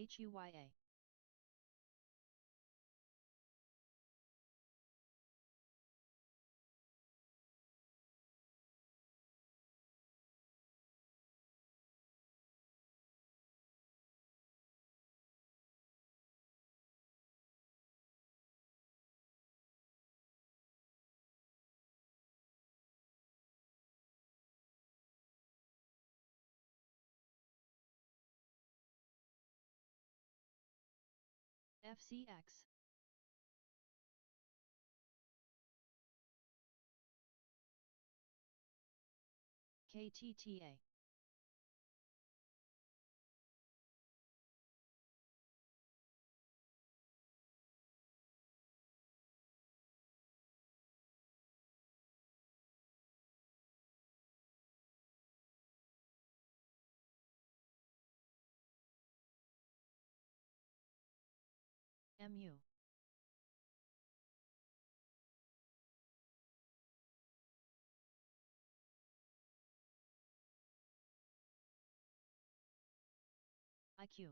HUYA. FCX. KTTA. MU. IQ.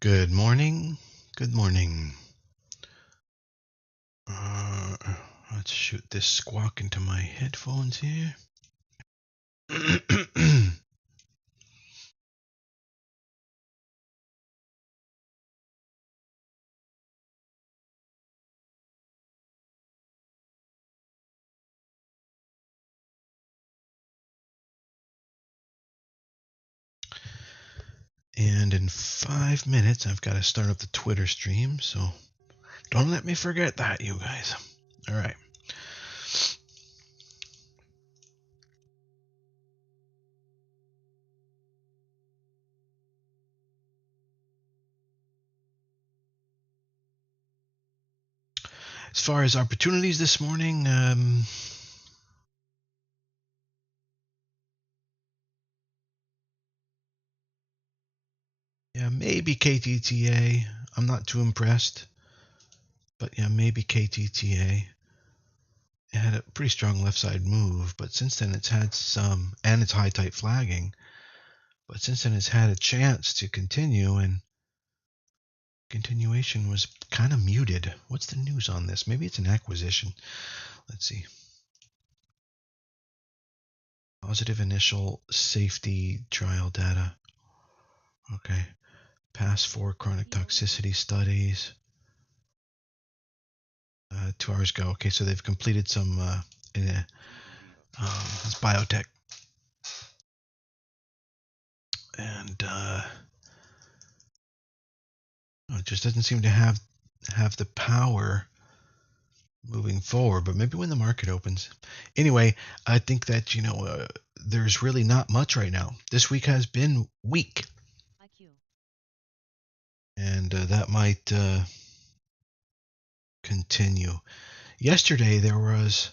Good morning. Good morning. Let's shoot this squawk into my headphones here. And in 5 minutes, I've got to start up the Twitter stream, so don't let me forget that, you guys. All right. As far as opportunities this morning, yeah, maybe KTTA. I'm not too impressed, but yeah, maybe KTTA. It had a pretty strong left side move, but since then it's had some, and it's high tight flagging. But since then it's had a chance to continue, and continuation was kind of muted. What's the news on this? Maybe it's an acquisition. Let's see. Positive initial safety trial data. Okay. Past 4 chronic toxicity studies. 2 hours ago. Okay, so they've completed some it's biotech. And it just doesn't seem to have the power moving forward, but maybe when the market opens. Anyway, I think that, there's really not much right now. This week has been weak. IQ. And that might continue. Yesterday, there was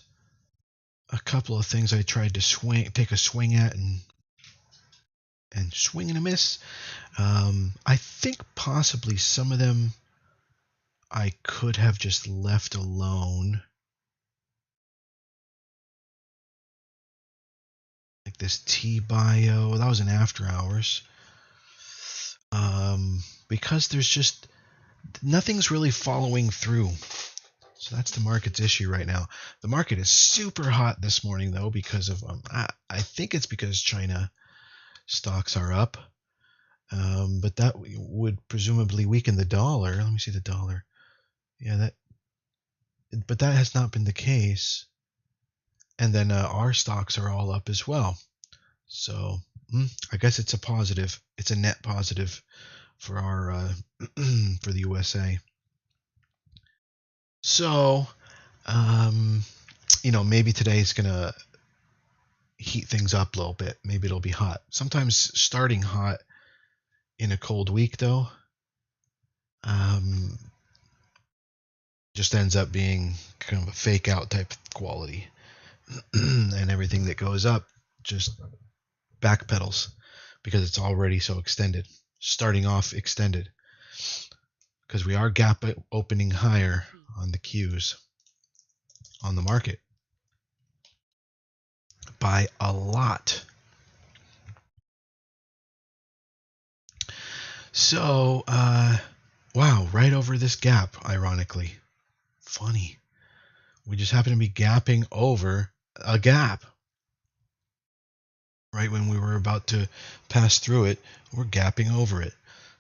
a couple of things I tried to take a swing at and swing and a miss. I think possibly some of them I could have just left alone. Like this T-Bio, that was an after hours. Because there's just nothing's really following through. So that's the market's issue right now. The market is super hot this morning, though, because of I think it's because China stocks are up. But that would presumably weaken the dollar. Let me see the dollar. Yeah, but that has not been the case. And then our stocks are all up as well. So I guess it's a positive. It's a net positive for our for the USA. So, maybe today's gonna heat things up a little bit. Maybe it'll be hot. Sometimes starting hot in a cold week, though, just ends up being kind of a fake out type quality. And everything that goes up just backpedals because it's already so extended. Starting off extended. Because we are gap opening higher on the Qs. on the market by a lot. So, wow, right over this gap, ironically. Funny. We just happen to be gapping over a gap. Right when we were about to pass through it, we're gapping over it.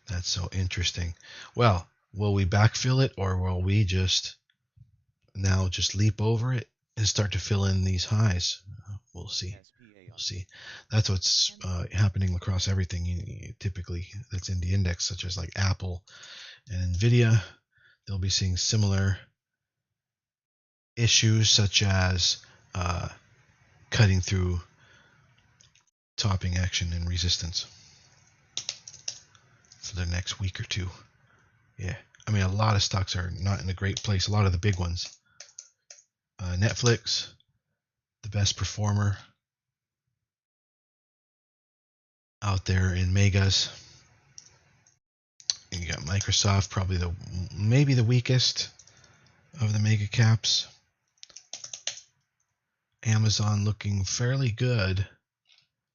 That's so interesting. Well, will we backfill it, or will we just leap over it and start to fill in these highs? We'll see. We'll see. That's what's happening across everything. Typically, that's in the index, such as like Apple and Nvidia. They'll be seeing similar issues, such as cutting through topping action and resistance for the next week or two. Yeah, I mean, a lot of stocks are not in a great place. A lot of the big ones. Netflix, the best performer out there in megas. And you got Microsoft, probably maybe the weakest of the mega caps. Amazon looking fairly good,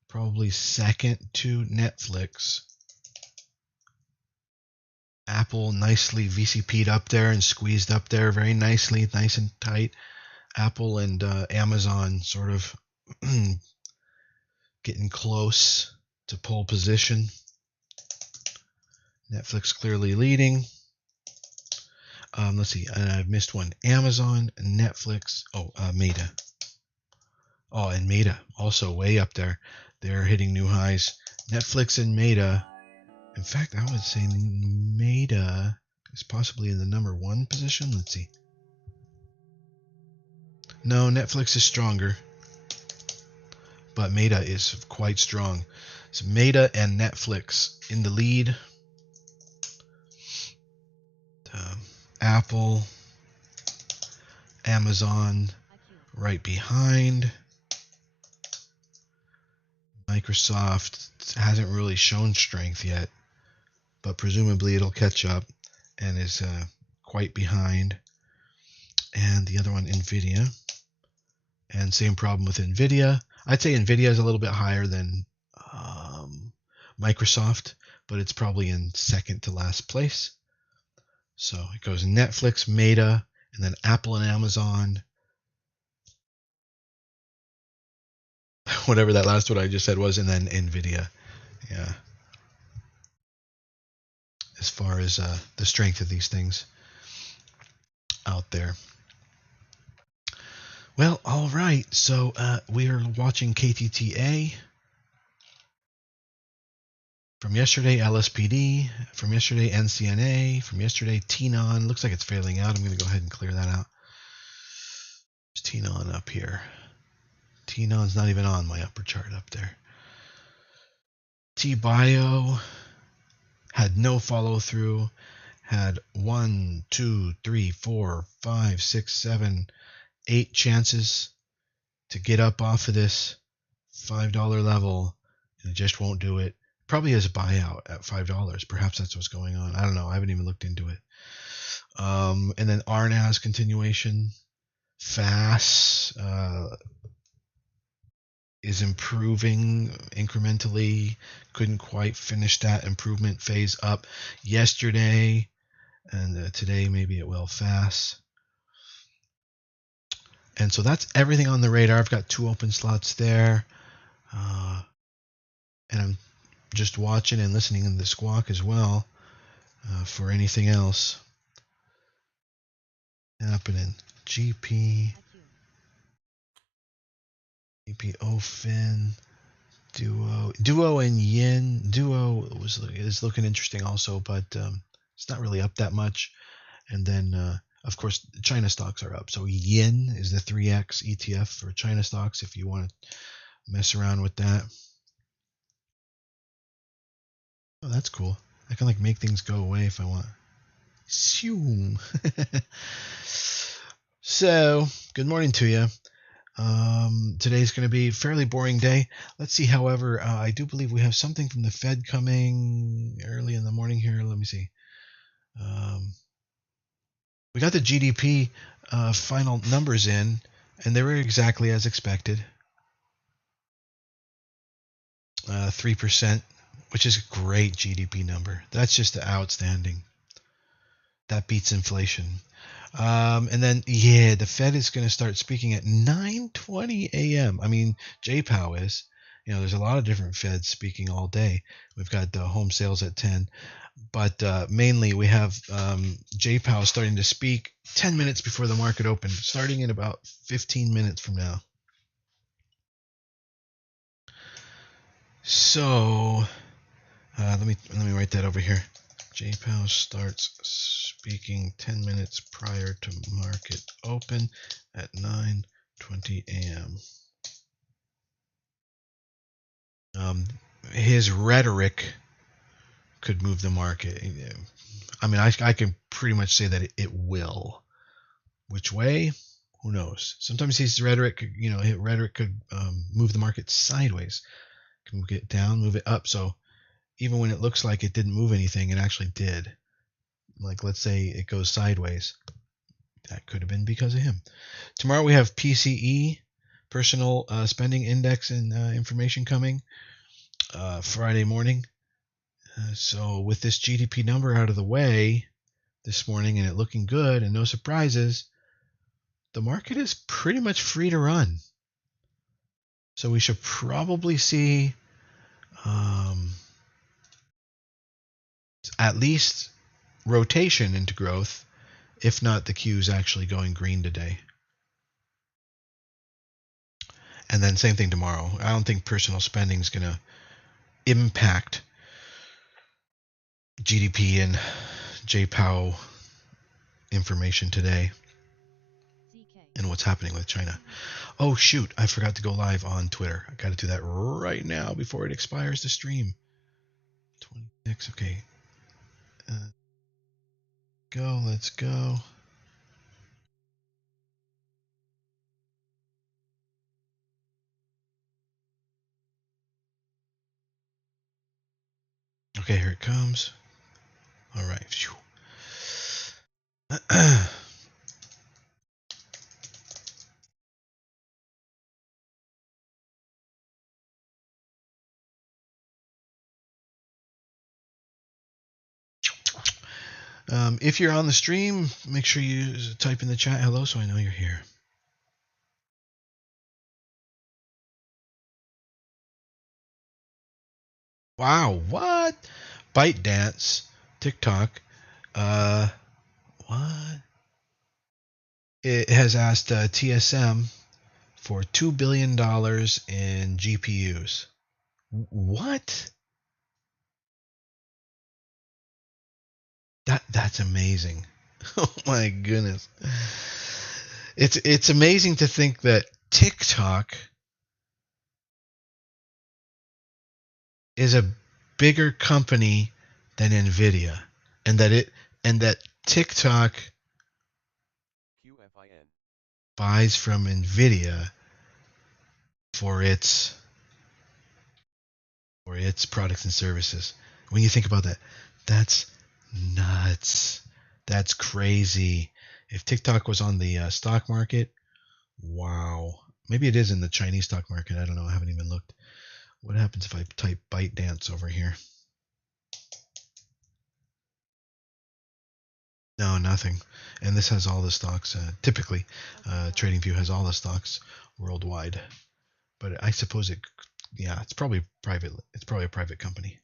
probably second to Netflix. Apple nicely VCP'd up there and squeezed up there very nicely, nice and tight. Apple and Amazon sort of getting close to pole position. Netflix clearly leading. Let's see, I've missed one. Amazon, Netflix, Meta. Oh, and Meta also way up there. They're hitting new highs. Netflix and Meta. In fact, I would say Meta is possibly in the number one position. Let's see. No, Netflix is stronger, but Meta is quite strong. So Meta and Netflix in the lead. Apple, Amazon right behind. Microsoft hasn't really shown strength yet, but presumably it'll catch up and is quite behind. And the other one, Nvidia. And same problem with Nvidia. I'd say Nvidia is a little bit higher than Microsoft, but it's probably in second to last place. So it goes Netflix, Meta, and then Apple and Amazon. Whatever that last one I just said was, and then Nvidia. Yeah. As far as the strength of these things out there. Well, all right. So we are watching KTTA. From yesterday, LSPD. From yesterday, NCNA. From yesterday, TNON. Looks like it's failing out. I'm going to go ahead and clear that out. There's TNON up here. TNON's not even on my upper chart up there. T-Bio had no follow through. Had 1, 2, 3, 4, 5, 6, 7, 8 chances to get up off of this $5 level, and it just won't do it. Probably has a buyout at $5. Perhaps that's what's going on. I don't know. I haven't even looked into it. And then RNAS continuation. FAS is improving incrementally. Couldn't quite finish that improvement phase up yesterday. And today maybe it will. FAS. And so that's everything on the radar. I've got 2 open slots there. And I'm just watching and listening in the squawk as well for anything else happening. GP, OFIN, Duo and Yin. Duo is looking interesting also, but it's not really up that much. And then, of course, China stocks are up. So Yin is the 3X ETF for China stocks if you want to mess around with that. Oh, that's cool. I can make things go away if I want. Zoom. So, good morning to you. Today's going to be a fairly boring day. Let's see, however, I do believe we have something from the Fed coming early in the morning here. Let me see. We got the GDP final numbers in, and they were exactly as expected. 3%, which is a great GDP number. That's just outstanding. That beats inflation. And then, yeah, the Fed is going to start speaking at 9:20 a.m. I mean, J-Pow is. There's a lot of different Feds speaking all day. We've got home sales at 10. But mainly we have J-Pow starting to speak 10 minutes before the market opened, starting in about 15 minutes from now. So let me write that over here. J-Pow starts speaking 10 minutes prior to market open at 9:20 a.m. His rhetoric could move the market. I mean, I can pretty much say that it will. Which way? Who knows? Sometimes his rhetoric, could move the market sideways. Can move it down, move it up. So even when it looks like it didn't move anything, it actually did. Like, let's say it goes sideways. That could have been because of him. Tomorrow we have PCE, Personal Spending Index, and information coming Friday morning. So with this GDP number out of the way this morning and it looking good and no surprises, the market is pretty much free to run. So we should probably see at least rotation into growth, if not the Q's actually going green today. And then same thing tomorrow. I don't think personal spending is going to impact GDP and J-Pow information today and what's happening with China. Oh, shoot. I forgot to go live on Twitter. I got to do that right now before it expires the stream. 26. Okay. Let's go. Okay, here it comes. All right. If you're on the stream, make sure you type in the chat hello so I know you're here. Wow, what? ByteDance, TikTok. What? It has asked TSM for $2 billion in GPUs. What? That's amazing. Oh my goodness. It's amazing to think that TikTok is a bigger company than Nvidia, and that TikTok buys from Nvidia for its products and services. When you think about that, that's nuts. That's crazy. If TikTok was on the stock market, wow. Maybe it is in the Chinese stock market. I don't know. I haven't even looked. What happens if I type ByteDance over here? No, nothing. And this has all the stocks. Typically, TradingView has all the stocks worldwide. But I suppose it's probably private. It's probably a private company.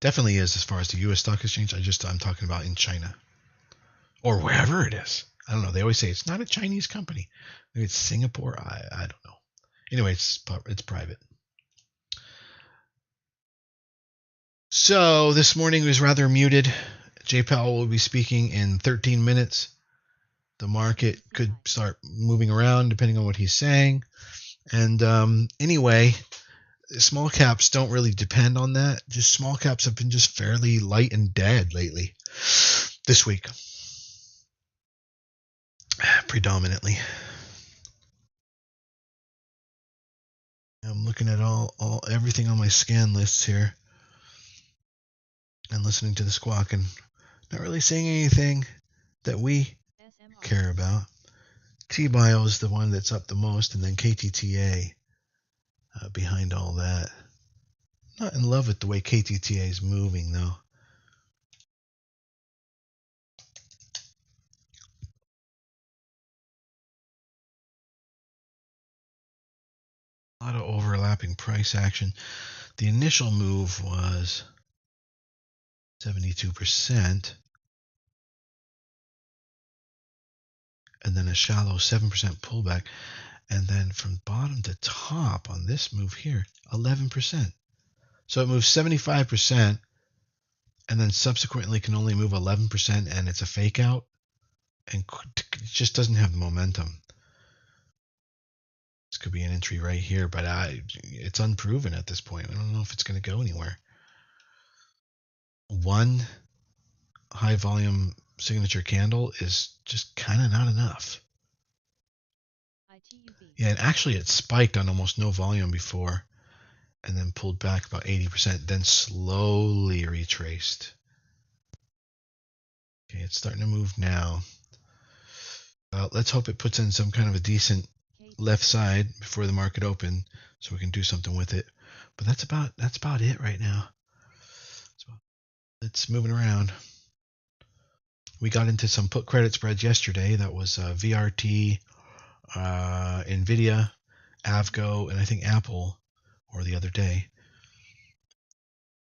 Definitely is as far as the U.S. stock exchange. I'm talking about in China or wherever it is. I don't know. They always say it's not a Chinese company. Maybe it's Singapore. I don't know. Anyway, it's private. So this morning was rather muted. J-Powell will be speaking in 13 minutes. The market could start moving around depending on what he's saying. And anyway, small caps don't really depend on that. Just small caps have been just fairly light and dead lately. This week. Predominantly. I'm looking at everything on my scan lists here and listening to the squawk and not really seeing anything that we care about. T-Bio is the one that's up the most, and then KTTA behind all that. Not in love with the way KTTA is moving, though. A lot of overlapping price action. The initial move was 72%, and then a shallow 7% pullback, and then from bottom to top on this move here, 11%. So it moves 75%, and then subsequently can only move 11%, and it's a fake out, and it just doesn't have the momentum. This could be an entry right here, but it's unproven at this point. I don't know if it's going to go anywhere. One high volume signature candle is just kind of not enough. Yeah, and actually it spiked on almost no volume before and then pulled back about 80%, then slowly retraced. Okay, it's starting to move now. Let's hope it puts in some kind of a decent left side before the market open so we can do something with it. But that's about it right now. It's moving around. We got into some put credit spreads yesterday. That was VRT, Nvidia, Avgo, and I think Apple, or the other day.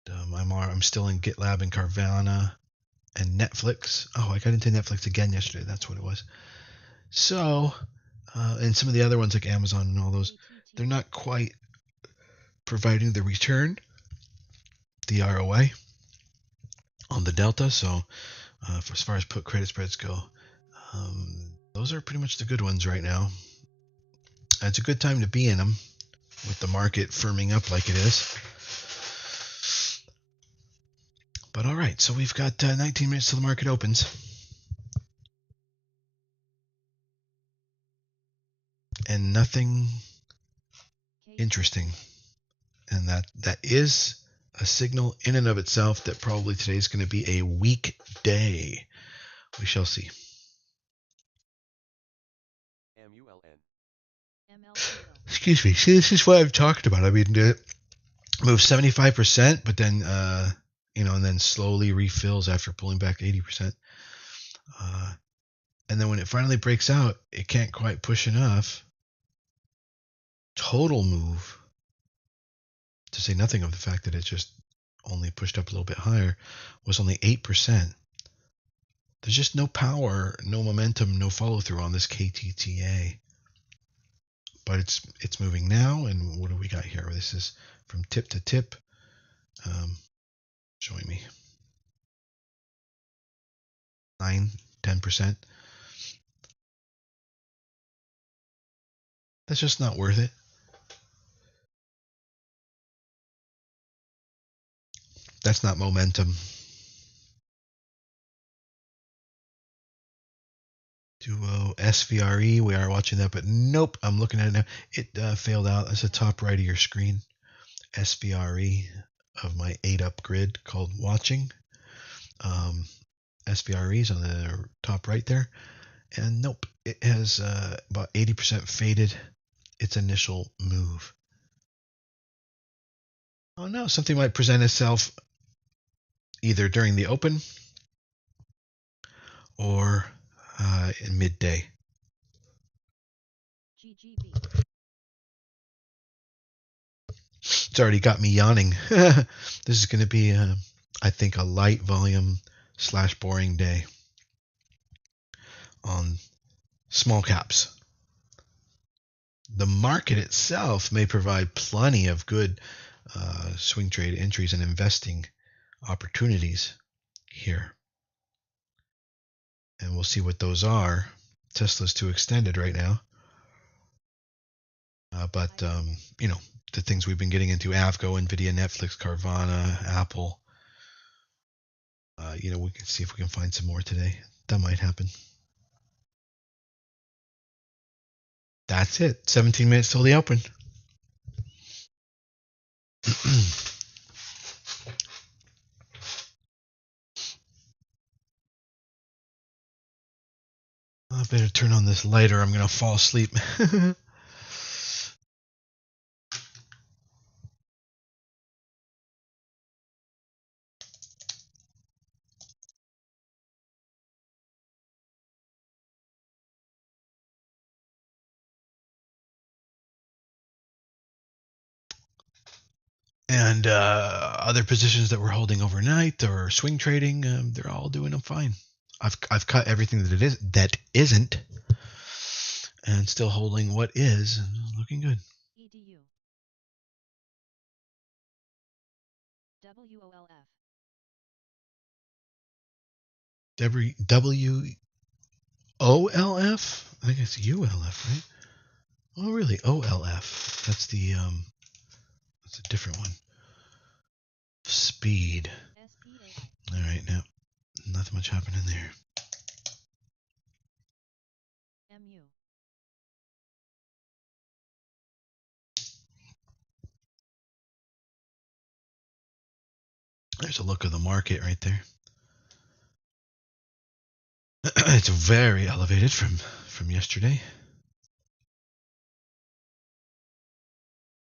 I'm still in GitLab and Carvana and Netflix. Oh, I got into Netflix again yesterday. That's what it was. So, and some of the other ones like Amazon and all those, they're not quite providing the return, the ROI on the delta. So, as far as put credit spreads go, those are pretty much the good ones right now. It's a good time to be in them with the market firming up like it is. But all right, so we've got 19 minutes till the market opens. And nothing interesting. And that is a signal in and of itself that probably today is going to be a weak day. We shall see. Excuse me. See, this is what I've talked about. I mean, it moves 75%, but then, and then slowly refills after pulling back 80%. And then when it finally breaks out, it can't quite push enough. Total move, to say nothing of the fact that it just only pushed up a little bit higher, was only 8%. There's just no power, no momentum, no follow through on this KTTA. But it's moving now, and what do we got here? This is from tip to tip, showing me 9-10%. That's just not worth it. That's not momentum. Duo SVRE, we are watching that, but nope, I'm looking at it now. It failed out. That's the top right of your screen. SVRE of my 8-up grid called watching. SVRE is on the top right there. And nope, it has about 80% faded its initial move. Oh no, something might present itself either during the open or in midday. It's already got me yawning. This is going to be, I think, a light volume / boring day on small caps. The market itself may provide plenty of good swing trade entries and investing opportunities here. And we'll see what those are. Tesla's too extended right now. But the things we've been getting into, Avgo, Nvidia, Netflix, Carvana, Apple, we can see if we can find some more today. That might happen. That's it. 17 minutes till the open. I better turn on this light or I'm going to fall asleep. And other positions that we're holding overnight or swing trading, they're all doing them fine. I've cut everything that isn't, and still holding what is, and looking good. EDU. WOLF. WOLF? I think it's ULF, right? Oh, really? OLF. That's that's a different one. Speed. SPAI. All right, now nothing much happening there. MU. There's a look of the market right there. It's very elevated from yesterday.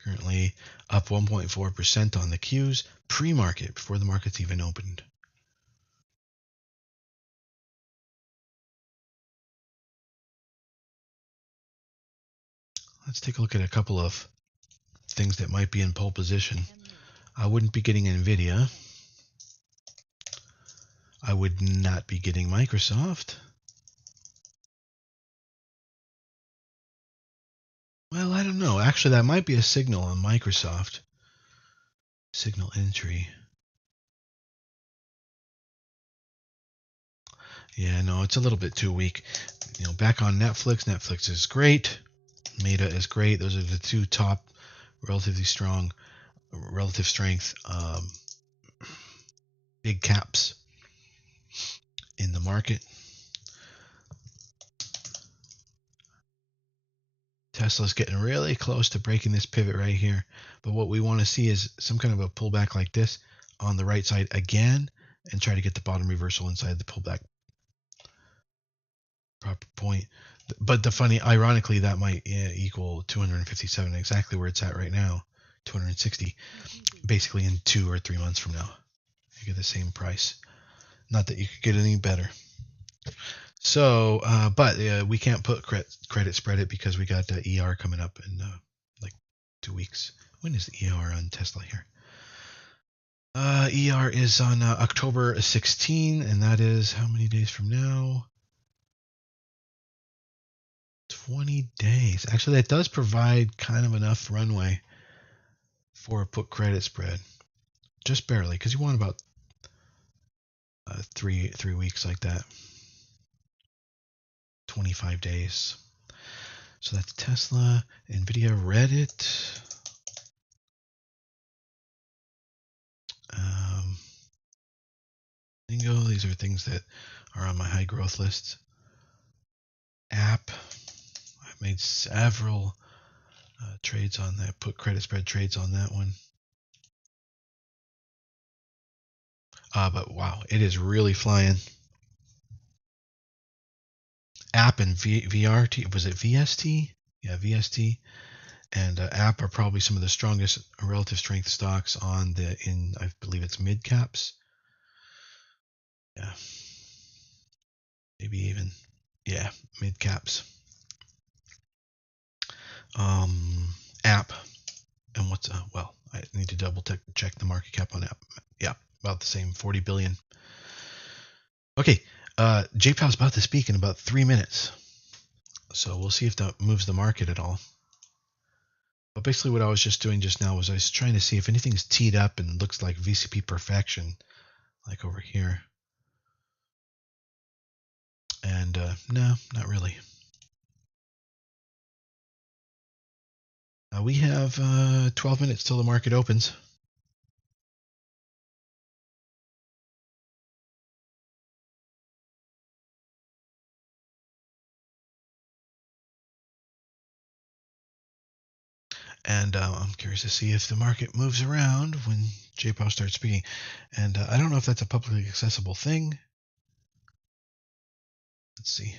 Currently up 1.4% on the Qs pre-market, before the market's even opened. Let's take a look at a couple of things that might be in pole position. I wouldn't be getting Nvidia. I would not be getting Microsoft. Well, I don't know. Actually, that might be a signal on Microsoft. Signal entry. Yeah, no, it's a little bit too weak. Back on Netflix. Netflix is great. Meta is great. Those are the two top, relatively strong, relative strength, big caps in the market. Tesla's getting really close to breaking this pivot right here. But what we want to see is some kind of a pullback like this on the right side again, and try to get the bottom reversal inside the pullback proper point. But ironically, that might equal 257, exactly where it's at right now, 260, basically in 2 or 3 months from now. You get the same price. Not that you could get any better. So, but we can't put credit spread it because we got ER coming up in like 2 weeks. When is the ER on Tesla here? ER is on October 16, and that is how many days from now? 20 days. Actually, that does provide kind of enough runway for a put credit spread. Just barely, because you want about 3 weeks like that. 25 days. So that's Tesla, Nvidia, Reddit. Bingo, these are things that are on my high growth list. App, I've made several trades on that, put credit spread trades on that one. But wow, it is really flying. App and VRT, was it VST? Yeah, VST and App are probably some of the strongest relative strength stocks I believe it's mid caps. Yeah, maybe even, yeah, mid caps. App, and what's well, I need to double check the market cap on App. Yeah, about the same, 40 billion. Okay, JPal's about to speak in about 3 minutes, so we'll see if that moves the market at all. But basically what I was just doing just now was I was trying to see if anything's teed up and looks like VCP perfection, like over here. And no, not really. We have 12 minutes till the market opens. And I'm curious to see if the market moves around when JPOW starts speaking. And I don't know if that's a publicly accessible thing. Let's see.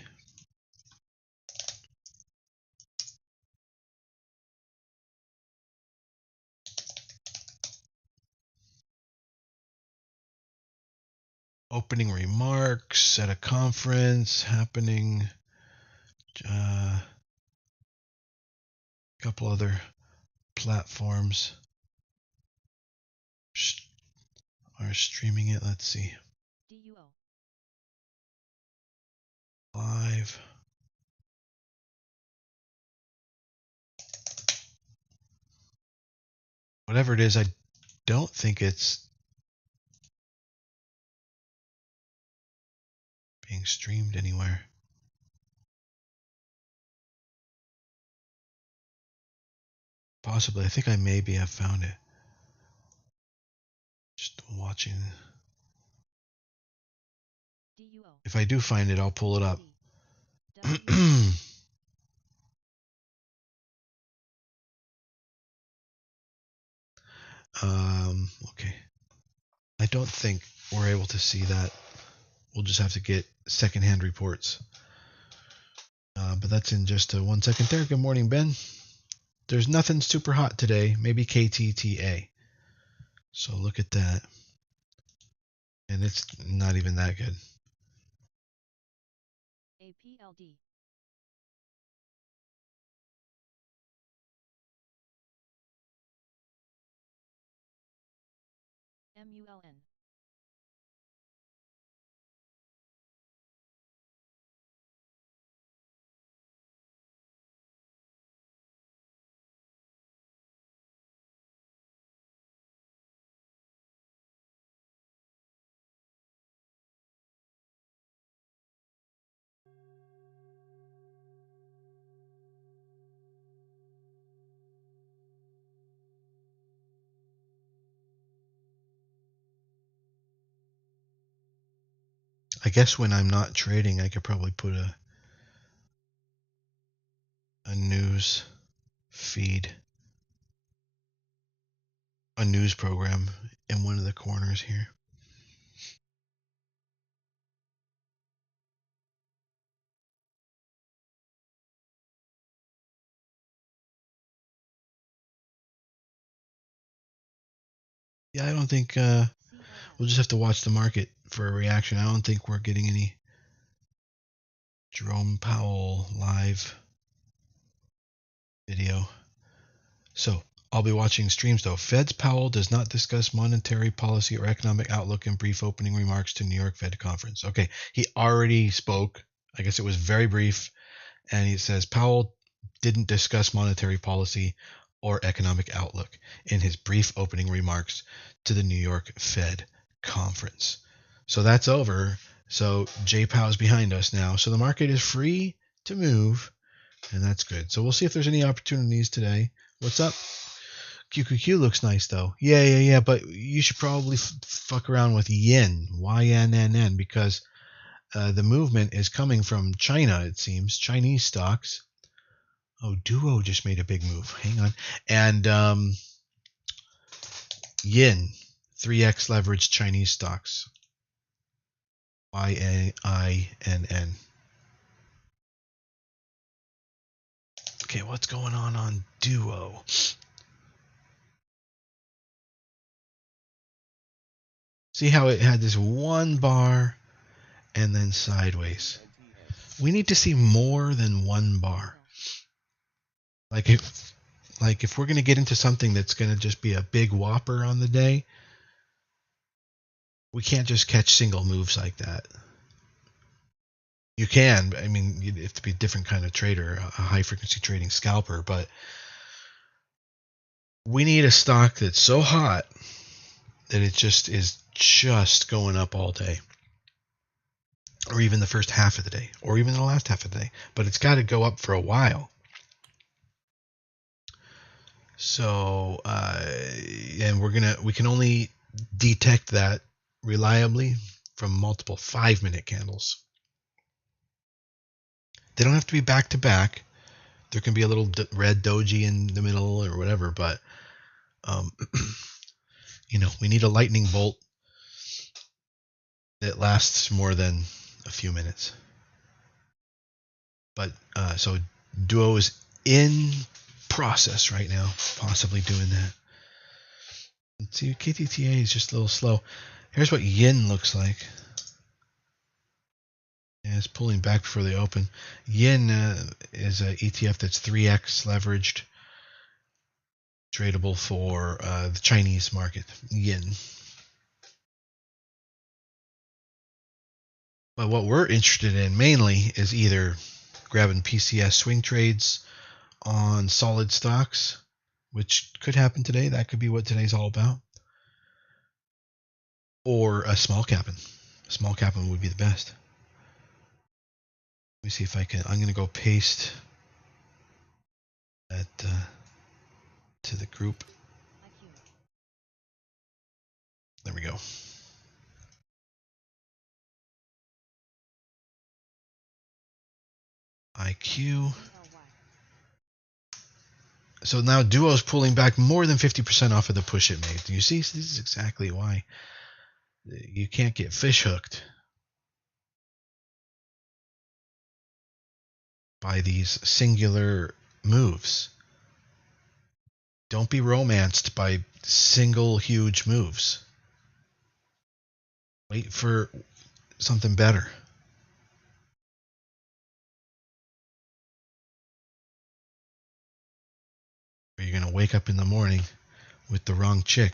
opening remarks at a conference happening. A couple other platforms are streaming it. Let's see. Live. Whatever it is, I don't think it's being streamed anywhere. Possibly. I think I maybe have found it. Just watching. If I do find it, I'll pull it up. Okay. I don't think we're able to see that. We'll just have to get secondhand reports. But that's in just 1 second there. Good morning, Ben. There's nothing super hot today. Maybe KTTA. So look at that. And it's not even that good. APLD. MULN. I guess when I'm not trading, I could probably put a news feed, a news program in one of the corners here. Yeah, I don't think we'll just have to watch the market for a reaction. I don't think we're getting any Jerome Powell live video. So I'll be watching streams though. Fed's Powell does not discuss monetary policy or economic outlook in brief opening remarks to New York Fed conference. Okay, he already spoke. I guess it was very brief. And he says Powell didn't discuss monetary policy or economic outlook in his brief opening remarks to the New York Fed conference. So that's over. So J Powell's behind us now. So the market is free to move, and that's good. So we'll see if there's any opportunities today. What's up? QQQ looks nice though. Yeah. But you should probably fuck around with yen, YNNN, because the movement is coming from China, it seems. Chinese stocks. Oh, Duo just made a big move. Hang on. And yen, 3x leveraged Chinese stocks. YAINN. Okay, what's going on Duo? See how it had this one bar and then sideways. We need to see more than one bar. Like if we're going to get into something that's going to just be a big whopper on the day, we can't just catch single moves like that. You can, I mean, you have to be a different kind of trader, a high frequency trading scalper, but we need a stock that's so hot that it just is just going up all day, or even the first half of the day, or even the last half of the day, but it's got to go up for a while. So, and we can only detect that reliably from multiple 5-minute candles. They don't have to be back to back. There can be a little red doji in the middle or whatever, but we need a lightning bolt that lasts more than a few minutes. But so Duo is in process right now, possibly doing that. Let's see, KTTA is just a little slow. Here's what yen looks like. Yeah, it's pulling back before they open. Yen is a ETF that's 3x leveraged, tradable for the Chinese market. Yen. But what we're interested in mainly is either grabbing PCS swing trades on solid stocks, which could happen today. That could be what today's all about. Or a small capping. A small capping would be the best. Let me see if I can. I'm going to go paste that to the group. There we go. IQ. So now Duo's pulling back more than 50% off of the push it made. Do you see? This is exactly why you can't get fish hooked by these singular moves. Don't be romanced by single huge moves. Wait for something better. Or you're going to wake up in the morning with the wrong chick.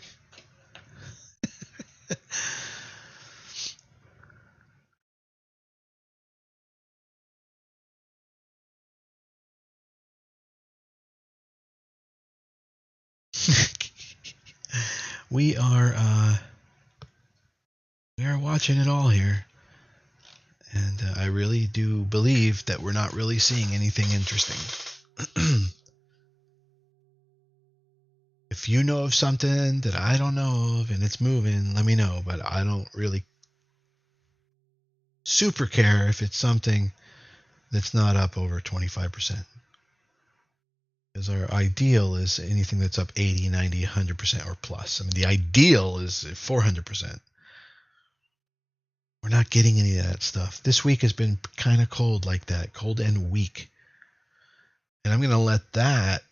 we are watching it all here. And I really do believe that we're not really seeing anything interesting. If you know of something that I don't know of and it's moving, let me know. But I don't really super care if it's something that's not up over 25%. Because our ideal is anything that's up 80, 90, 100% or plus. I mean, the ideal is 400%. We're not getting any of that stuff. This week has been kind of cold like that, cold and weak. And I'm going to let that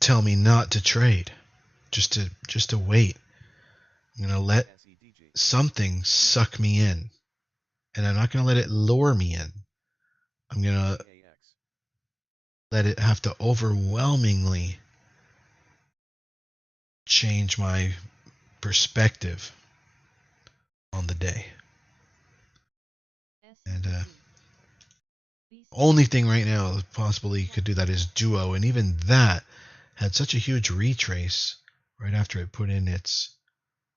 tell me not to trade, just to wait. I'm going to let something suck me in, and I'm not going to let it lure me in. I'm going to let it have to overwhelmingly change my perspective on the day. And only thing right now that possibly could do that is Duo, and even that had such a huge retrace right after it put in its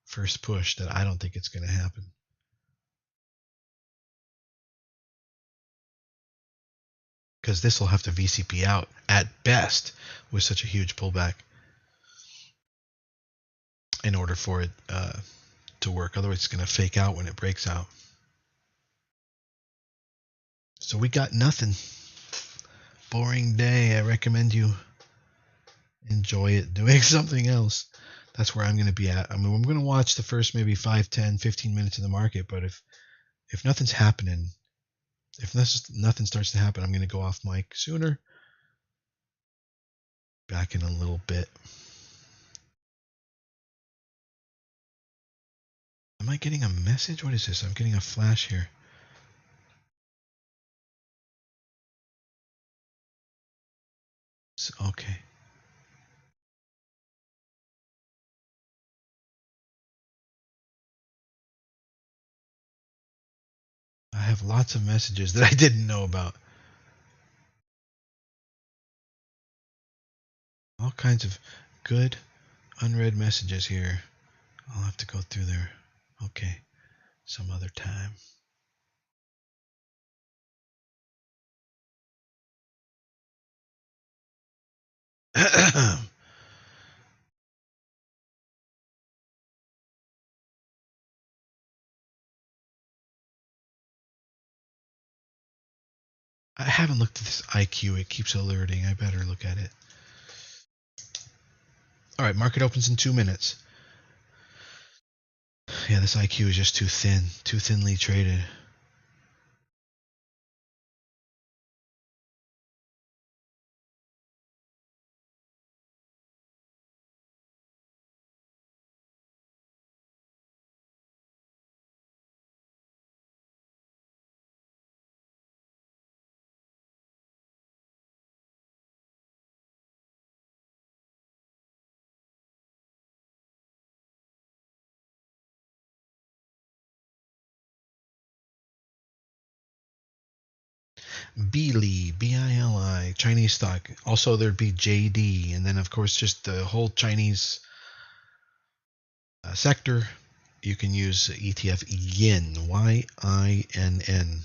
first push that I don't think it's going to happen. Because this will have to VCP out at best with such a huge pullback in order for it to work. Otherwise, it's going to fake out when it breaks out. So we got nothing. Boring day. I recommend you enjoy it doing something else. That's where I'm going to be at. I mean, I'm going to watch the first maybe 5, 10, 15 minutes of the market, but if nothing's happening, if nothing starts to happen, I'm going to go off mic sooner. Back in a little bit. Am I getting a message? What is this? I'm getting a flash here. Okay. I have lots of messages that I didn't know about. All kinds of good unread messages here. I'll have to go through there. Okay. Some other time. I haven't looked at this IQ. It keeps alerting. I better look at it. All right, market opens in 2 minutes. Yeah, this IQ is just too thin, too thinly traded. Bili, Bili, Chinese stock. Also, there'd be JD, and then of course just the whole Chinese sector. You can use ETF Yin, YINN.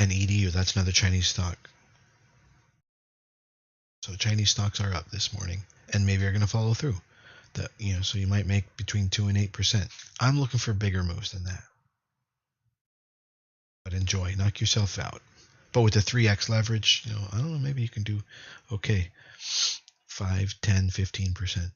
And EDU, that's another Chinese stock. So Chinese stocks are up this morning, and maybe are going to follow through. So you might make between 2 and 8%. I'm looking for bigger moves than that. But enjoy, knock yourself out. But with the 3x leverage, I don't know, maybe you can do okay. 5, 10, 15%.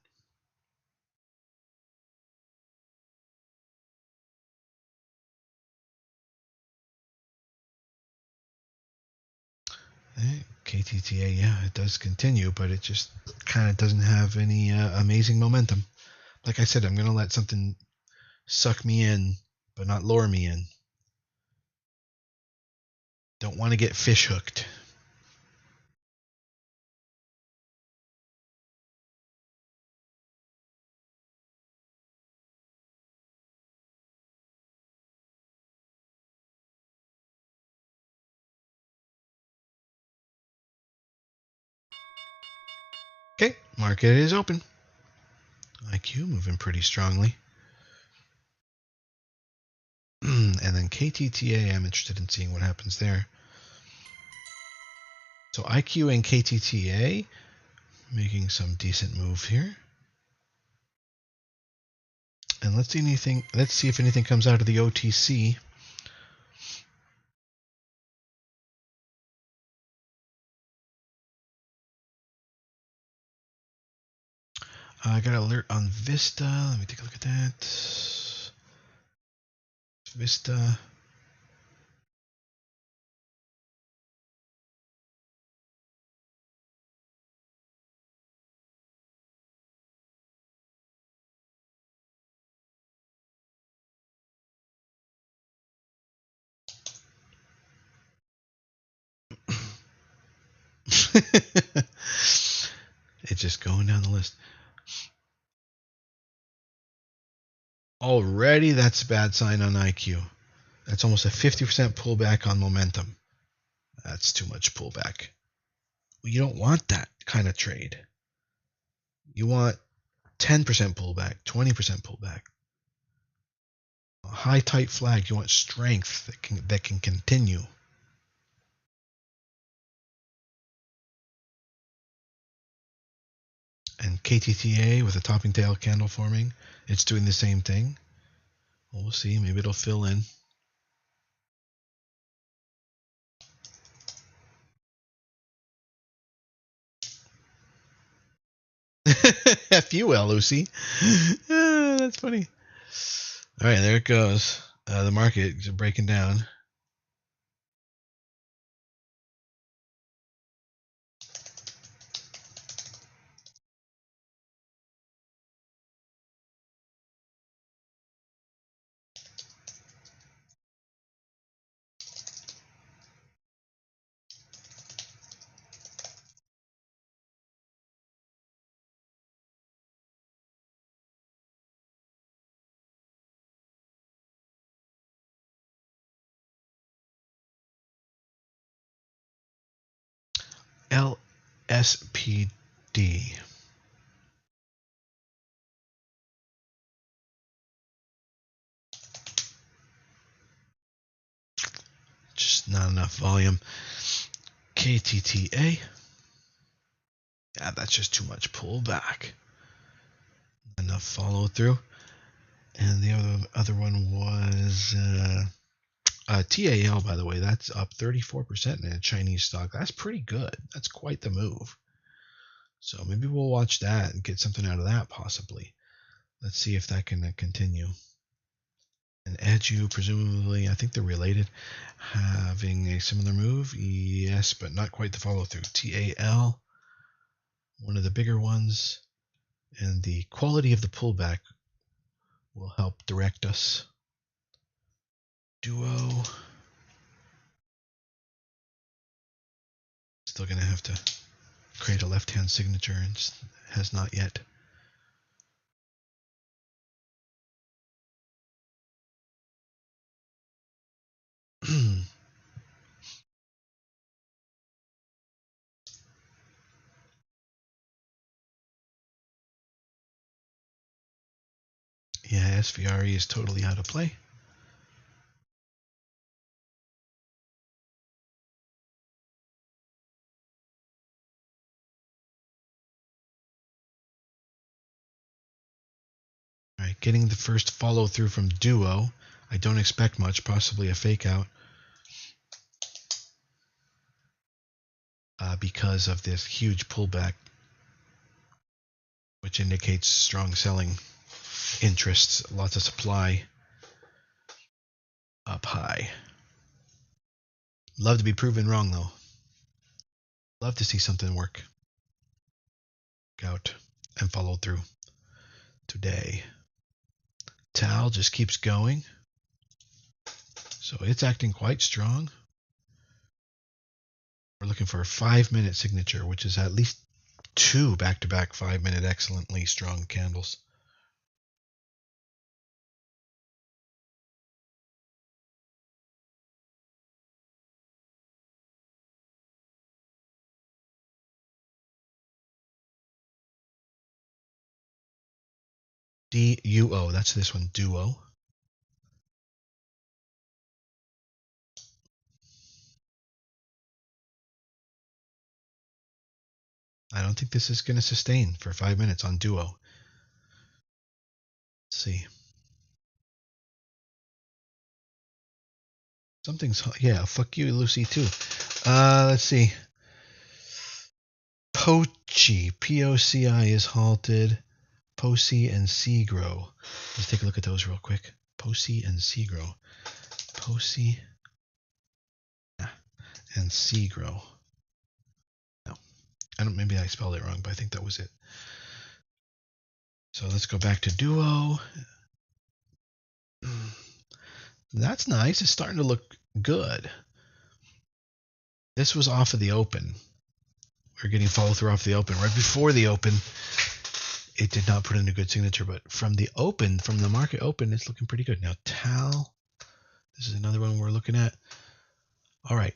KTTA, yeah, it does continue, but it just kind of doesn't have any amazing momentum. Like I said, I'm going to let something suck me in, but not lure me in. Don't want to get fish hooked. Okay, market is open. IQ moving pretty strongly. And then KTTA, I'm interested in seeing what happens there. So IQ and KTTA making some decent move here. And let's see if anything comes out of the OTC. I got an alert on Vista. Let me take a look at that. Vista. It's just going down the list. Already, that's a bad sign on IQ. That's almost a 50% pullback on momentum. That's too much pullback. You don't want that kind of trade. You want 10% pullback, 20% pullback. A high tight flag. You want strength that can continue. And KTTA with a topping tail candle forming, it's doing the same thing. We'll see. Maybe it'll fill in. FUL, Lucy. That's funny. All right, there it goes. The market is breaking down. LSPD. Just not enough volume. KTTA. Yeah, that's just too much pullback. Enough follow through. And the other one was TAL, by the way. That's up 34% in a Chinese stock. That's pretty good. That's quite the move. So maybe we'll watch that and get something out of that possibly. Let's see if that can continue. And Edu, presumably, I think they're related, having a similar move. Yes, but not quite the follow through. TAL, one of the bigger ones. And the quality of the pullback will help direct us. Duo. Still going to have to create a left-hand signature and has not yet. Yeah, SVRE is totally out of play. All right, getting the first follow through from Duo. I don't expect much, possibly a fake out. Because of this huge pullback, which indicates strong selling interests, lots of supply up high. Love to be proven wrong, though. Love to see something work out and follow through today. Tal just keeps going. So it's acting quite strong. We're looking for a 5-minute signature, which is at least 2 back-to-back 5-minute excellently strong candles. DUO, that's this one, Duo. I don't think this is going to sustain for 5 minutes on Duo. Let's see. Something's, yeah, fuck you, Lucy, too. Let's see. Pochi, POCI is halted. POCI and Segro. Let's take a look at those real quick. POCI and Segro. POCI and Segro. No, I don't. Maybe I spelled it wrong, but I think that was it. So let's go back to Duo. That's nice. It's starting to look good. This was off of the open. We're getting follow through off the open. Right before the open, it did not put in a good signature, but from the open, from the market open, it's looking pretty good. Now, Tal, this is another one we're looking at. All right.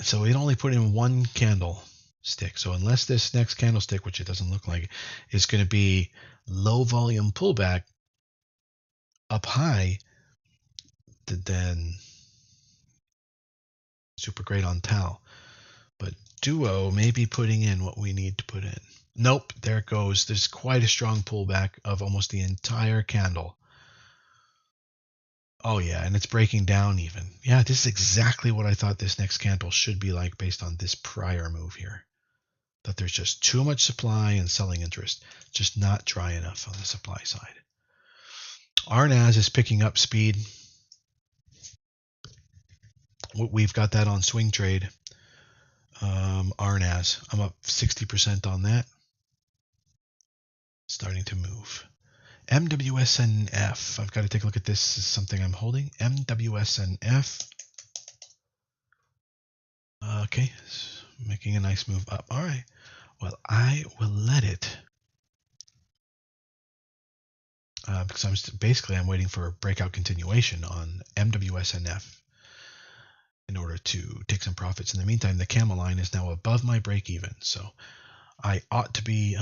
So it only put in one candlestick. So unless this next candlestick, which it doesn't look like, is going to be low volume pullback up high, then super great on Tal. But Duo may be putting in what we need to put in. Nope, there it goes. There's quite a strong pullback of almost the entire candle. Oh yeah, and it's breaking down even. Yeah, this is exactly what I thought this next candle should be like based on this prior move here. That there's just too much supply and selling interest, just not dry enough on the supply side. RNAS is picking up speed. We've got that on swing trade. RNAS, I'm up 60% on that. Starting to move. MWSNF, I've got to take a look at this. This is something I'm holding. MWSNF. Okay, making a nice move up. All right. Well, I will let it. Because I'm waiting for a breakout continuation on MWSNF in order to take some profits. In the meantime, the camel line is now above my break even, so I ought to be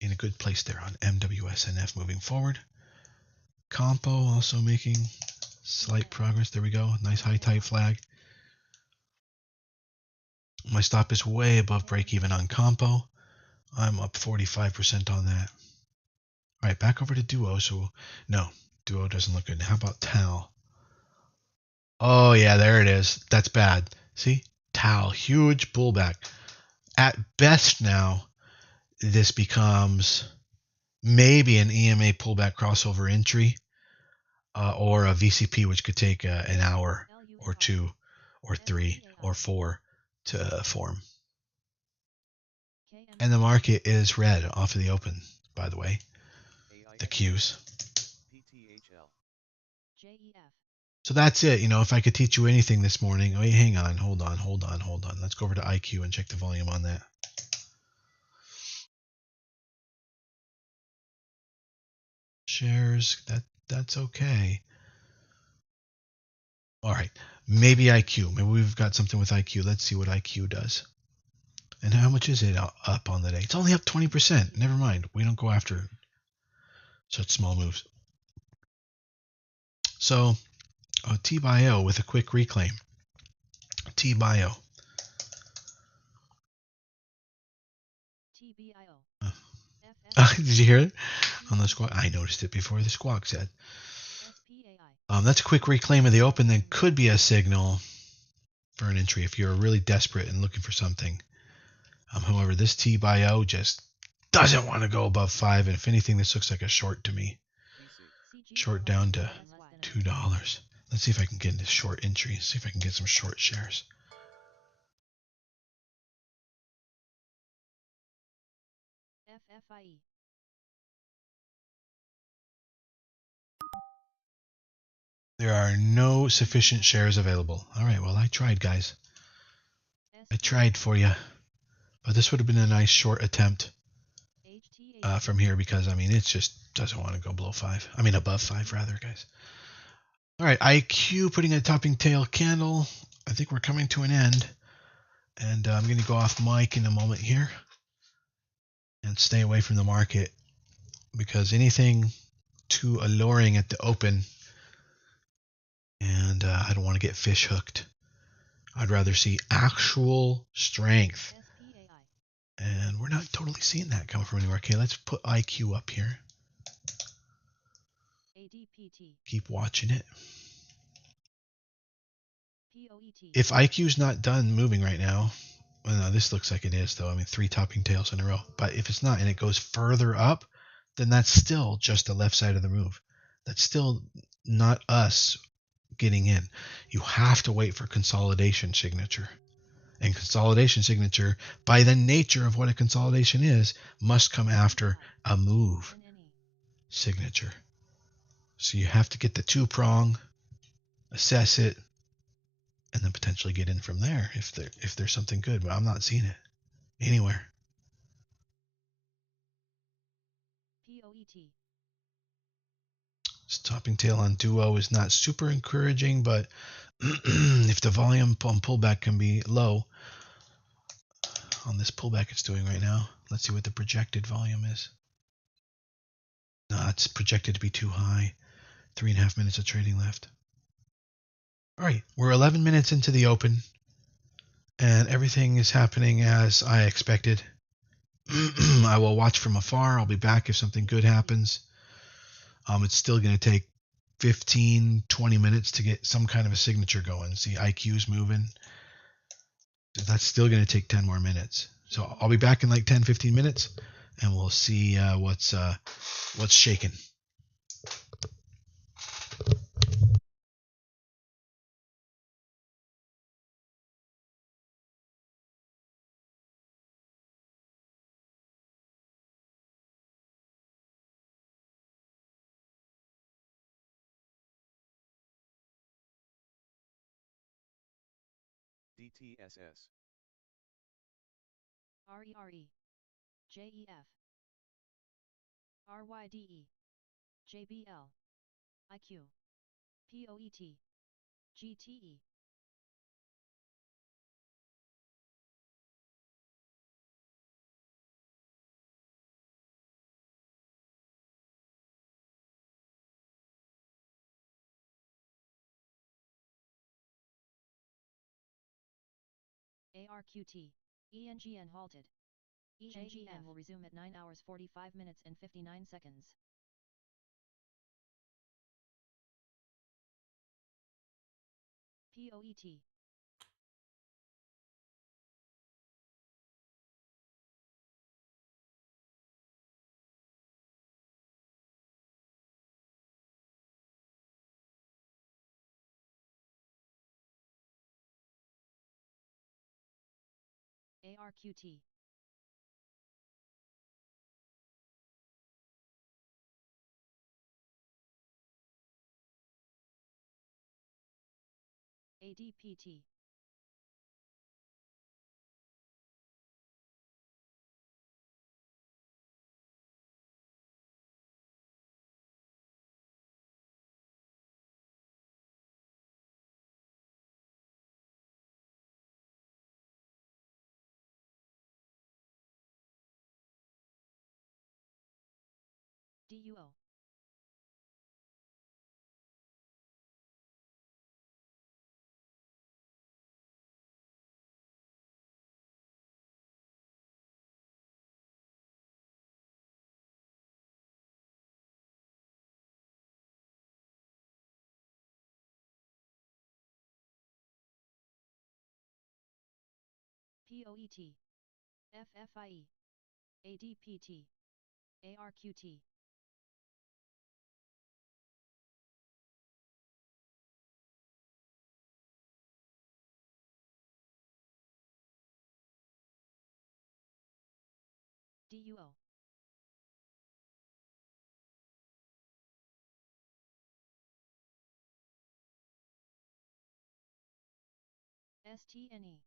in a good place there on MWSNF moving forward. Compo also making slight progress. There we go. Nice high tide flag. My stop is way above break even on Compo. I'm up 45% on that. All right, back over to Duo. So no, Duo doesn't look good. How about Tal? Oh yeah, there it is. That's bad. See, Tal, huge pullback. At best now, this becomes maybe an EMA pullback crossover entry, or a VCP, which could take an hour or 2 or 3 or 4 to form. And the market is red off of the open, by the way. The Qs. So that's it. If I could teach you anything this morning. Wait, hang on. Hold on. Let's go over to IQ and check the volume on that. Shares, that's okay. All right, maybe IQ. Maybe we've got something with IQ. Let's see what IQ does. And how much is it up on the day? It's only up 20%. Never mind. We don't go after such small moves. So, T-Bio with a quick reclaim. T-Bio. TBIO. Did you hear it? On the squawk? I noticed it before the squawk said. SPAI. That's a quick reclaim of the open. That could be a signal for an entry if you're really desperate and looking for something. However, this T-Bio just doesn't want to go above 5. And if anything, this looks like a short to me. Short down to $2. Let's see if I can get into short entry. See if I can get some short shares. FFIE. There are no sufficient shares available. All right, well, I tried, guys. I tried for you. But this would have been a nice short attempt from here because, I mean, it just doesn't want to go below 5. I mean, above 5, rather, guys. All right, IQ putting a topping tail candle. I think we're coming to an end. And I'm going to go off mic in a moment here and stay away from the market because anything too alluring at the open, and I don't want to get fish hooked. I'd rather see actual strength. And we're not totally seeing that coming from anywhere. Okay, let's put IQ up here. Keep watching it. If IQ's not done moving right now, well, no, this looks like it is, though. I mean, 3 topping tails in a row. But if it's not and it goes further up, then that's still just the left side of the move. That's still not us getting in. You have to wait for consolidation signature. And consolidation signature, by the nature of what a consolidation is, must come after a move signature. So you have to get the 2-prong, assess it, and then potentially get in from there if there's something good. But I'm not seeing it anywhere. This topping tail on duo is not super encouraging, but if the volume on pullback can be low on this pullback it's doing right now, let's see what the projected volume is. No, it's projected to be too high. 3.5 minutes of trading left. All right, we're 11 minutes into the open, and everything is happening as I expected. I will watch from afar. I'll be back if something good happens. It's still going to take 15, 20 minutes to get some kind of a signature going. See, IQ's moving. That's still going to take 10 more minutes. So I'll be back in like 10, 15 minutes, and we'll see what's shaking. DTSS. RERE. JEF. RYDE. JBL. IQ. POET. GTE. ARQT. ENGN halted. ENGN will resume at 9 hours 45 minutes and 59 seconds. POET. ARQT. ADPT. DUO. POET. FFIE. ADPT. ARQT. DUO. STNE.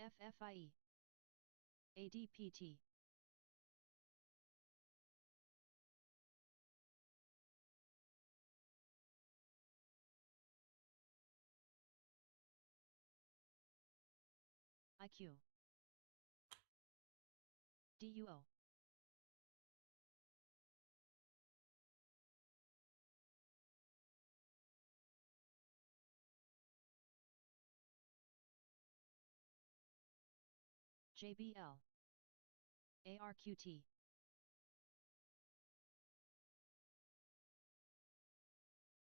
FFIE. ADPT. IQ. DUO. JBL. ARQT.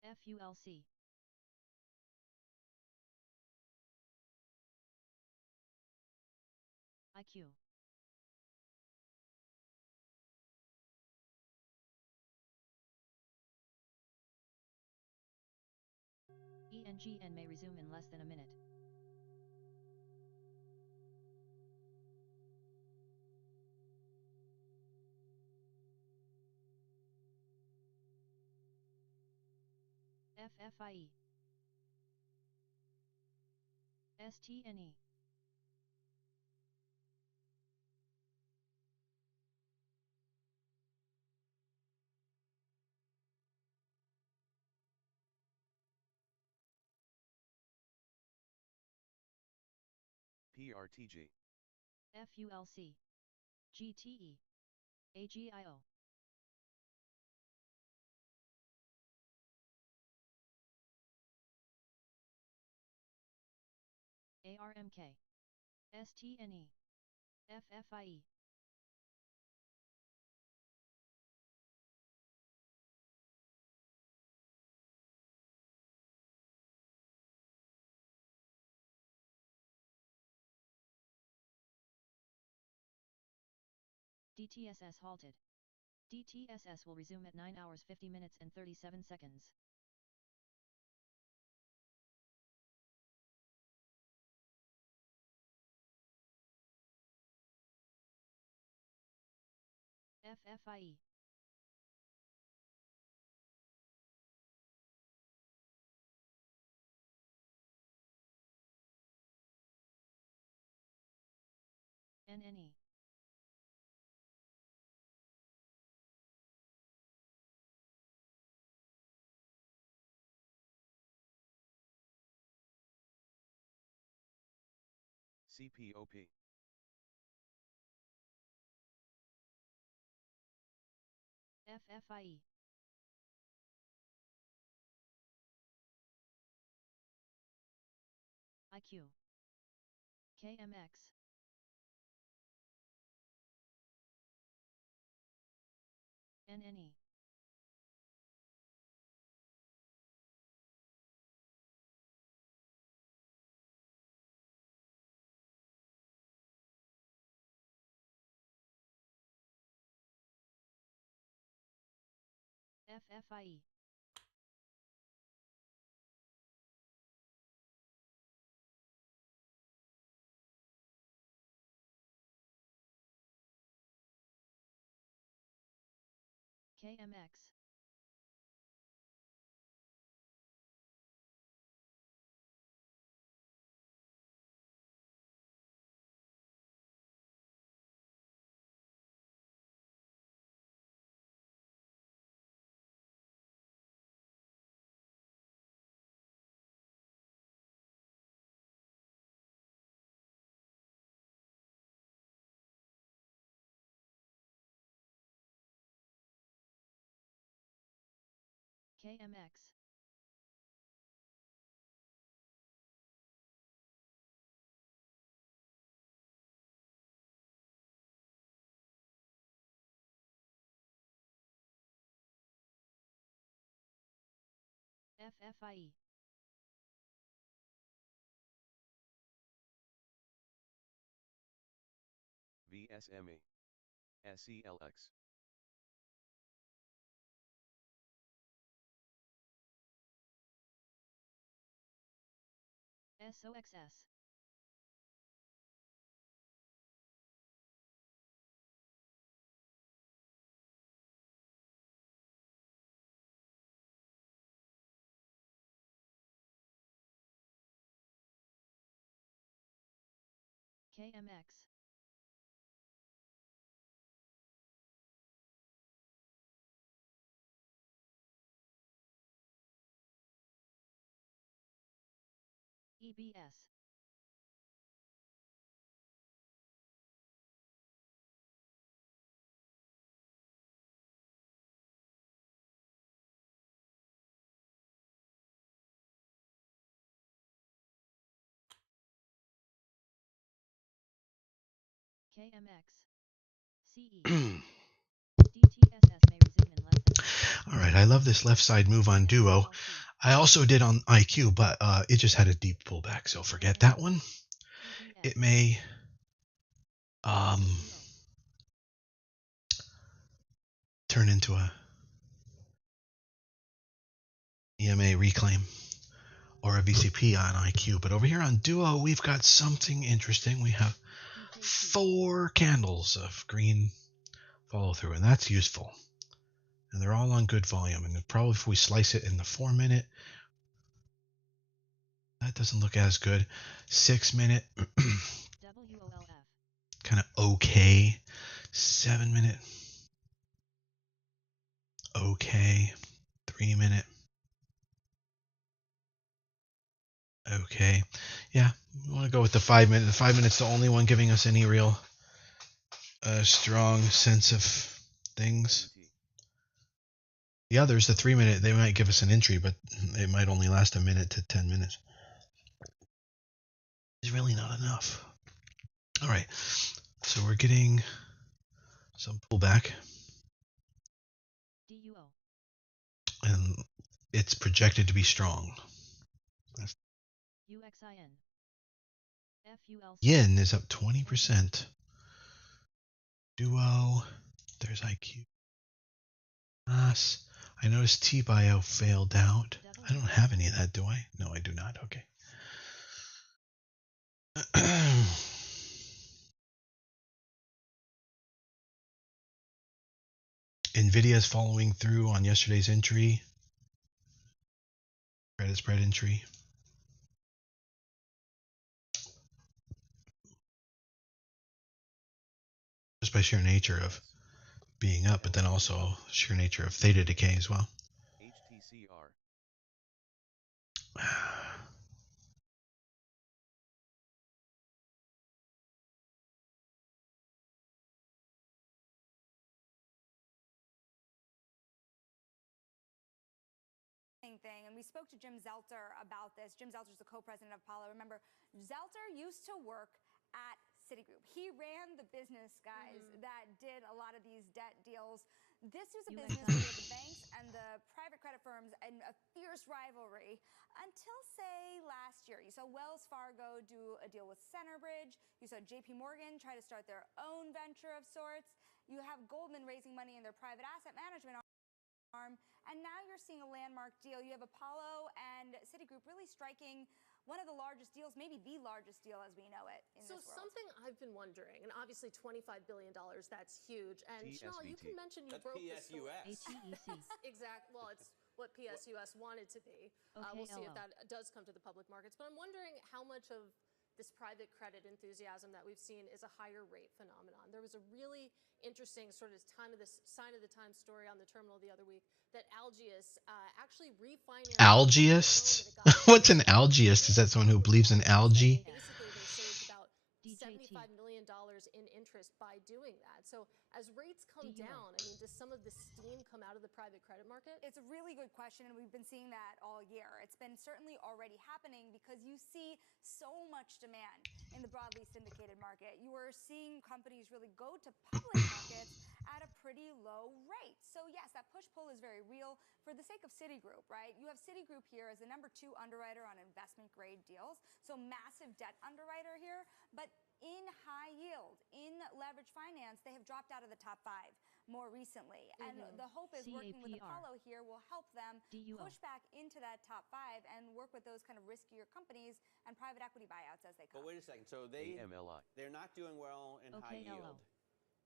FULC. IQ. ENGN may resume in less than a minute. FFIE. STNE. PRTG. FULC. GTE. AGIO. ARMK. STNE. FFIE. DTSS halted. DTSS will resume at 9 hours 50 minutes and 37 seconds. FFIE. NNE. CPOP. FFIE. IQ. KMX. NNE. FFIE. KMX. KMX. FFIE. VSME. SELX. SOXS. KMX. EBS. KMX. CE. DTSS may resume in less than All right, I love this left side move on Duo. I also did on IQ, but it just had a deep pullback, so forget that one. It may turn into a EMA reclaim or a VCP on IQ. But over here on Duo, we've got something interesting. We have 4 candles of green follow through, and that's useful. And they're all on good volume. And probably if we slice it in the 4-minute, that doesn't look as good. 6-minute, kind of okay. 7-minute, okay. 3-minute, okay. Yeah, we want to go with the 5-minute. The 5-minute's the only one giving us any real strong sense of things. The others, the 3-minute, they might give us an entry, but it might only last a minute to 10 minutes. It's really not enough. All right, so we're getting some pullback, and it's projected to be strong. Yen is up 20%. Duo, there's IQ. I noticed T-Bio failed out. I don't have any of that, do I? No, I do not. Okay. Nvidia is following through on yesterday's entry. Credit spread entry. Just by sheer nature of being up, but then also sheer nature of theta decay as well. HTCR. Thing, and we spoke to Jim Zelter about this. Jim Zelter's the co-president of Apollo. Remember, Zelter used to work at Citigroup. He ran the business, guys, that did a lot of these debt deals. This was a business where the banks and the private credit firms and a fierce rivalry until, say, last year. You saw Wells Fargo do a deal with Centerbridge. You saw JP Morgan try to start their own venture of sorts. You have Goldman raising money in their private asset management arm. And now you're seeing a landmark deal. You have Apollo and Citigroup really striking one of the largest deals, maybe the largest deal as we know it in this world. So something I've been wondering, and obviously $25 billion, that's huge. And Chanel, you can mention you broke the story. Exactly. Well, it's what PSUS wanted to be. We'll see if that does come to the public markets. But I'm wondering how much of this private credit enthusiasm that we've seen is a higher rate phenomenon. There was a really interesting sort of sign of the times story on the terminal the other week that Algius actually refinanced. Algiist? What's an algiist? Is that someone who believes in algae? Basically, they saved about $75 million in interest by doing that. So as rates come down, I mean, does some of the steam come out of the private credit market? It's a really good question, and we've been seeing that all year. It's been certainly already happening because you see so much demand in the broadly syndicated market. You are seeing companies really go to public markets at a pretty low rate. So yes, that push-pull is very real. For the sake of Citigroup, right? You have Citigroup here as the #2 underwriter on investment-grade deals, so massive debt underwriter here. But in high yield, in leverage finance, they have dropped out of the top 5 more recently. And the hope is working with Apollo here will help them push back into that top 5 and work with those kind of riskier companies and private equity buyouts as they come. But wait a second. So they're not doing well in high yield,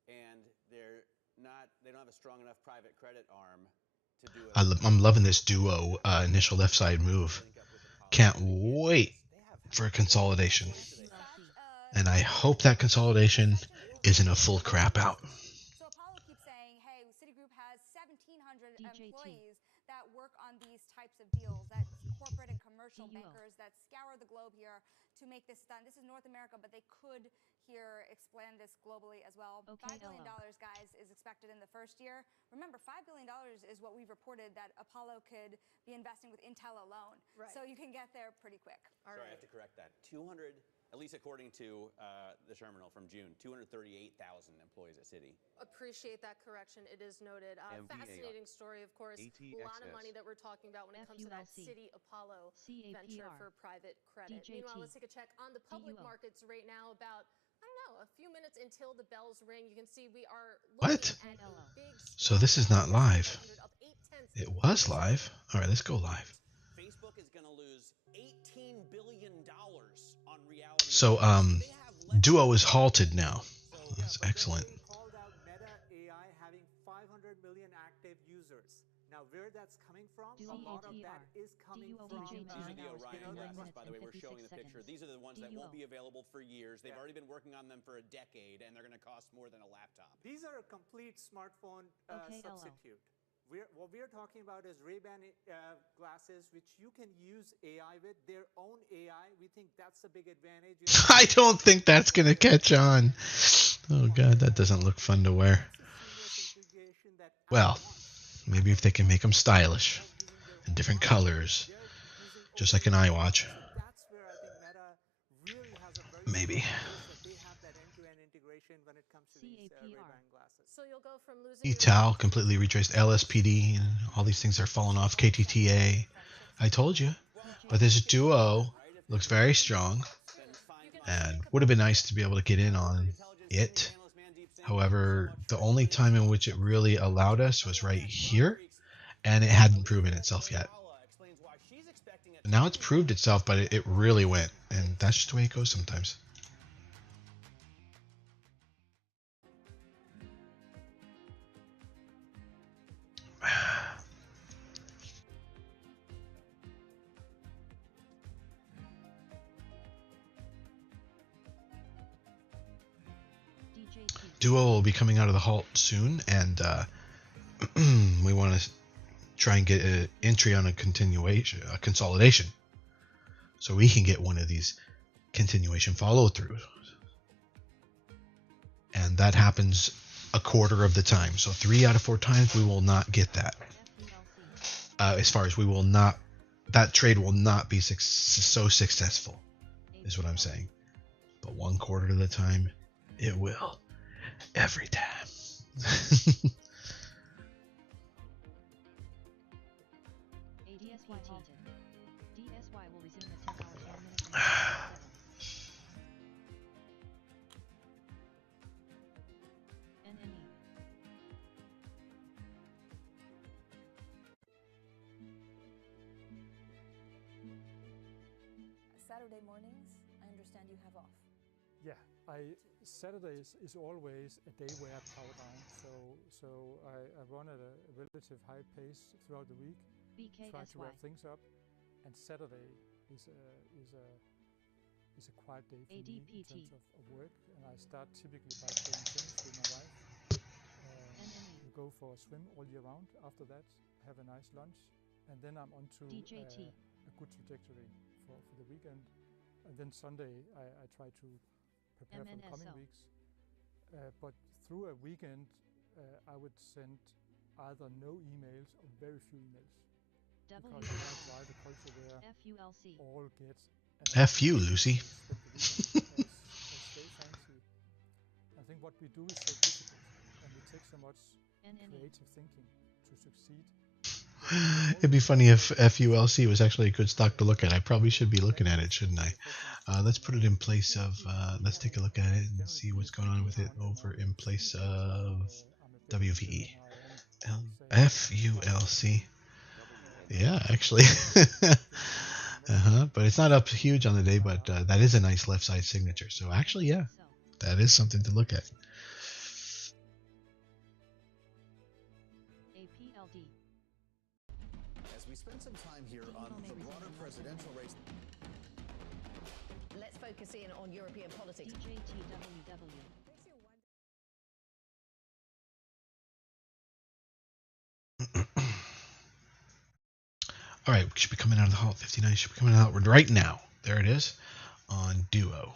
and they don't have a strong enough private credit arm to do it. I'm loving this duo initial left side move. Can't wait for a consolidation. And I hope that consolidation isn't a full crap out. So Apollo keeps saying, hey, Citigroup has 1,700 employees that work on these types of deals. That's corporate and commercial bankers that scour the globe here to make this done. This is North America, but they could here expand this globally as well. $5 billion, guys, is expected in the first year. Remember, $5 billion is what we've reported that Apollo could be investing with Intel alone. Right. So you can get there pretty quick. Sorry, I have to correct that. 200, at least according to the terminal from June, 238,000 employees at Citi. Appreciate that correction. It is noted. Fascinating story, of course. A lot of money that we're talking about when it comes to that Citi Apollo venture for private credit. Meanwhile, let's take a check on the public markets right now. About, I don't know, a few minutes until the bells ring. You can see we are looking at a big, so this is not live. It was live. All right, let's go live. Facebook is going to lose $18 billion on reality. So Duo is halted now. That's excellent. Called out Meta AI having 500 million active users. Now, where that's coming from, a lot of that is coming from... These are the Orion glasses, by the way. We're showing the picture. These are the ones that won't be available for years. They've already been working on them for a decade, and they're going to cost more than a laptop. These are a complete smartphone substitute. What we're talking about is Ray-Ban glasses, which you can use AI with, their own AI. We think that's a big advantage. I don't think that's going to catch on. Oh, God, that doesn't look fun to wear. Well, maybe if they can make them stylish in different colors, just like an iWatch. Maybe. So you'll go from losing ETAL, completely retraced LSPD, and all these things are falling off. KTTA. I told you. But this Duo looks very strong, and would have been nice to be able to get in on it. However, the only time in which it really allowed us was right here, and it hadn't proven itself yet. Now it's proved itself, but it really went, and that's just the way it goes sometimes. Duo will be coming out of the halt soon, and we want to try and get an entry on a consolidation, so we can get one of these continuation follow-throughs, and that happens a quarter of the time. So 3 out of 4 times we will not get that. As far as we will not, that trade will not be so successful, is what I'm saying. But 1/4 of the time, it will. Every time. Saturday mornings, I understand you have off. Yeah, Saturday is always a day where I power down, so I run at a relative high pace throughout the week, try to wrap things up, and Saturday is a quiet day for me in terms of work, and I start typically by playing tennis with my wife. We go for a swim all year round. After that, have a nice lunch, and then I'm onto a good trajectory for the weekend. And then Sunday, I try to prepare for the coming MNSO. weeks. But through a weekend, I would send either no emails or very few emails. Because I want to drive the culture where FULC. all get F you, Lucy. spend the weekend as they fancy. I think what we do is so difficult, and we take so much creative thinking to succeed. It'd be funny if FULC was actually a good stock to look at. I probably should be looking at it, shouldn't I? Let's put it in place of, let's take a look at it and see what's going on with it over in place of WVE. FULC. Yeah, actually. But it's not up huge on the day, but that is a nice left side signature. So actually, yeah, that is something to look at. APLD. As we spend some time here on the broader presidential race. Let's focus in on European politics. DJTWW. All right, we should be coming out of the halt. 59 should be coming out right now. There it is on Duo.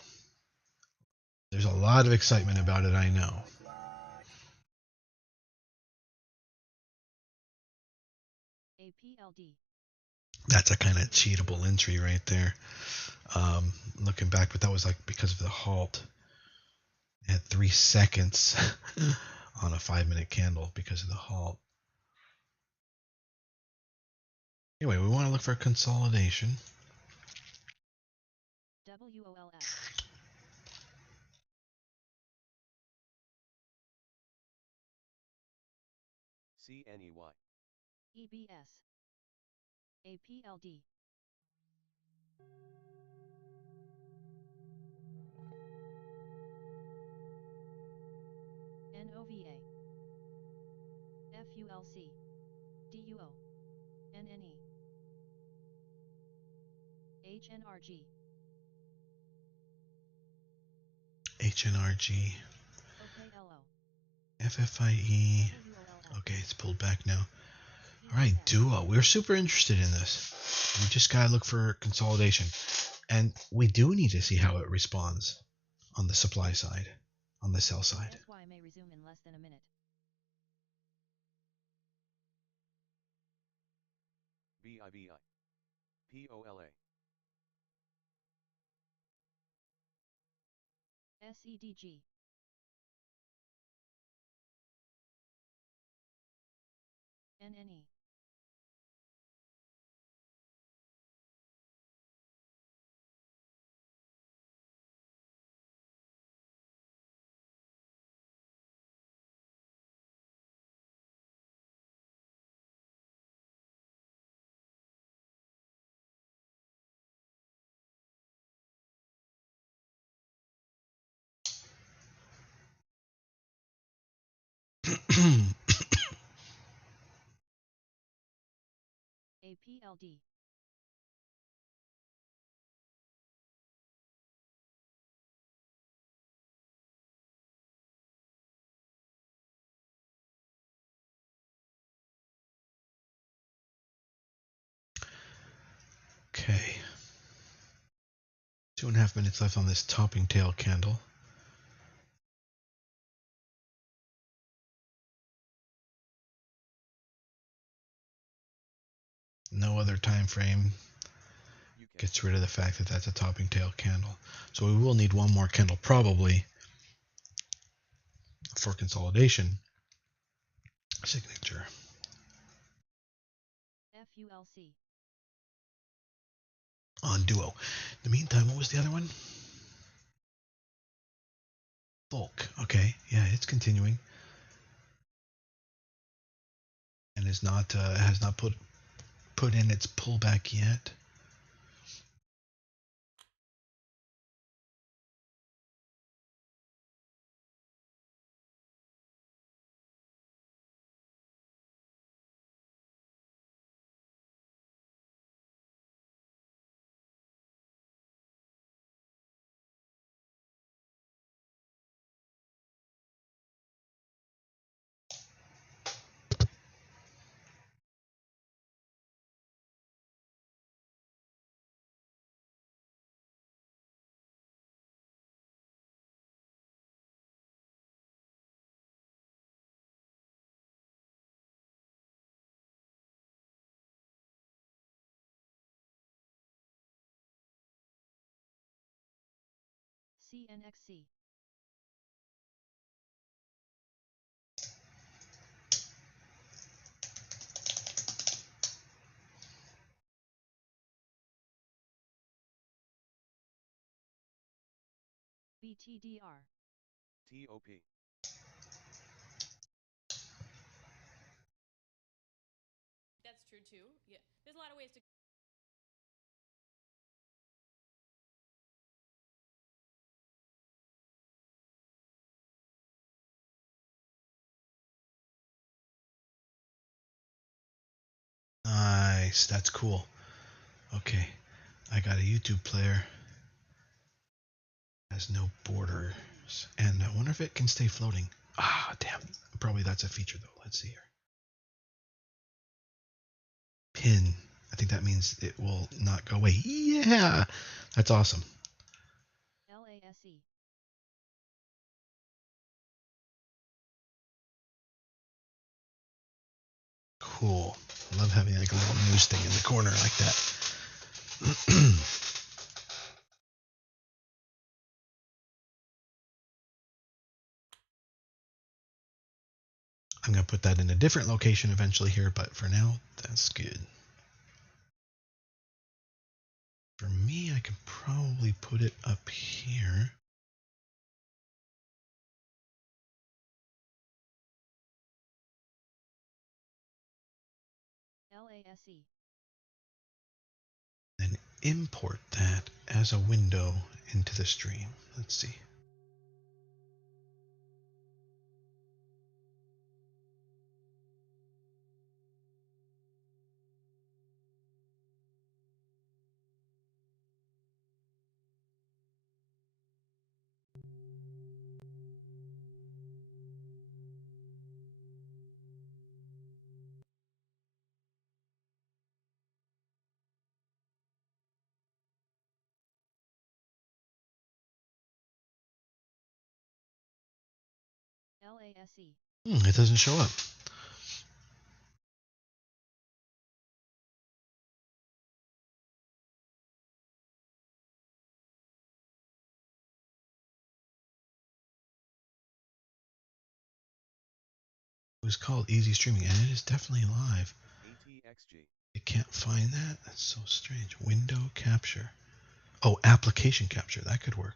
There's a lot of excitement about it, I know. APLD. That's a kind of cheatable entry right there. Looking back, but that was like because of the halt. It had 3 seconds on a 5-minute candle because of the halt. Anyway, we want to look for consolidation. WOLF. CNEY. EBS. APLD. NOVA. FULC. DUO. NNE. HNRG. HNRG. OKLO. FFIE. Okay, it's pulled back now. All right, Duo. We're super interested in this. We just got to look for consolidation. And we do need to see how it responds on the supply side, on the sell side. SY may resume in less than a minute. BIBI. POLA. SEDG. NNE. APLD. Okay. 2.5 minutes left on this topping tail candle. No other time frame gets rid of the fact that that's a topping tail candle. So we will need one more candle probably for consolidation signature. FULC. On Duo. In the meantime, what was the other one? Bulk. Okay, yeah, it's continuing, and is not has not put in its pullback yet. CNXC. BTDR. TOP. That's true too. Yeah, there's a lot of ways to. Nice. That's cool. Okay. I got a YouTube player. Has no borders. And I wonder if it can stay floating. Ah, damn. Probably that's a feature though. Let's see here. Pin. I think that means it will not go away. Yeah. That's awesome. LASE. Cool. I love having like a little news thing in the corner like that. I'm going to put that in a different location eventually here, but for now, that's good. For me, I can probably put it up here. LASE. Then import that as a window into the stream. Let's see. LASE. It doesn't show up. It was called Easy Streaming, and it is definitely live. ATXG. You can't find that? That's so strange. Window capture. Oh, application capture. That could work.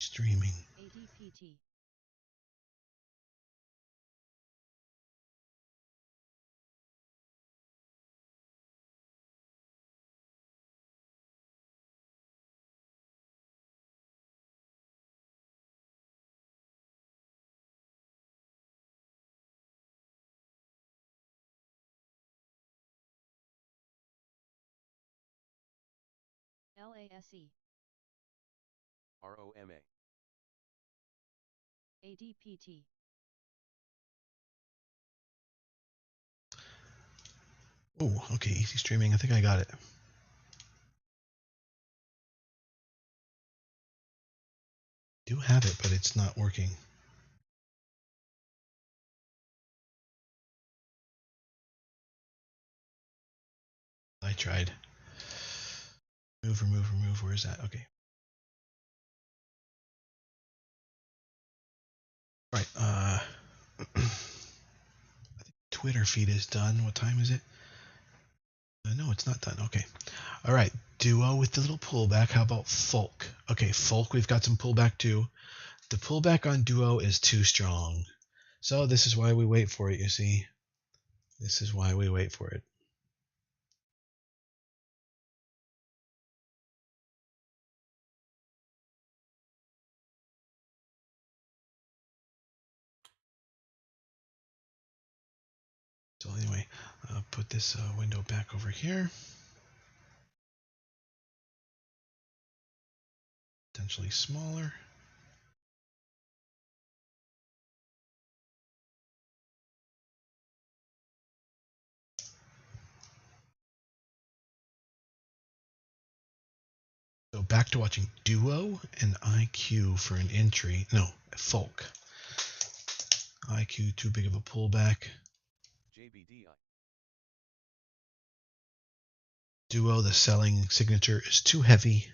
Streaming. ADPT. LASE. ROMA. ADPT. Oh, okay. Easy streaming. I think I got it. Do have it, but it's not working. I tried. Remove. Where is that? Okay. Right. I think Twitter feed is done. What time is it? No, it's not done. Okay. All right. Duo with the little pullback. How about Folk? Okay, Folk, we've got some pullback too. The pullback on Duo is too strong. So this is why we wait for it, you see. This is why we wait for it. So anyway, I'll put this window back over here. Potentially smaller. So back to watching Duo and IQ for an entry. No, Folk. IQ too big of a pullback. JBDI. Duo, the selling signature is too heavy.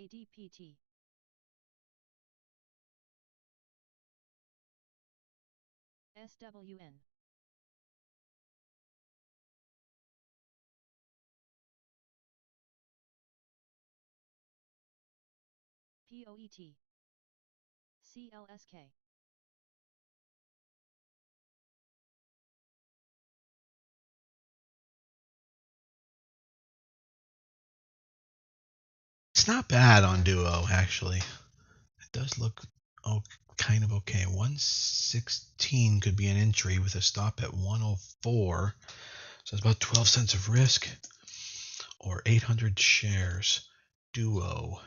ADPT. SWN. POET. CLSK. It's not bad on Duo, actually. It does look kind of okay. 116 could be an entry with a stop at 104. So it's about 12 cents of risk or 800 shares. Duo.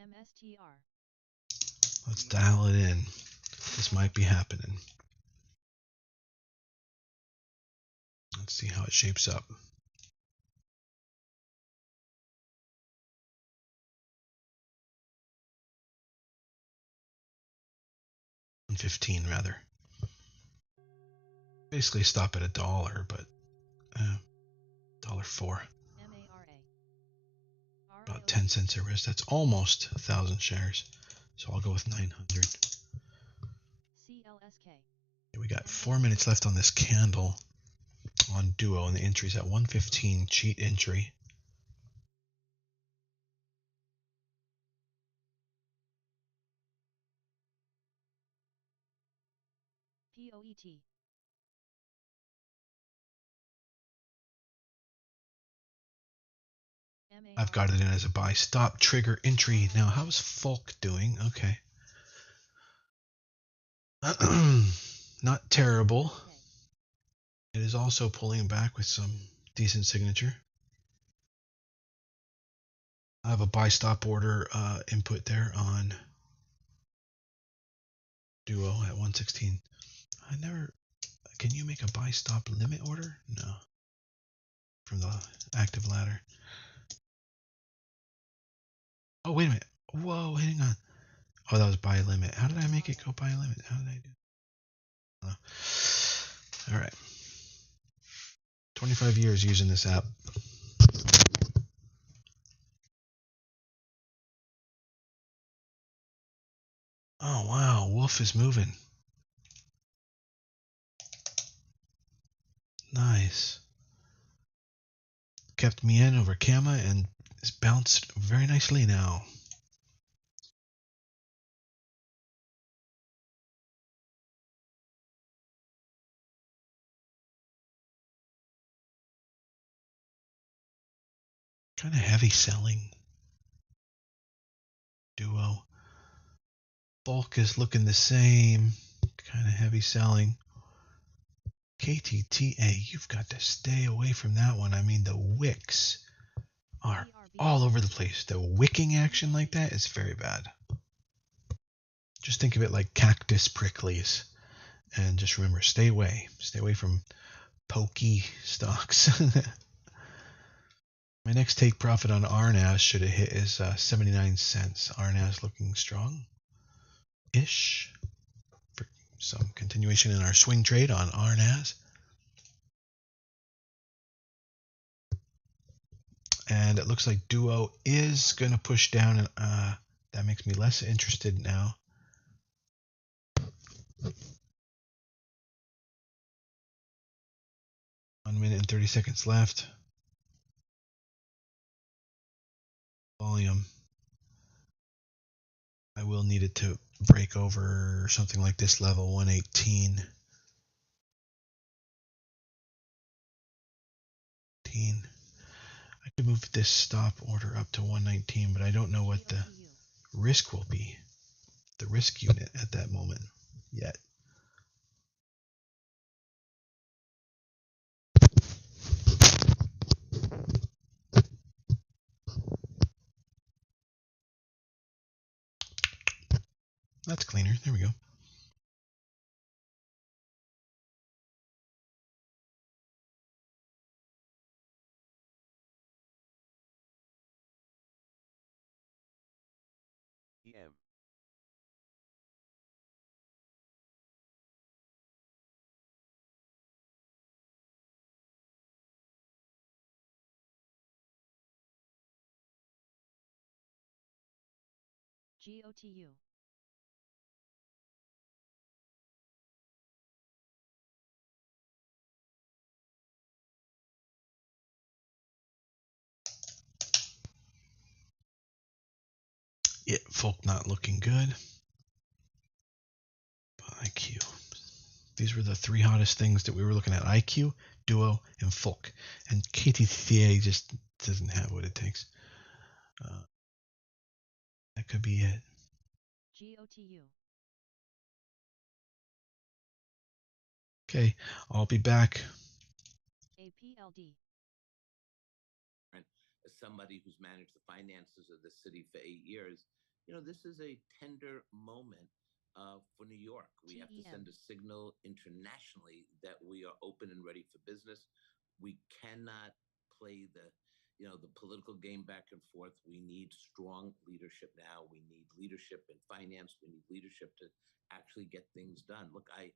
MSTR. Let's dial it in. This might be happening. Let's see how it shapes up. $1.15 rather. Basically stop at $1, but $1.04. About 10 cents a risk. That's almost 1,000 shares. So I'll go with 900. We got 4 minutes left on this candle on Duo, and the entry's at 115. Cheat entry. POET. I've got it in as a buy. Stop, trigger, entry. Now, how's Folk doing? Okay. Not terrible. It is also pulling back with some decent signature. I have a buy stop order input there on Duo at 116. Can you make a buy stop limit order? No. From the active ladder. Oh, wait a minute. Whoa, hang on. Oh, that was buy limit. How did I make it go buy limit? How did I do? All right. 25 years using this app. Oh, wow. Wolf is moving. Nice. Kept me in over Kama and it's bounced very nicely now. Kind of heavy selling. Duo. Bulk is looking the same. Kind of heavy selling. KTTA, you've got to stay away from that one. I mean, the wicks are all over the place. The wicking action like that is very bad. Just think of it like cactus pricklies. And just remember, stay away. Stay away from pokey stocks. My next take profit on RNAS, should it hit, is 79 cents. RNAS looking strong-ish. For some continuation in our swing trade on RNAS. And it looks like Duo is going to push down, and that makes me less interested now. One minute and 30 seconds left. Volume. I will need it to break over something like this level, 118. I could move this stop order up to 119, but I don't know what the risk will be. The risk unit at that moment yet. That's cleaner. There we go. EM. GOTU. Yeah, folk not looking good. IQ. These were the three hottest things that we were looking at: IQ, Duo, and Folk. And KTTA just doesn't have what it takes. That could be it. GOTU. Okay, I'll be back. APLD. As somebody who's managed the finances of the city for 8 years, this is a tender moment for New York. We have to send a signal internationally that we are open and ready for business. We cannot play the political game back and forth. We need strong leadership now. We need leadership in finance. We need leadership to actually get things done. Look, I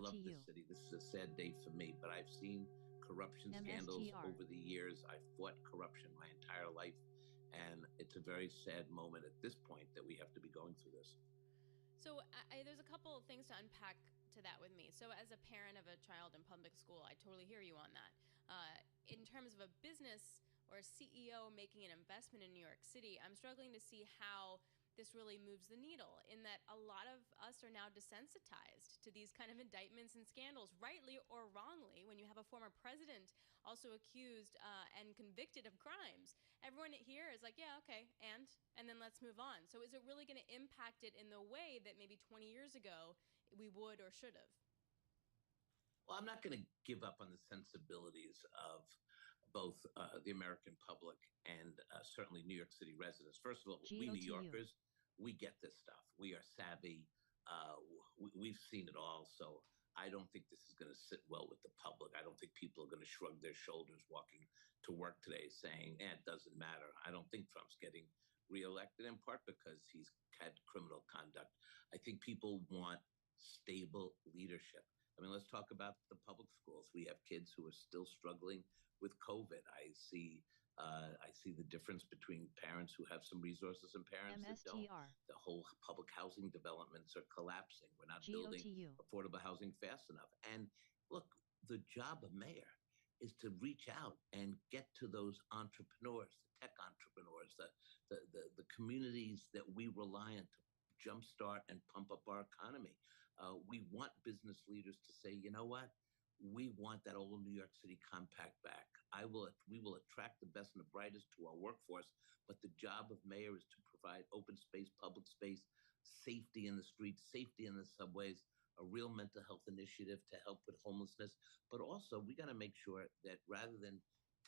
love this city. This is a sad day for me, but I've seen corruption scandals over the years. I've fought corruption my entire life, and it's a very sad moment at this point that we have to be going through this. So there's a couple of things to unpack to that with me. So as a parent of a child in public school, I totally hear you on that. In terms of a business or a CEO making an investment in New York City, I'm struggling to see how this really moves the needle, in that a lot of us are now desensitized to these kind of indictments and scandals, rightly or wrongly. When you have a former president also accused and convicted of crimes, everyone here is like, yeah, okay, and then let's move on. So is it really going to impact it in the way that maybe 20 years ago we would or should have? Well, I'm not going to give up on the sensibilities of both the American public and certainly New York City residents. First of all, we New Yorkers, we get this stuff. We are savvy. We've seen it all. So I don't think this is going to sit well with the public. I don't think people are going to shrug their shoulders walking to work today saying, it doesn't matter. I don't think Trump's getting reelected, in part because he's had criminal conduct. I think people want stable leadership. I mean, let's talk about the public schools. We have kids who are still struggling with COVID. I see the difference between parents who have some resources and parents that don't. The whole public housing developments are collapsing. We're not building affordable housing fast enough. And look, the job of mayor is to reach out and get to those entrepreneurs, the tech entrepreneurs, the communities that we rely on to jumpstart and pump up our economy. We want business leaders to say, you know what? We want that old New York City compact back. We will attract the best and the brightest to our workforce, but the job of mayor is to provide open space, public space, safety in the streets, safety in the subways, a real mental health initiative to help with homelessness. But also, we got to make sure that rather than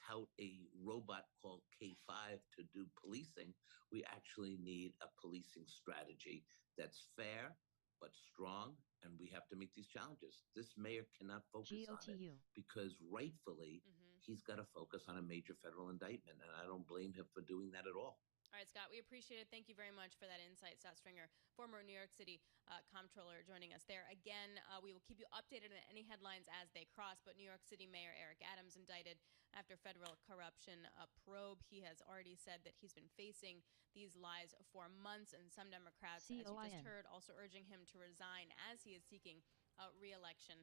tout a robot called K5 to do policing, we actually need a policing strategy that's fair but strong, and we have to meet these challenges. This mayor cannot focus on it because rightfully he's got to focus on a major federal indictment, and I don't blame him for doing that at all. All right, Scott, we appreciate it. Thank you very much for that insight. Scott Stringer, former New York City comptroller, joining us there. Again, we will keep you updated on any headlines as they cross, but New York City Mayor Eric Adams indicted after federal corruption probe. He has already said that he's been facing these lies for months, and some Democrats, as you just heard, also urging him to resign as he is seeking re-election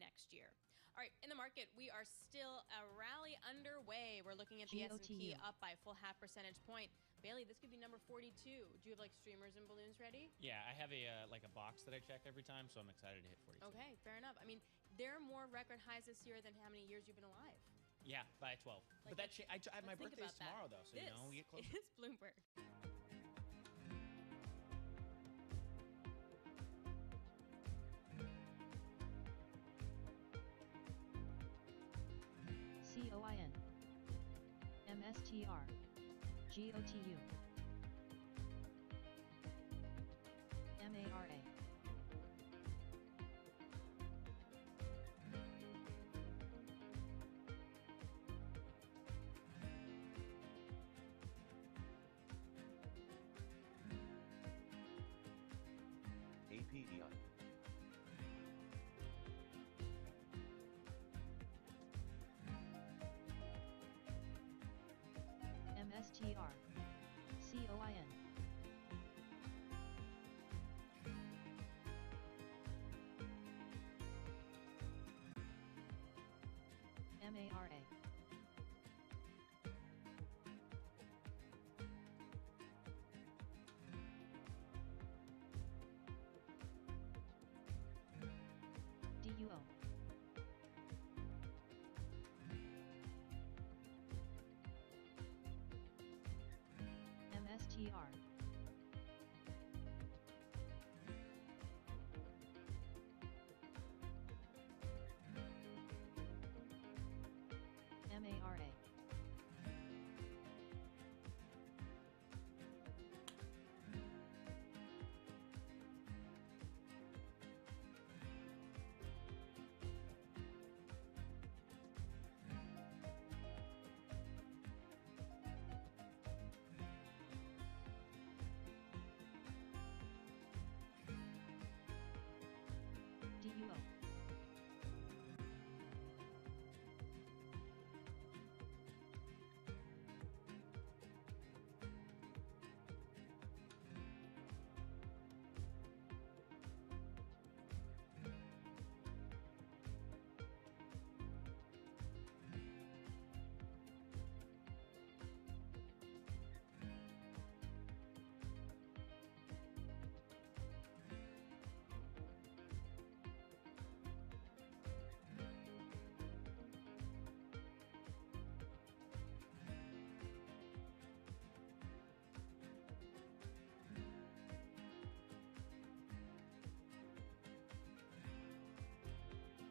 next year. All right, in the market, we are still a rally underway. We're looking at the S&P up by a full half percentage point. Bailey, this could be number 42. Do you have like streamers and balloons ready? Yeah, I have a box that I check every time, so I'm excited to hit 42. Okay, fair enough. I mean, there are more record highs this year than how many years you've been alive. Yeah, by 12. But that my birthday's tomorrow, though, so we get closer. It's Bloomberg. COIN MSTR GOTU MARA. KTTA. MSTR. COIN. MARA. DUO. MSTR. MARA. DUO.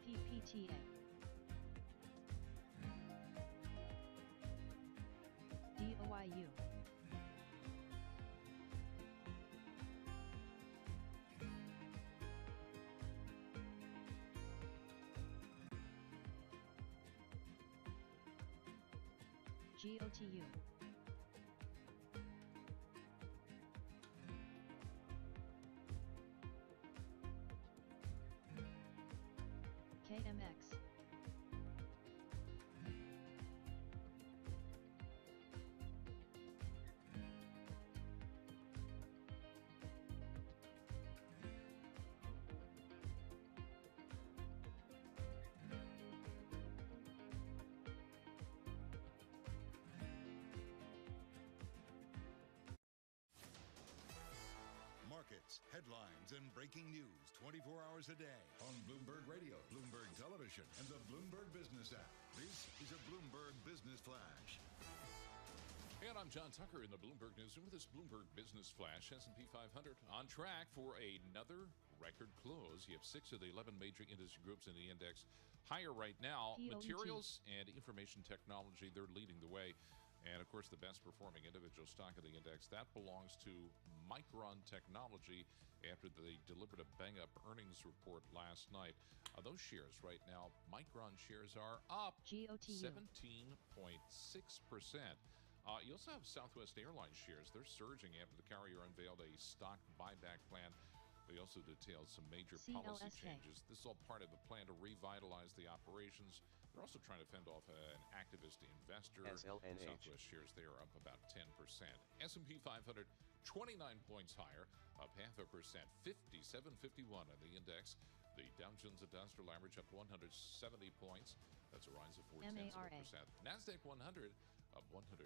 KTTA. DOIU. GOTU. KMX. Markets, headlines, and breaking news 24 hours a day on Bloomberg Radio, Bloomberg Television, and the Bloomberg Business app. This is a Bloomberg Business Flash. And I'm John Tucker in the Bloomberg Newsroom with this Bloomberg Business Flash. S&P 500 on track for another record close. You have 6 of the 11 major industry groups in the index higher right now. POET. Materials and information technology, they're leading the way. And, of course, the best performing individual stock of the index, that belongs to Micron Technology after they delivered a bang-up earnings report last night. Those shares right now, Micron shares are up GOTU. 17.6%. You also have Southwest Airlines shares. They're surging after the carrier unveiled a stock buyback plan. They also detailed some major policy CLSK. changes. This is all part of the plan to revitalize the operations. They're also trying to fend off an activist investor. SLNH. Southwest shares there are up about 10%. S&P 500, 29 points higher, up 0.5%, 5751 on the index. The Dow Jones Industrial Average up 170 points. That's a rise of 0.4%. NASDAQ 100 up 191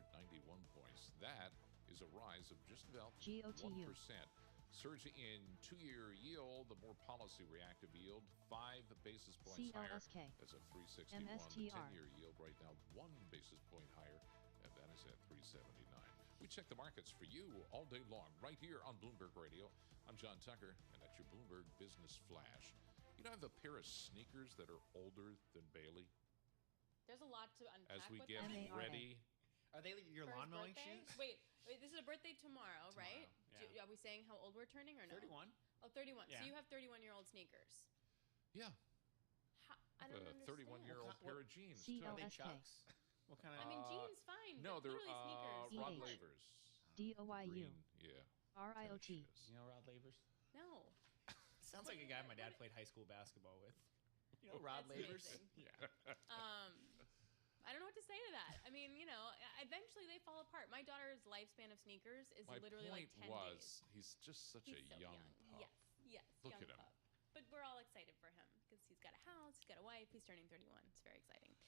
points. That is a rise of just about GOTU. 1%. Surge in two-year yield, the more policy-reactive yield, 5 basis points higher. CLSK. That's at 361. The MSTR. 10-year yield right now, 1 basis point higher, and that is at 379. We check the markets for you all day long, right here on Bloomberg Radio. I'm John Tucker, and that's your Bloomberg Business Flash. You know, I have a pair of sneakers that are older than Bailey. There's a lot to unpack As we with get that. ready. Are they your For his lawn mowing birthday? shoes? Wait, Wait, this is a birthday tomorrow, right? Yeah. Are we saying how old we're turning or no? 31. Oh, 31. Yeah. So you have 31-year-old sneakers. Yeah. I don't a understand. 31-year-old pair of jeans, too. Are they Chucks? What kind of... I mean, jeans, fine. No, but they're sneakers. Rod Lavers. DOYU. Green, yeah. RIOT. You know Rod Lavers? No. Sounds like a guy my dad played high school basketball with. You know Rod That's Lavers? amazing. Yeah. I don't know what to say to that. I mean, eventually they fall apart. My daughter's lifespan of sneakers is literally like 10 days. He's just such a so young pup. Yes, Look young at him. pup. But we're all excited for him because he's got a house, he's got a wife, he's turning 31. It's very exciting.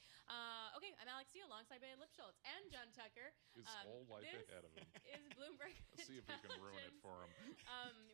Okay, I'm Alex C alongside Bailey Lipschultz and John Tucker. His whole life ahead of him. Is Bloomberg. Let's see if we can ruin it for him.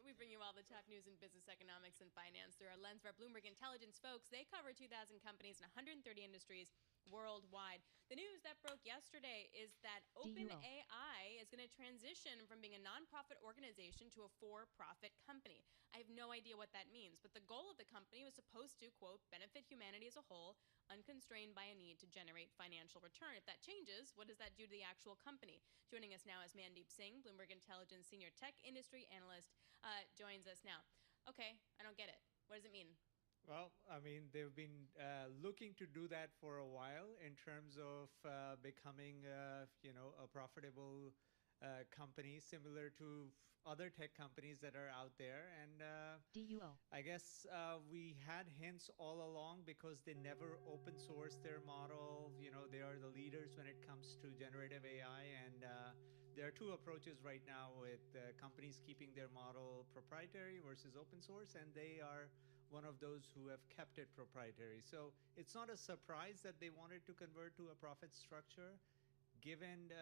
We bring you all the top news in business, economics, and finance through our lens of our Bloomberg Intelligence folks. They cover 2,000 companies in 130 industries worldwide. The news that broke yesterday is that OpenAI is going to transition from being a nonprofit organization to a for-profit company. I have no idea what that means, but the goal of the company was supposed to, quote, benefit humanity as a whole, unconstrained by a need to generate financial return. If that changes, what does that do to the actual company? Joining us now is Mandeep Singh, Bloomberg Intelligence Senior Tech Industry Analyst, joins us now. Okay, I don't get it. What does it mean? Well, I mean, they've been looking to do that for a while in terms of becoming, a profitable company similar to other tech companies that are out there. And I guess we had hints all along because they never open source their model. They are the leaders when it comes to generative AI. And there are two approaches right now with companies keeping their model proprietary versus open source. And they are one of those who have kept it proprietary. So it's not a surprise that they wanted to convert to a profit structure, given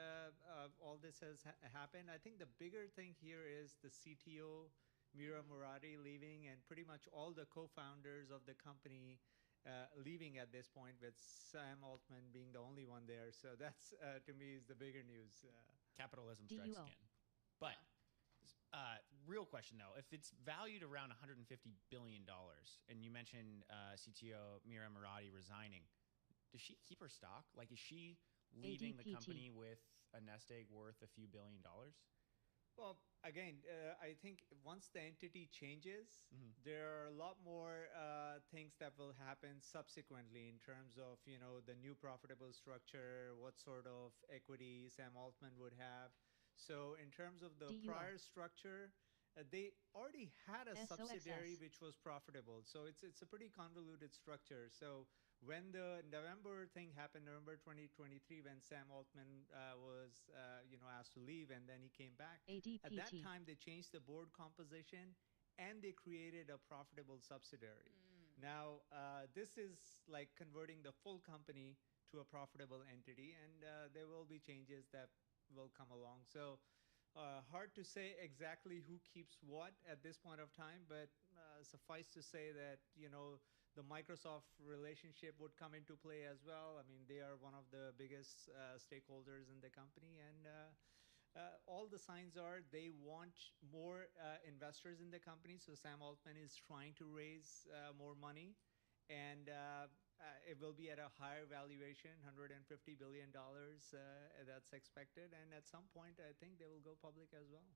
all this has happened. I think the bigger thing here is the CTO, Mira Murati, leaving, and pretty much all the co-founders of the company leaving at this point, with Sam Altman being the only one there. So that's, to me, is the bigger news. Capitalism strikes again. But real question, though. If it's valued around $150 billion, and you mentioned CTO Mira Murati resigning, does she keep her stock? Like, is she leaving the company with a nest egg worth a few $1 billion? Well, again, I think once the entity changes, there are a lot more things that will happen subsequently in terms of, the new profitable structure, what sort of equity Sam Altman would have. So in terms of the prior structure, they already had a subsidiary which was profitable. So it's a pretty convoluted structure. So when the November thing happened, November 2023, when Sam Altman was asked to leave and then he came back, at that time they changed the board composition and they created a profitable subsidiary. Now, this is like converting the full company to a profitable entity, and there will be changes that will come along. So hard to say exactly who keeps what at this point of time, but suffice to say that, the Microsoft relationship would come into play as well. I mean, they are one of the biggest stakeholders in the company, and all the signs are they want more investors in the company. So Sam Altman is trying to raise more money, and it will be at a higher valuation, $150 billion that's expected. And at some point, I think they will go public as well.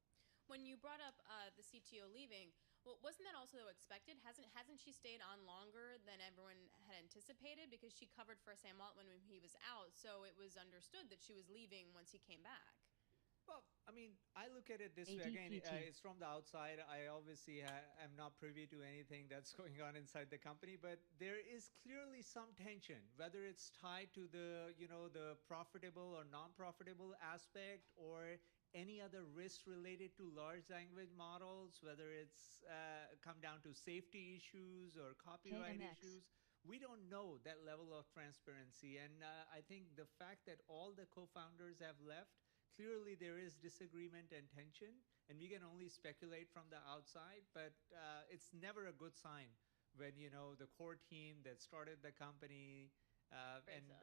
When you brought up the CTO leaving, well, wasn't that also expected? Hasn't she stayed on longer than everyone had anticipated? Because she covered for Sam Altman when he was out, so it was understood that she was leaving once he came back. Well, I mean, I look at it this way. Again, it's from the outside. I obviously am not privy to anything that's going on inside the company, but there is clearly some tension, whether it's tied to the, the profitable or non-profitable aspect, or any other risks related to large language models, whether it's come down to safety issues or copyright issues. We don't know that level of transparency. And I think the fact that all the co-founders have left, clearly there is disagreement and tension, and we can only speculate from the outside, but it's never a good sign when, the core team that started the company,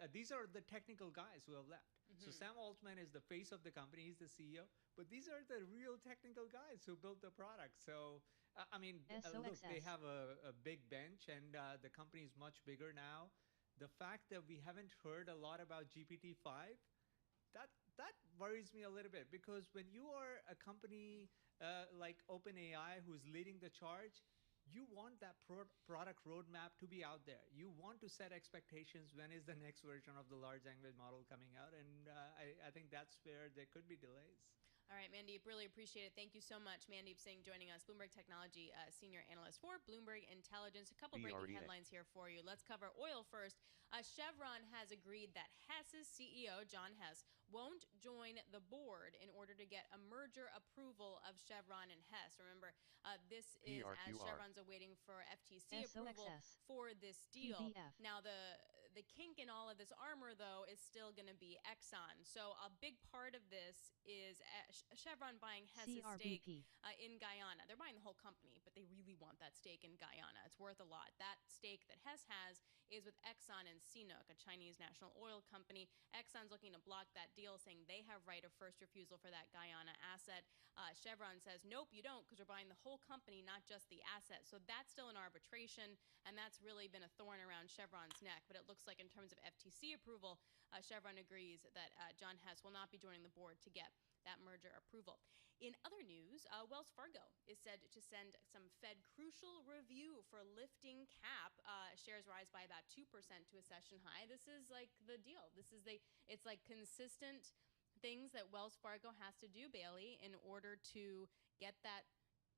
these are the technical guys who have left. So Sam Altman is the face of the company, he's the CEO, but these are the real technical guys who built the product. So, I mean, look, they have a big bench, and the company is much bigger now. The fact that we haven't heard a lot about GPT-5, that that worries me a little bit, because when you are a company like OpenAI who's leading the charge, you want that product roadmap to be out there. You want to set expectations. When is the next version of the large language model coming out? And I think that's where there could be delays. All right, Mandeep, really appreciate it. Thank you so much. Mandeep Singh joining us, Bloomberg Technology Senior Analyst for Bloomberg Intelligence. A couple breaking headlines here for you. Let's cover oil first. Chevron has agreed that Hess's CEO, John Hess, won't join the board in order to get a merger approval of Chevron and Hess. Remember, this is as Chevron's awaiting for FTC approval for this deal. Now, the kink in all of this armor, though, is still going to be Exxon. So a big part of this is Chevron buying Hess's stake in Guyana. They're buying the whole company, but they really want that stake in Guyana. It's worth a lot. That stake that Hess has is with Exxon and CNOOC, a Chinese national oil company. Exxon's looking to block that deal, saying they have right of first refusal for that Guyana asset. Chevron says, nope, you don't, because we're buying the whole company, not just the asset. So that's still in arbitration, and that's really been a thorn around Chevron's neck. But it looks like in terms of FTC approval, Chevron agrees that John Hess will not be joining the board to get that merger approval. In other news, Wells Fargo is said to send some Fed crucial review for lifting cap. Shares rise by about 2% to a session high. This is like the deal. It's like consistent things that Wells Fargo has to do, Bailey, in order to get that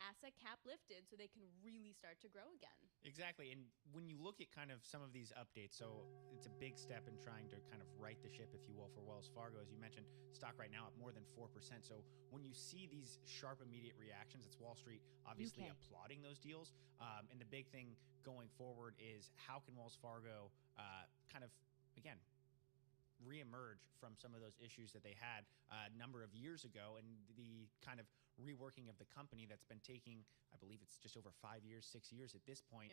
asset cap lifted so they can really start to grow again. Exactly. And when you look at kind of some of these updates, so it's a big step in trying to kind of right the ship, if you will, for Wells Fargo. As you mentioned, stock right now at more than 4%. So when you see these sharp, immediate reactions, it's Wall Street obviously applauding those deals. And the big thing going forward is how can Wells Fargo kind of, again, reemerge from some of those issues that they had a number of years ago, and the kind of reworking of the company that's been taking, I believe it's just over 5 years, 6 years at this point,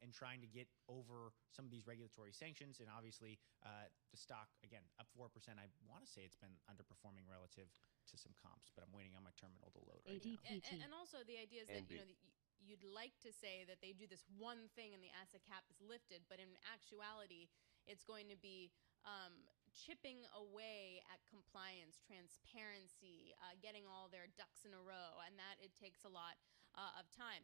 and trying to get over some of these regulatory sanctions. And obviously the stock, again, up 4%. I want to say it's been underperforming relative to some comps, but I'm waiting on my terminal to load right now. And also the idea is that, you'd like to say that they do this one thing and the asset cap is lifted, but in actuality, it's going to be chipping away at compliance, transparency, getting all their ducks in a row, and that it takes a lot of time.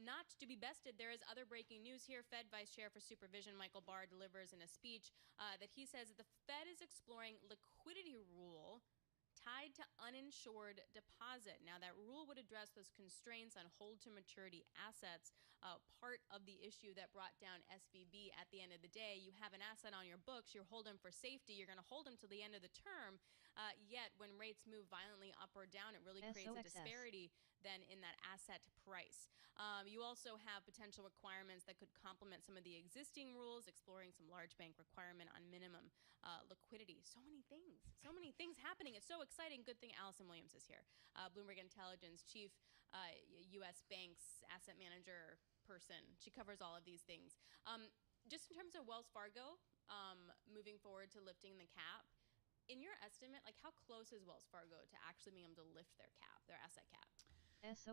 Not to be bested, there is other breaking news here. Fed Vice Chair for Supervision Michael Barr delivers in a speech that he says that the Fed is exploring liquidity rule tied to uninsured deposit. Now, that rule would address those constraints on hold-to-maturity assets, part of the issue that brought down SVB at the end of the day. You have an asset on your books, you're holding for safety, you're going to hold them till the end of the term, yet when rates move violently up or down, it really creates a disparity then in that asset price. You also have potential requirements that could complement some of the existing rules, exploring some large bank requirement on minimum liquidity. So many things happening. It's so exciting. Good thing Allison Williams is here. Bloomberg Intelligence Chief U.S. Banks Asset Manager person. She covers all of these things. Just in terms of Wells Fargo moving forward to lifting the cap, in your estimate, like how close is Wells Fargo to actually being able to lift their cap, their asset cap? It's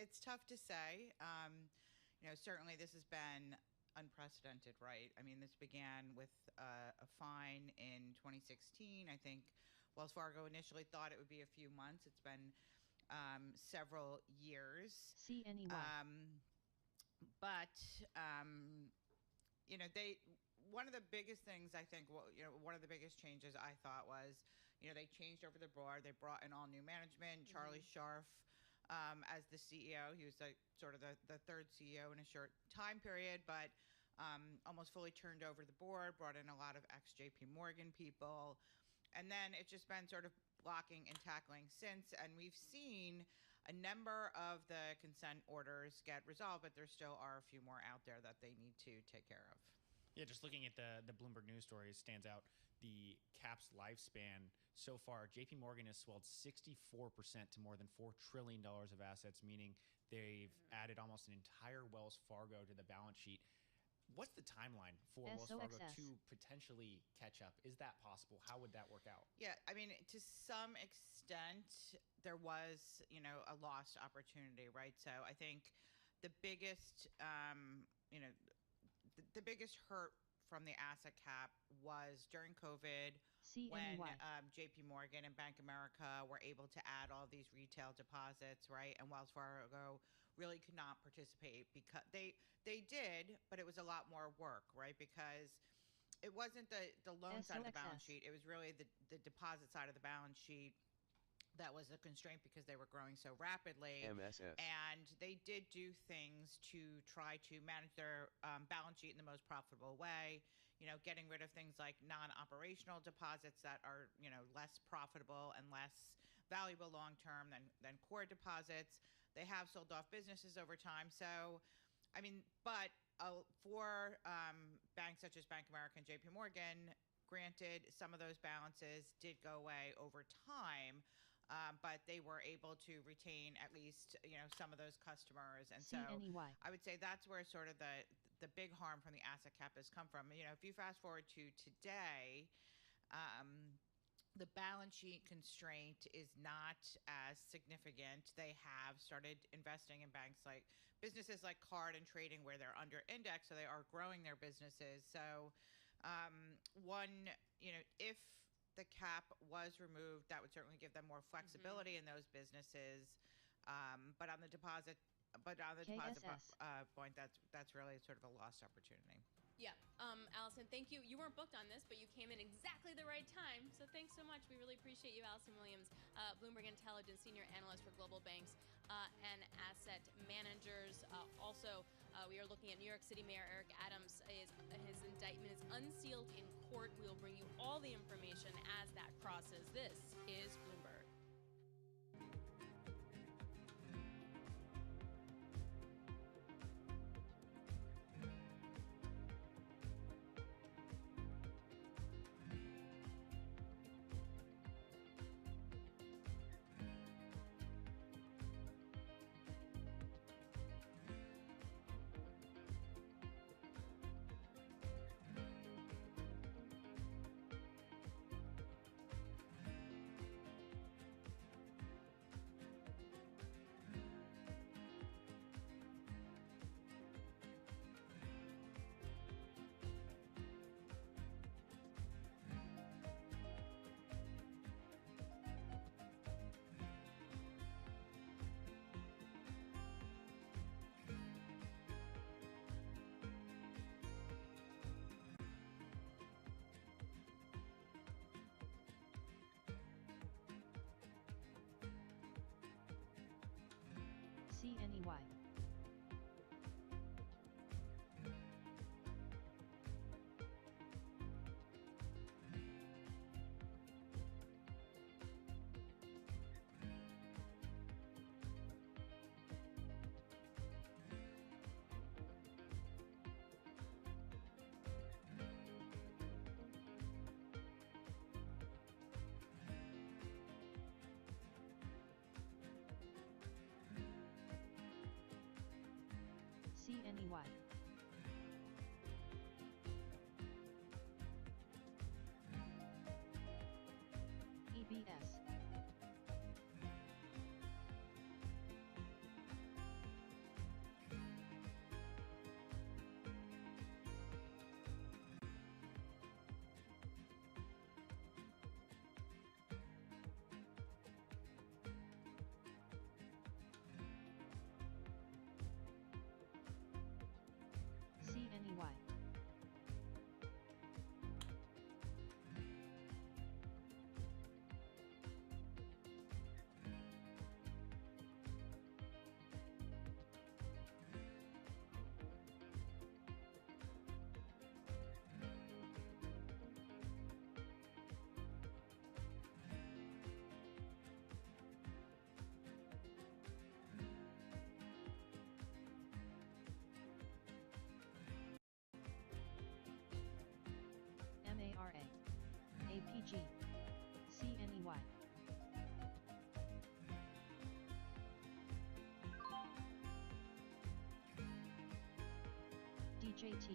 it's tough to say. Certainly this has been unprecedented, right? I mean, this began with a fine in 2016. I think Wells Fargo initially thought it would be a few months. It's been several years. One of the biggest things I think, one of the biggest changes I thought was, they changed over the board. They brought in all new management. Charlie Scharf as the CEO. He was sort of the third CEO in a short time period, but almost fully turned over the board, brought in a lot of ex-JP Morgan people. And then it's just been sort of blocking and tackling since. And we've seen a number of the consent orders get resolved, but there still are a few more out there that they need to take care of. Yeah, just looking at the Bloomberg News story, stands out the cap's lifespan so far. JP Morgan has swelled 64% to more than $4 trillion of assets, meaning they've added almost an entire Wells Fargo to the balance sheet. What's the timeline for Wells Fargo to potentially catch up? Is that possible? How would that work out? Yeah, I mean, to some extent, there was, a lost opportunity, right? So I think the biggest, the biggest hurt from the asset cap was during COVID. when JP Morgan and Bank America were able to add all these retail deposits, right? And Wells Fargo really could not participate because they did, but it was a lot more work, right? Because it wasn't the loan side of the balance sheet. It was really the deposit side of the balance sheet that was a constraint because they were growing so rapidly. MSS. And they did do things to try to manage their balance sheet in the most profitable way, getting rid of things like non-operational deposits that are, less profitable and less valuable long-term than core deposits. They have sold off businesses over time. So, but for banks such as Bank of America and JP Morgan, granted, some of those balances did go away over time. But they were able to retain at least, some of those customers. And so I would say that's where sort of the big harm from the asset cap has come from. If you fast forward to today, the balance sheet constraint is not as significant. They have started investing in businesses like card and trading where they're under index, so they are growing their businesses. So if the cap was removed, that would certainly give them more flexibility in those businesses. But on the deposit point, that's really sort of a lost opportunity. Yeah. Allison, thank you. You weren't booked on this, but you came in exactly the right time. So thanks so much. We really appreciate you, Allison Williams, Bloomberg Intelligence Senior Analyst for Global Banks and Asset Managers. Also, we are looking at New York City Mayor Eric Adams. His indictment is unsealed in court. We will bring you all the information as that crosses. This is Bloomberg. CNEY. CNEY. EBS. CNEY. MARA. APG. CNEY. DJT.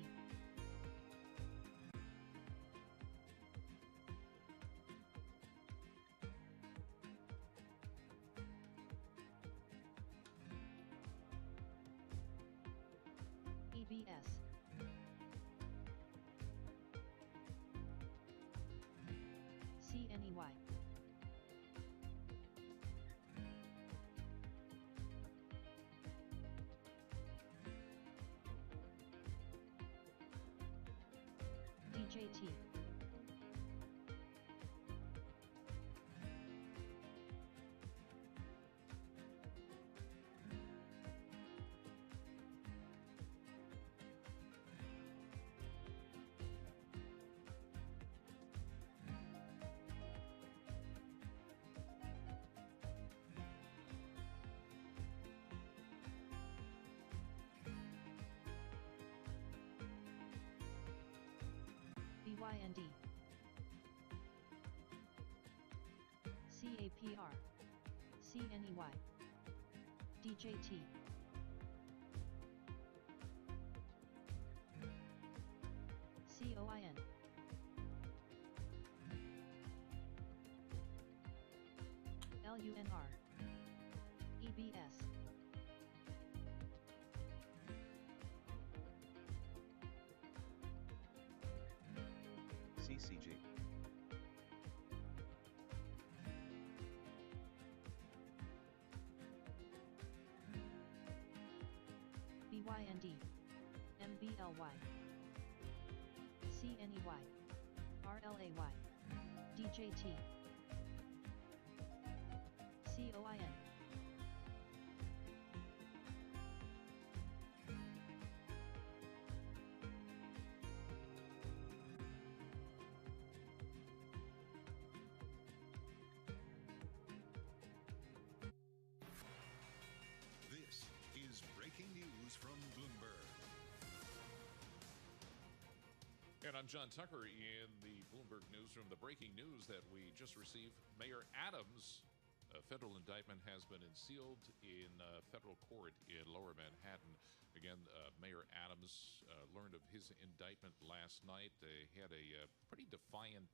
EBS. PR. CNEY. DJT. COIN. LUNR. EBS. CCG. BYND. MBLY. CNEY. RLAY. DJT. COIN. This is breaking news from Bloomberg. And I'm John Tucker in the Bloomberg Newsroom. The breaking news that we just received, Mayor Adams, a federal indictment has been unsealed in federal court in Lower Manhattan. Again, Mayor Adams learned of his indictment last night. They had a pretty defiant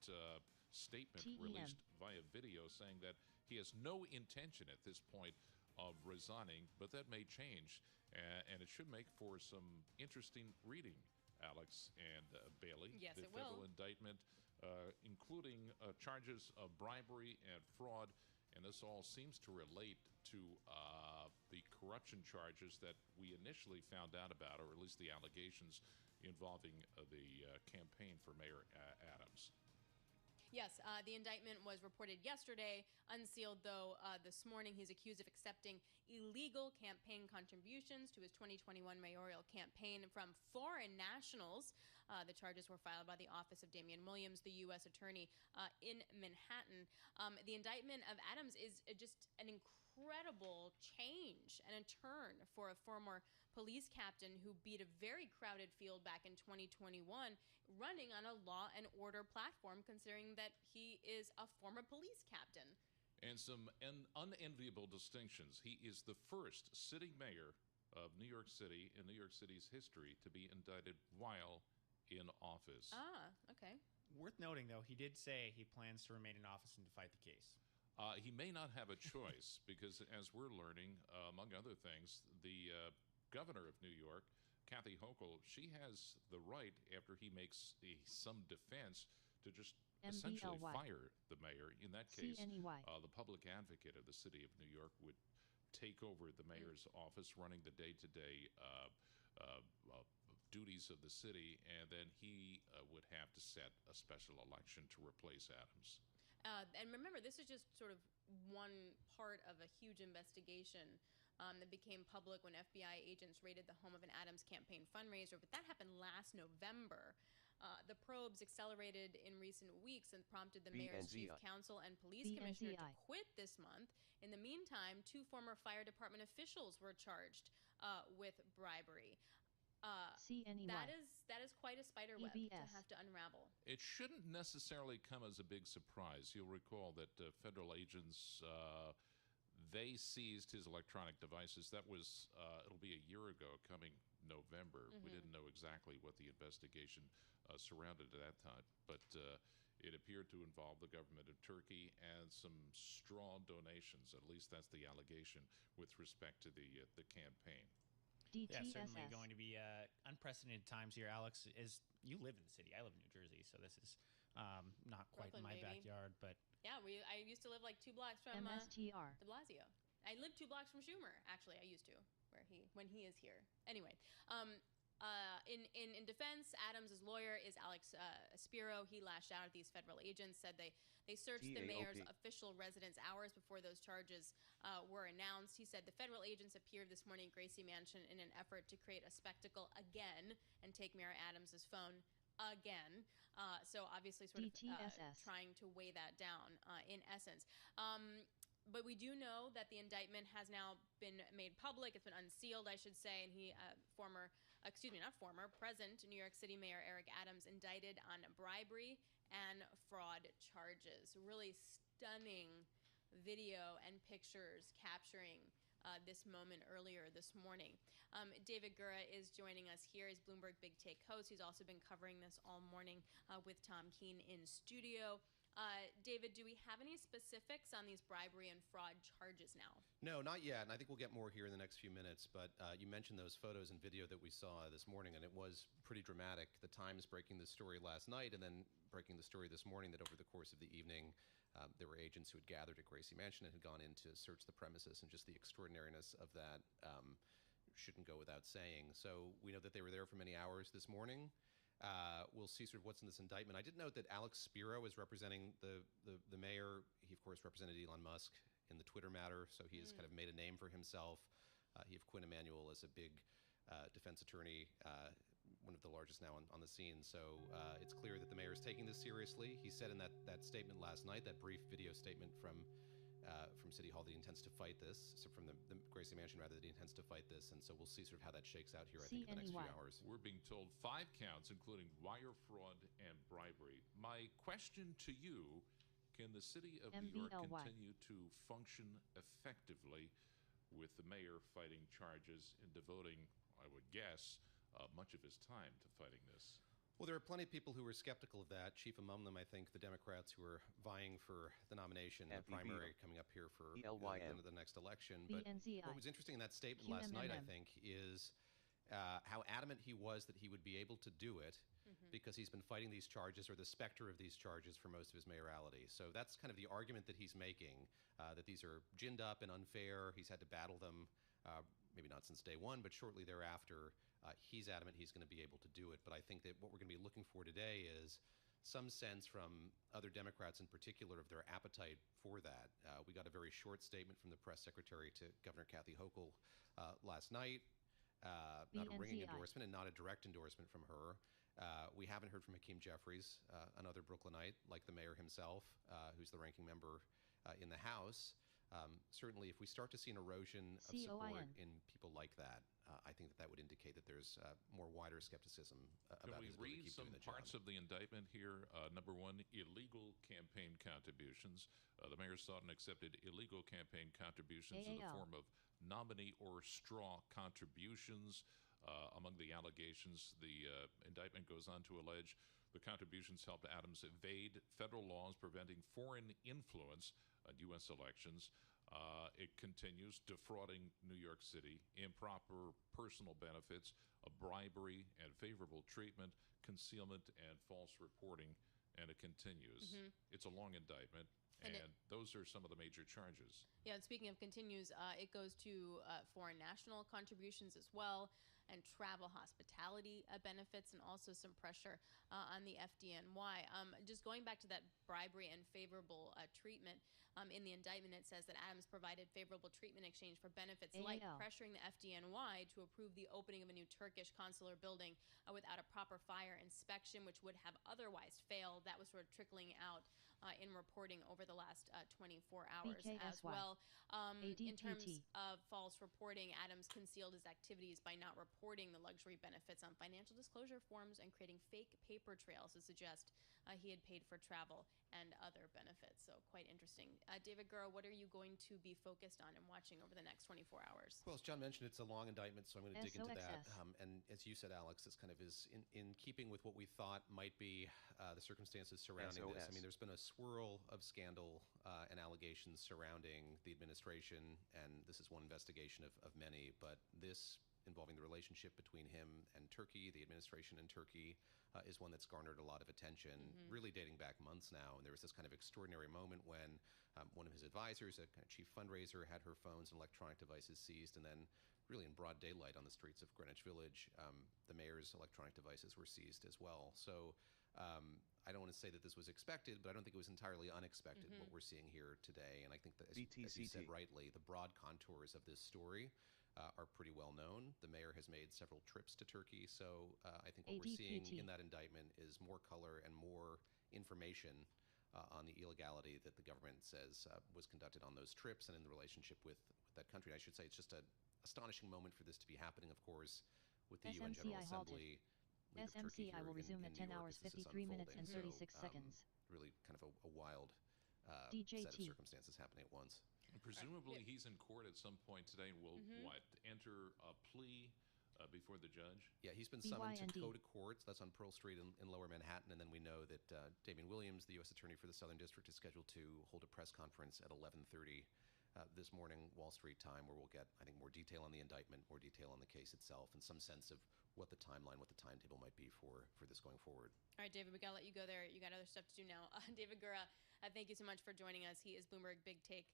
statement released via video saying that he has no intention at this point of resigning, but that may change, and it should make for some interesting reading. Alex and Bailey. Yes, the it federal will. indictment, including charges of bribery and fraud, and this all seems to relate to the corruption charges that we initially found out about, or at least the allegations involving the campaign for Mayor Adams. Yes, the indictment was reported yesterday, unsealed though this morning. He's accused of accepting illegal campaign contributions to his 2021 mayoral campaign from foreign nationals. The charges were filed by the Office of Damian Williams, the U.S. Attorney in Manhattan. The indictment of Adams is just an incredible change and a turn for a former police captain who beat a very crowded field back in 2021, running on a law and order platform, considering that he is a former police captain. And some unenviable distinctions. He is the first sitting mayor of New York City in New York City's history to be indicted while in office. Ah, okay. Worth noting, though, he did say he plans to remain in office and to fight the case. He may not have a choice because, as we're learning, among other things, the governor of New York, Kathy Hochul, she has the right, after he makes some defense, to just essentially fire the mayor. In that case, the public advocate of the city of New York would take over the mayor's office, running the day-to-day duties of the city, and then he would have to set a special election to replace Adams. And remember, this is just sort of one part of a huge investigation that became public when FBI agents raided the home of an Adams campaign fundraiser. But that happened last November. The probes accelerated in recent weeks and prompted the mayor's chief counsel and police commissioner to quit this month. In the meantime, 2 former fire department officials were charged with bribery. That is quite a spider web to have to unravel. It shouldn't necessarily come as a big surprise. You'll recall that federal agents, they seized his electronic devices. That was, it'll be a year ago, coming November. We didn't know exactly what the investigation surrounded at that time, but it appeared to involve the government of Turkey and some straw donations. At least that's the allegation with respect to the campaign. Yeah, certainly going to be unprecedented times here, Alex. As you live in the city, I live in New Jersey, so this is not quite Brooklyn, my maybe. backyard, but yeah, I used to live like 2 blocks from MSTR. De Blasio. I lived 2 blocks from Schumer. Actually, I used to, when he is here. Anyway, in defense, Adams' lawyer is Alex Spiro. He lashed out at these federal agents, said they searched the mayor's official residence hours before those charges were announced. He said the federal agents appeared this morning at Gracie Mansion in an effort to create a spectacle again and take Mayor Adams' phone again. So obviously sort of trying to weigh that down in essence. But we do know that the indictment has now been made public. It's been unsealed, I should say, and present New York City Mayor Eric Adams indicted on bribery and fraud charges. Really stunning video and pictures capturing this moment earlier this morning. David Gura is joining us here as Bloomberg Big Take host. He's also been covering this all morning with Tom Keene in studio. David, do we have any specifics on these bribery and fraud charges now? No, not yet, and I think we'll get more here in the next few minutes, but you mentioned those photos and video that we saw this morning, and it was pretty dramatic. The Times breaking this story last night and then breaking the story this morning that over the course of the evening, there were agents who had gathered at Gracie Mansion and had gone in to search the premises, and just the extraordinariness of that shouldn't go without saying. So we know that they were there for many hours this morning. We'll see sort of what's in this indictment. I did note that Alex Spiro is representing the mayor. He, of course, represented Elon Musk in the Twitter matter, so he has kind of made a name for himself. He have Quinn Emanuel as a big defense attorney, one of the largest now on the scene. So it's clear that the mayor is taking this seriously. He said in that statement last night, that brief video statement from City Hall, that he intends to fight this, so from the Gracie Mansion rather, that he intends to fight this, and so we'll see sort of how that shakes out here, I think, in the next few hours. We're being told 5 counts, including wire fraud and bribery. My question to you, can the city of New York continue to function effectively with the mayor fighting charges and devoting, I would guess, much of his time to fighting this? Well, there are plenty of people who were skeptical of that. Chief among them, I think, the Democrats who are vying for the nomination, the primary coming up here for the end of the next election. But what was interesting in that statement last night, I think, is how adamant he was that he would be able to do it because he's been fighting these charges, or the specter of these charges, for most of his mayoralty. So that's kind of the argument that he's making, that these are ginned up and unfair. He's had to battle them, maybe not since day one, but shortly thereafter. He's adamant he's going to be able to do it. But I think that what we're going to be looking for today is some sense from other Democrats in particular of their appetite for that. We got a very short statement from the press secretary to Governor Kathy Hochul last night. Not a ringing endorsement and not a direct endorsement from her. We haven't heard from Hakeem Jeffries, another Brooklynite, like the mayor himself, who's the ranking member in the House. Certainly, if we start to see an erosion of support in people like that, I think that would indicate that there's more wider skepticism about his ability to keep doing the job. Can we read some parts of the indictment here? Number 1, illegal campaign contributions. The mayor sought and accepted illegal campaign contributions in the form of nominee or straw contributions. Among the allegations, the indictment goes on to allege the contributions helped Adams evade federal laws preventing foreign influence on U.S. elections. It continues defrauding New York City, improper personal benefits, bribery and favorable treatment, concealment and false reporting, and it continues. It's a long indictment, and those are some of the major charges. Yeah, and speaking of continues, it goes to foreign national contributions as well, and travel hospitality benefits, and also some pressure on the FDNY. Just going back to that bribery and favorable treatment, in the indictment it says that Adams provided favorable treatment in exchange for benefits like pressuring the FDNY to approve the opening of a new Turkish consular building without a proper fire inspection, which would have otherwise failed. That was sort of trickling out in reporting over the last 24 hours as well. In terms of false reporting, Adams concealed his activities by not reporting the luxury benefits on financial disclosure forms and creating fake paper trails to suggest he had paid for travel and other benefits. So quite interesting. David Gura, what are you going to be focused on and watching over the next 24 hours? Well, as John mentioned, it's a long indictment, so I'm going to dig into that. And as you said, Alex, this kind of is in keeping with what we thought might be the circumstances surrounding this. I mean, there's been a swirl of scandal and allegations surrounding the administration, and this is one investigation of many, but this involving the relationship between him and Turkey, the administration in Turkey, is one that's garnered a lot of attention, really dating back months now. And there was this kind of extraordinary moment when one of his advisors, a kind of chief fundraiser, had her phones and electronic devices seized, and then really in broad daylight on the streets of Greenwich Village, the mayor's electronic devices were seized as well. So I don't want to say that this was expected, but I don't think it was entirely unexpected what we're seeing here today. And I think that, as you said rightly, the broad contours of this story are pretty well known. The mayor has made several trips to Turkey, so I think what we're seeing in that indictment is more color and more information on the illegality that the government says was conducted on those trips and in the relationship with that country. I should say it's just an astonishing moment for this to be happening, of course, with the UN General Assembly. SMCI will resume at 10 hours 53 minutes and 36 seconds. Really kind of a wild set of circumstances happening at once. Presumably, he's in court at some point today and will enter a plea before the judge? Yeah, he's been summoned to go to court. That's on Pearl Street in Lower Manhattan. And then we know that Damian Williams, the U.S. Attorney for the Southern District, is scheduled to hold a press conference at 11:30 this morning, Wall Street time, where we'll get, I think, more detail on the indictment, more detail on the case itself, and some sense of what the timeline, what the timetable might be for this going forward. All right, David, we got to let you go there. You got other stuff to do now. David Gura, thank you so much for joining us. He is Bloomberg Big Take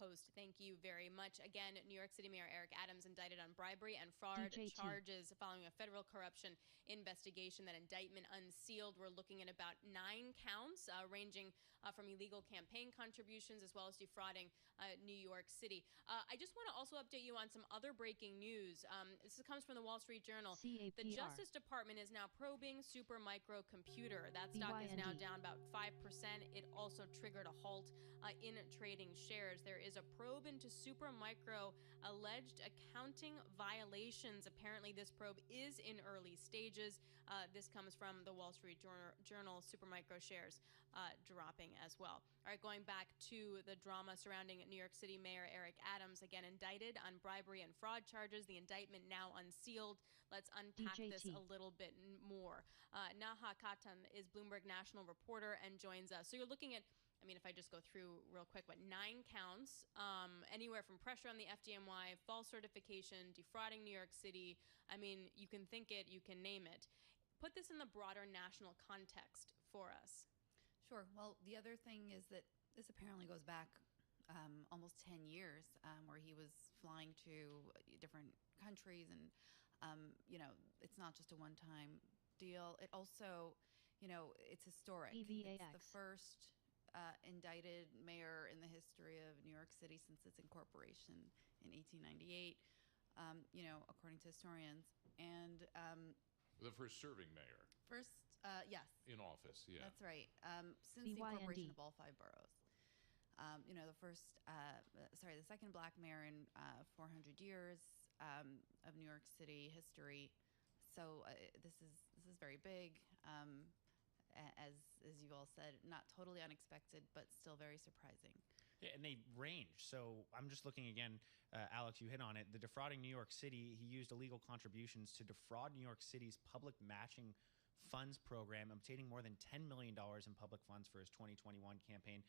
host. Thank you very much. Again, New York City Mayor Eric Adams indicted on bribery and fraud charges following a federal corruption investigation. That indictment unsealed. We're looking at about 9 counts, ranging from illegal campaign contributions as well as defrauding New York City. I just want to also update you on some other breaking news. This comes from the Wall Street Journal. CAPR. The Justice Department is now probing Supermicro Computer. That stock is now down about 5%. It also triggered a halt in trading shares. There is a probe into Supermicro alleged accounting violations. Apparently, this probe is in early stages. This comes from the Wall Street Journal. Supermicro shares dropping as well. All right, going back to the drama surrounding New York City Mayor Eric Adams, again indicted on bribery and fraud charges. The indictment now unsealed. Let's unpack this a little bit more. Naha Katan is Bloomberg national reporter and joins us. So you're looking at, if I just go through real quick, 9 counts, anywhere from pressure on the FDNY, false certification, defrauding New York City. You can think it, you can name it. Put this in the broader national context for us. Sure. Well, the other thing is that this apparently goes back almost 10 years, where he was flying to different countries, and it's not just a one-time deal. It also, it's historic. EVAX. It's the first indicted mayor in the history of New York City since its incorporation in 1898, according to historians. And the first serving mayor. Yes. In office, yeah. That's right. Since the incorporation of all 5 boroughs. The second black mayor in 400 years of New York City history. So this is very big. As you all said, not totally unexpected, but still very surprising. Yeah, and they range. So I'm just looking again, Alex, you hit on it. The defrauding New York City, he used illegal contributions to defraud New York City's public matching funds program, obtaining more than $10 million in public funds for his 2021 campaign.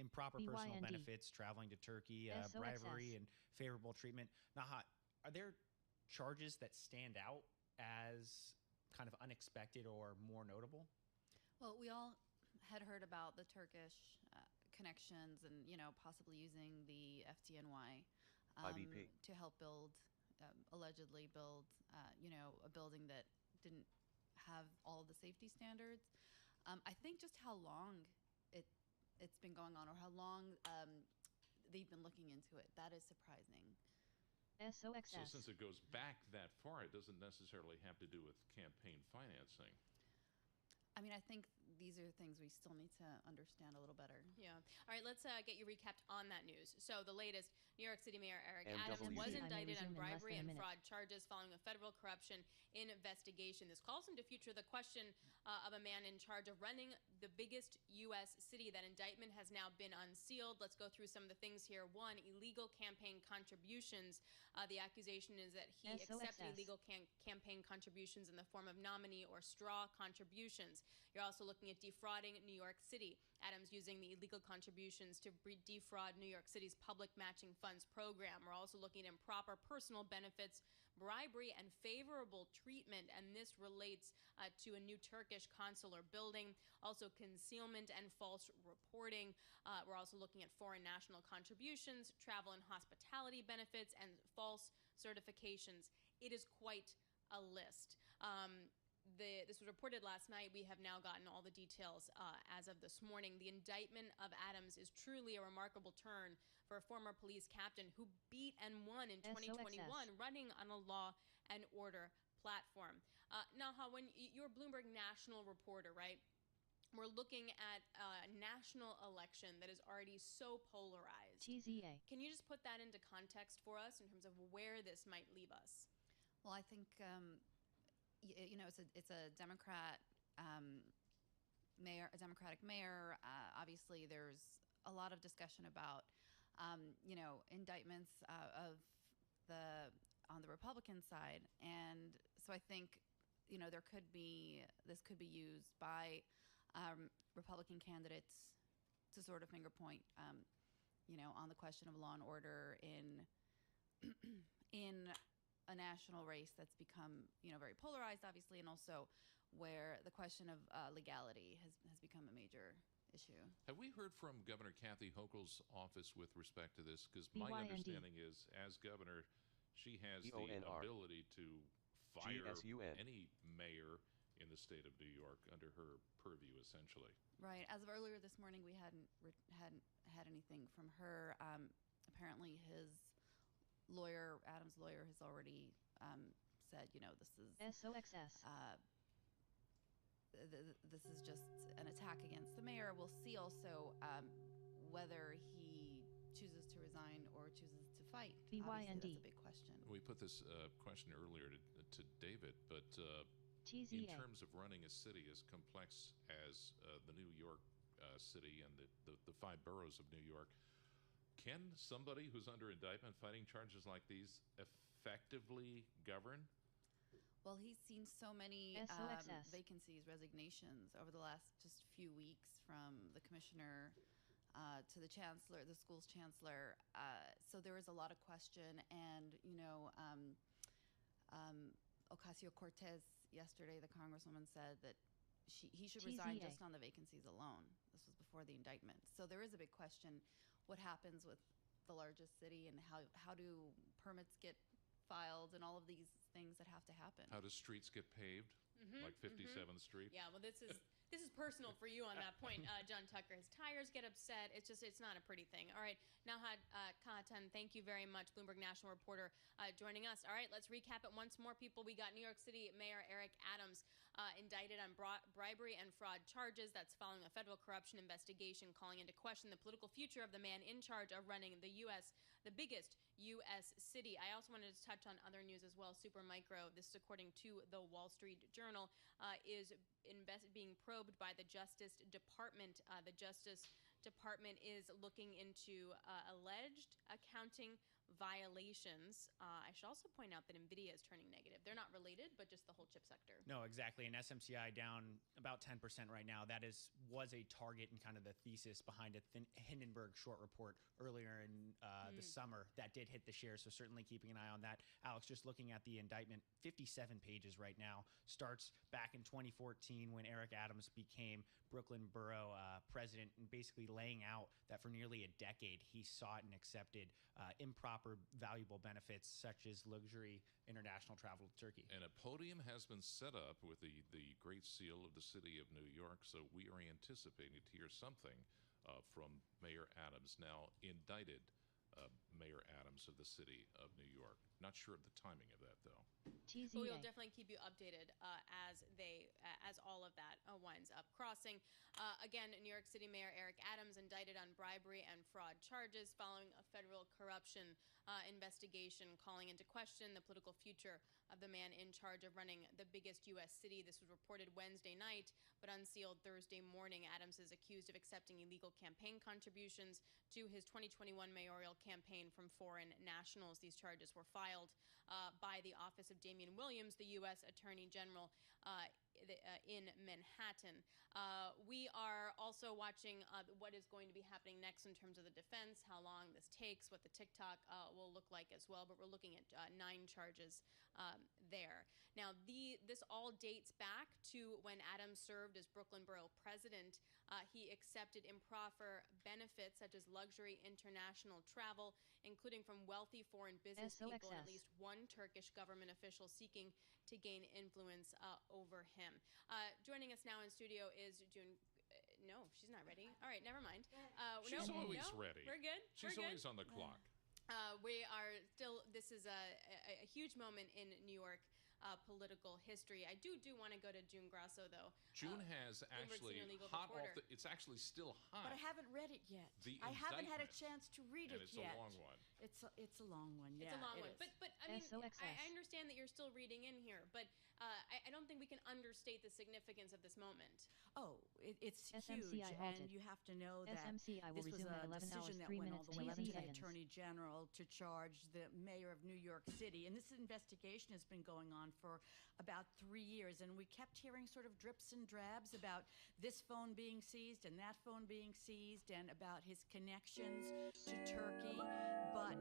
Improper personal benefits, traveling to Turkey, bribery, and favorable treatment. Naha, are there charges that stand out as kind of unexpected or more notable? Well, we all had heard about the Turkish connections and, possibly using the FDNY to help allegedly build, a building that didn't have all of the safety standards. I think just how long it's been going on, or how long they've been looking into it, that is surprising. SOXS. So since it goes back that far, it doesn't necessarily have to do with campaign financing. I think these are things we still need to understand a little better. Yeah. All right, let's get you recapped on that news. So the latest, New York City Mayor Eric Adams was indicted on bribery and fraud charges following a federal corruption investigation. This calls into future the question of a man in charge of running the biggest U.S. city. That indictment has now been unsealed. Let's go through some of the things here. 1, illegal campaign contributions. The accusation is that he accepted illegal campaign contributions in the form of nominee or straw contributions. You're also looking at defrauding New York City. Adams using the illegal contributions to defraud New York City's public matching funds program. We're also looking at improper personal benefits, bribery, and favorable treatment, and this relates to a new Turkish consular building. Also concealment and false reporting. We're also looking at foreign national contributions, travel and hospitality benefits, and false certifications. It is quite a list. This was reported last night. We have now gotten all the details as of this morning. The indictment of Adams is truly a remarkable turn for a former police captain who beat and won in 2021, running on a law and order platform. Naha, when you're a Bloomberg national reporter, right? We're looking at a national election that is already so polarized. TZA. Can you just put that into context for us in terms of where this might leave us? Well, I think it's a Democrat mayor, a Democratic mayor. Obviously, there's a lot of discussion about, indictments on the Republican side, and so I think, this could be used by Republican candidates to sort of finger point, on the question of law and order in in a national race that's become, very polarized, obviously, and also where the question of legality has become a major issue. Have we heard from Governor Kathy Hochul's office with respect to this? Because my understanding is, as governor, she has the ability to fire any mayor in the state of New York under her purview, essentially. Right. As of earlier this morning, we hadn't had anything from her. Apparently, his lawyer, Adam's lawyer, has already said, this is SOXS. This is just an attack against the mayor. We'll see also whether he chooses to resign or chooses to fight. Obviously, that's a big question. We put this question earlier to David, but in terms of running a city as complex as the New York city and the 5 boroughs of New York, can somebody who's under indictment fighting charges like these effectively govern? Well, he's seen so many vacancies, resignations over the last just few weeks, from the commissioner to the chancellor, the school's chancellor. So there is a lot of question. And, Ocasio-Cortez yesterday, the congresswoman, said that he should resign just on the vacancies alone. This was before the indictment. So there is a big question: what happens with the largest city, and how do permits get filed, and all of these things that have to happen? How do streets get paved, like 57th Street? Yeah, well, this is personal for you on that point, John Tucker. His tires get upset. It's not a pretty thing. All right, Nahad Kahatan, thank you very much, Bloomberg National reporter, joining us. All right, let's recap it once more, people. We got New York City Mayor Eric Adams indicted on bribery and fraud charges. That's following a federal corruption investigation calling into question the political future of the man in charge of running the biggest U.S. city. I also wanted to touch on other news as well. Supermicro, this is according to the Wall Street Journal, is being probed by the Justice Department. The Justice Department is looking into alleged accounting violations. I should also point out that NVIDIA is turning negative. They're not related, but just the whole chip sector. No, exactly. And SMCI down about 10% right now. That was a target and kind of the thesis behind a Hindenburg short report earlier in the summer that did hit the shares. So certainly keeping an eye on that. Alex, just looking at the indictment, 57 pages right now. Starts back in 2014 when Eric Adams became Brooklyn Borough president, and basically laying out that for nearly a decade he sought and accepted improper valuable benefits such as luxury international travel to Turkey. And a podium has been set up with the Great Seal of the City of New York, so we are anticipating to hear something from Mayor Adams, now indicted Mayor Adams of the City of New York. Not sure of the timing of that, though. But we'll definitely keep you updated as all of that winds up crossing. Again, New York City Mayor Eric Adams indicted on bribery and fraud charges following a federal corruption investigation calling into question the political future of the man in charge of running the biggest U.S. city. This was reported Wednesday night, but unsealed Thursday morning. Adams is accused of accepting illegal campaign contributions to his 2021 mayoral campaign from foreign nationals. These charges were filed by the Office of Damian Williams, the U.S. Attorney General in Manhattan. We are also watching what is going to be happening next in terms of the defense, how long this takes, what the TikTok will look like as well. But we're looking at 9 charges there. Now, this all dates back to when Adams served as Brooklyn Borough president. He accepted improper benefits such as luxury international travel, including from wealthy foreign business people and at least one Turkish government official seeking to gain influence over him. Joining us now in studio is June. No, she's not ready. All right, never mind. She's always ready. We're good. She's always on the clock. We are still. This is a huge moment in New York political history. I do want to go to June Grasso, though. June has actually hot off it's actually still hot. But I haven't read it yet. I haven't had a chance to read it yet. It's a long one. It's a long one. Yeah, it's a long one. Is. But I mean, I understand that you're still reading in here, but I don't think we can understate the significance of this moment. Oh, it's SMCI huge, halted. and you have to know that SMCI will this was resume a at 11 hours, decision that 3 went all minutes the and way up 11 to the seconds. Attorney General to charge the mayor of New York City. And this investigation has been going on for about 3 years, and we kept hearing sort of drips and drabs about this phone being seized and that phone being seized, and about his connections to Turkey, but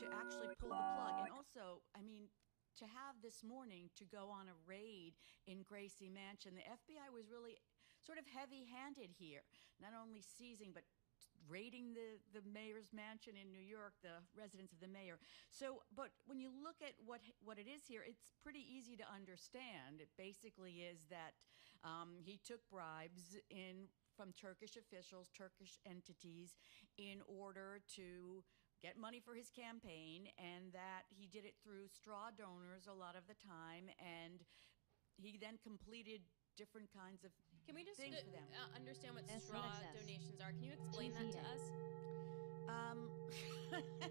to actually pull the plug. And also, I mean, to have this morning to go on a raid in Gracie Mansion, the FBI was really sort of heavy-handed here, not only seizing but raiding the mayor's mansion in New York, the residence of the mayor. So, but when you look at what it is here, it's pretty easy to understand. It basically is that he took bribes from Turkish officials, Turkish entities, in order to get money for his campaign, and that he did it through straw donors a lot of the time, and he then completed different kinds of Can we just things for them. Understand what straw donations are? Can you explain that to us?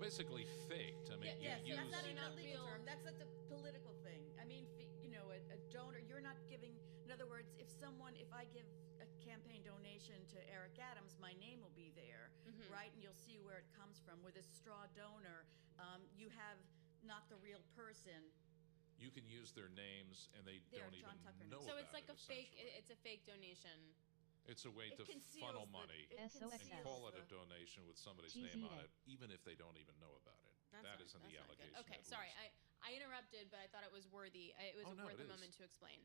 Basically faked. I mean, yes, you that's use... not even a legal term. That's a political thing. I mean, a donor, you're not giving, in other words, if I give a campaign donation to Eric Adams, my name will be there, right? And you'll see where it comes from. With a straw donor, you have not the real person. You can use their names, and they don't even know So about it's like it, a fake. It's a fake donation. It's a way to funnel money and call it a donation with somebody's name on it, even if they don't even know about it. That isn't the allegation. Okay, sorry, I interrupted, but I thought it was worthy. It was worth a moment to explain.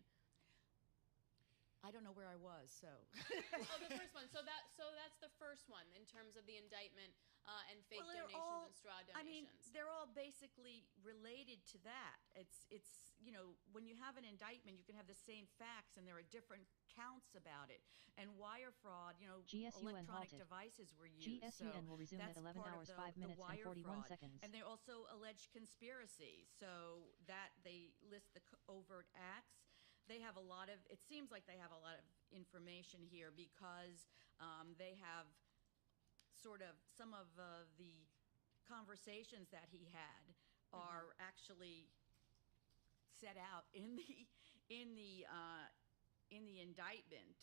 I don't know where I was, so. Oh, the first one. So that's the first one in terms of the indictment and fake donations and straw donations. I mean, they're all basically related to that. It's when you have an indictment, you can have the same facts, and there are different counts about it. And wire fraud, electronic devices were used. GSUN will resume at 11 hours, 5 minutes and 41 seconds. And they also allege conspiracy, so that they list the overt acts. They have a lot of, it seems like they have a lot of information here, because they have sort of some of the conversations that he had are actually set out in the indictment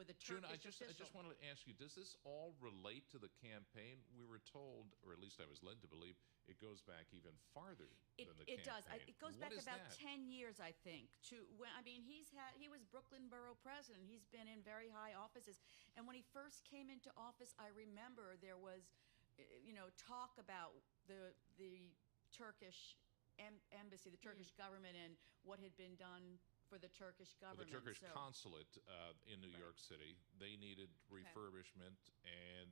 with a Turkish June, I just wanted to ask you, does this all relate to the campaign? We were told, or at least I was led to believe, it goes back even farther than the campaign. It does. It goes back about 10 years, I think. He was Brooklyn Borough president. He's been in very high offices. And when he first came into office, I remember there was, talk about the Turkish embassy, the Turkish government, and what had been done for the Turkish government. The Turkish consulate in New York City, they needed refurbishment, and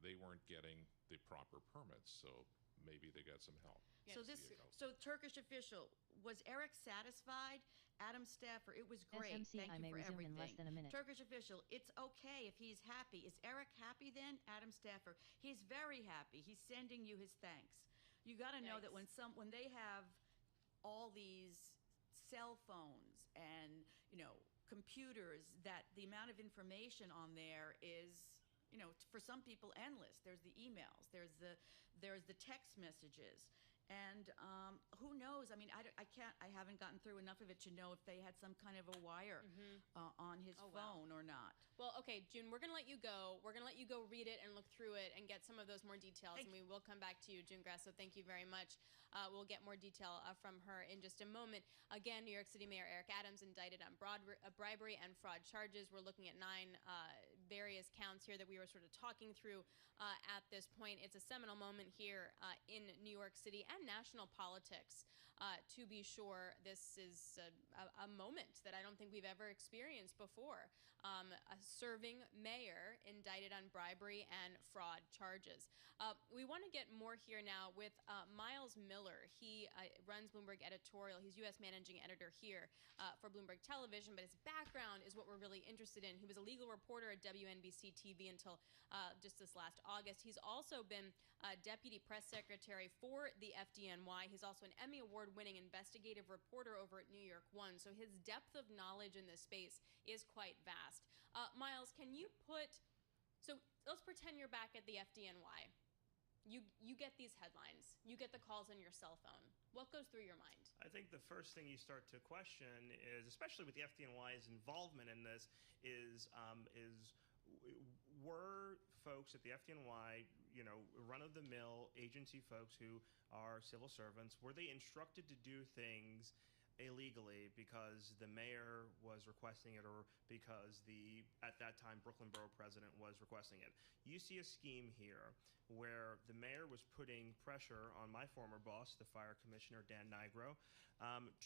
they weren't getting the proper permits, so maybe they got some help. So Turkish official, was Eric satisfied? Adam Staffer, it was great. SMCI Thank you may for resume everything. in less than a minute. Turkish official, it's okay if he's happy. Is Eric happy then? Adam Staffer, he's very happy. He's sending you his thanks. You got to know that when they have all these cell phones and computers, that the amount of information on there is, for some people endless. There's the emails, there's the text messages, and who knows? I mean, I haven't gotten through enough of it to know if they had some kind of a wire on his phone or not. Well, okay, June, we're going to let you go. We're going to let you go read it and look through it and get some of those more details, and we will come back to you, June Grasso. Thank you very much. We'll get more detail from her in just a moment. Again, New York City Mayor Eric Adams indicted on bribery and fraud charges. We're looking at 9 various counts here that we were sort of talking through at this point. It's a seminal moment here in New York City and national politics. To be sure, this is a moment that I don't think we've ever experienced before. A serving mayor indicted on bribery and fraud charges. We want to get more here now with Miles Miller. He runs Bloomberg Editorial. He's U.S. managing editor here for Bloomberg Television, but his background is what we're really interested in. He was a legal reporter at WNBC TV until just this last August. He's also been deputy press secretary for the FDNY. He's also an Emmy Award-winning investigative reporter over at New York One. So his depth of knowledge in this space is quite vast. Miles, can you so let's pretend you're back at the FDNY. you get these headlines, you get the calls on your cell phone. What goes through your mind? I think the first thing you start to question is, especially with the FDNY's involvement in this, were folks at the FDNY, run-of-the-mill agency folks who are civil servants, were they instructed to do things illegally because the mayor was requesting it, or because at that time Brooklyn Borough President was requesting it? You see a scheme here where the mayor was putting pressure on my former boss, the Fire Commissioner Dan Nigro,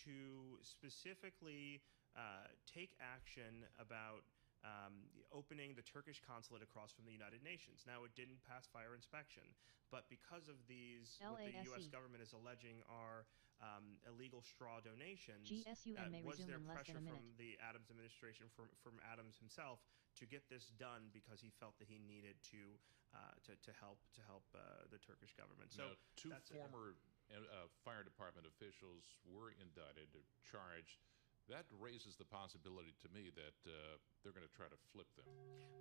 to specifically take action about opening the Turkish consulate across from the United Nations. Now, it didn't pass fire inspection, but because of these, what the U.S. government is alleging are illegal straw donations, was there pressure from the Adams administration, from Adams himself, to get this done because he felt that he needed to help the Turkish government? So now, two former fire department officials were indicted or charged. That raises the possibility to me that they're going to try to flip them.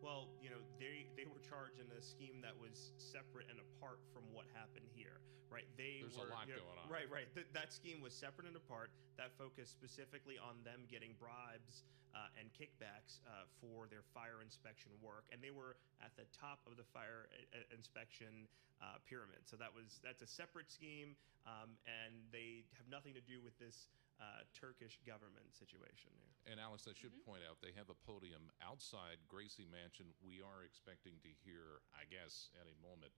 Well, they were charged in a scheme that was separate and apart from what happened here, right? There's a lot going on. Right. That scheme was separate and apart. That focused specifically on them getting bribes and kickbacks for their fire inspection work, and they were at the top of the fire inspection pyramid. So that's a separate scheme, and they have nothing to do with this Turkish government situation here. And Alex, I should point out, they have a podium outside Gracie Mansion. We are expecting to hear, I guess, any moment,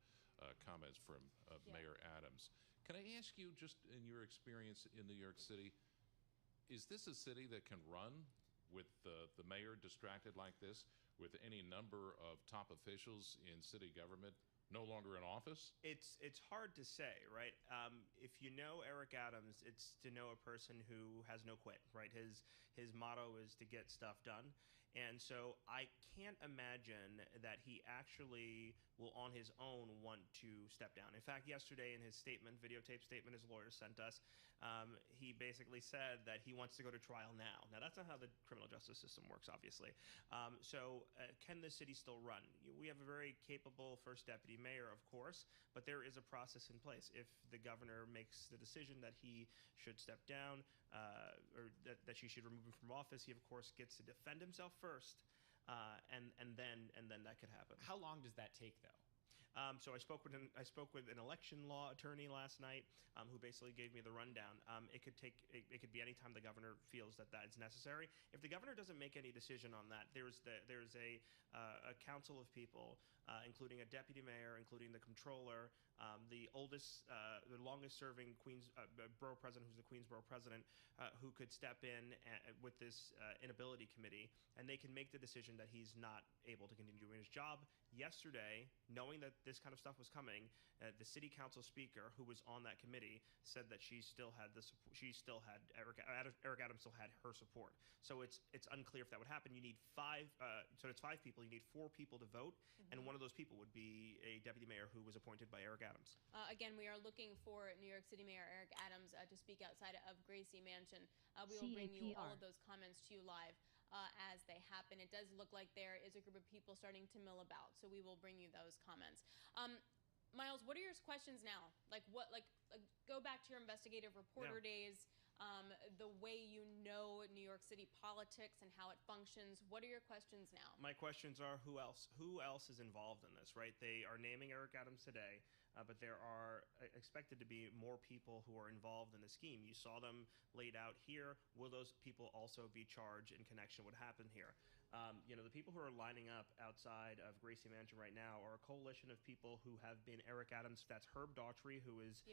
comments from Mayor Adams. Can I ask you, just in your experience in New York City, is this a city that can run with the mayor distracted like this, with any number of top officials in city government no longer in office? It's hard to say, right? If you know Eric Adams, it's to know a person who has no quit, right? His motto is to get stuff done. And so I can't imagine that he actually will on his own want to step down. In fact, yesterday in his videotape statement his lawyers sent us, he basically said that he wants to go to trial now. Now, that's not how the criminal justice system works, obviously. So can the city still run? We have a very capable first deputy mayor, of course, but there is a process in place. If the governor makes the decision that he should step down, or that she should remove him from office, he, of course, gets to defend himself first, and then that could happen. How long does that take, though? So I spoke with an election law attorney last night, who basically gave me the rundown. It could be any time the governor feels that is necessary. If the governor doesn't make any decision on that, there's a council of people, including a deputy mayor, including the controller, the longest-serving borough president, who's the Queensborough president, who could step in with this inability committee, and they can make the decision that he's not able to continue doing his job. Yesterday, knowing that this kind of stuff was coming, the city council speaker, who was on that committee, said that Eric Adams still had her support. So it's unclear if that would happen. You need it's 5 people. You need 4 people to vote, and one of those people would be a deputy mayor who was appointed by Eric Adams. Again, we are looking for New York City Mayor Eric Adams to speak outside of Gracie Mansion. We will bring you all of those comments to you live as they happen. It does look like there is a group of people starting to mill about, so we will bring you those comments. Miles, what are your questions now? Go back to your investigative reporter days, the way you know New York City politics and how it functions. What are your questions now? My questions are, who else? Who else is involved in this, right? They are naming Eric Adams today, but there are expected to be more people who are involved in the scheme. You saw them laid out here. Will those people also be charged in connection with what happened here? The people who are lining up outside of Gracie Mansion right now are a coalition of people who have been Eric Adams. That's Herb Daughtry, who is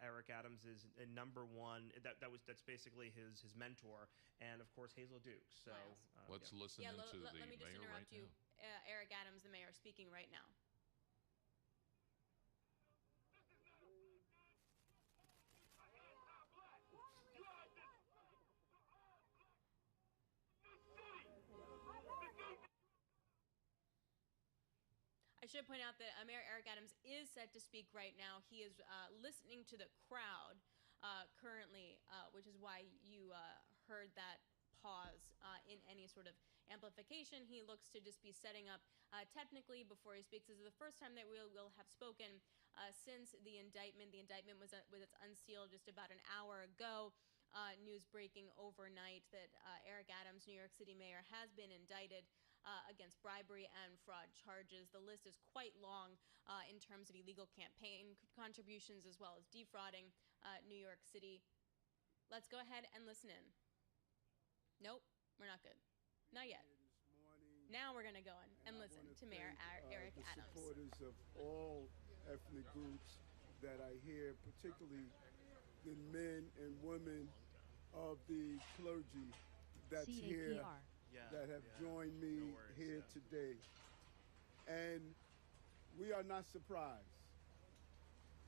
Eric Adams' number one. That's basically his mentor, and of course Hazel Dukes. So let's listen to the let me just mayor interrupt right you. now. Eric Adams, the mayor, speaking right now. I should point out that Mayor Eric Adams is set to speak right now. He is listening to the crowd currently, which is why you heard that cause in any sort of amplification. He looks to just be setting up technically before he speaks. This is the first time that we'll have spoken since the indictment. The indictment was unsealed just about an hour ago. News breaking overnight that Eric Adams, New York City mayor, has been indicted against bribery and fraud charges. The list is quite long in terms of illegal campaign contributions as well as defrauding New York City. Let's go ahead and listen in. Nope, we're not good. Not yet. Now we're going to go in and listen to Mayor Eric Adams. Supporters of all ethnic groups that I hear, particularly the men and women of the clergy that's here, that have joined me here today. And we are not surprised.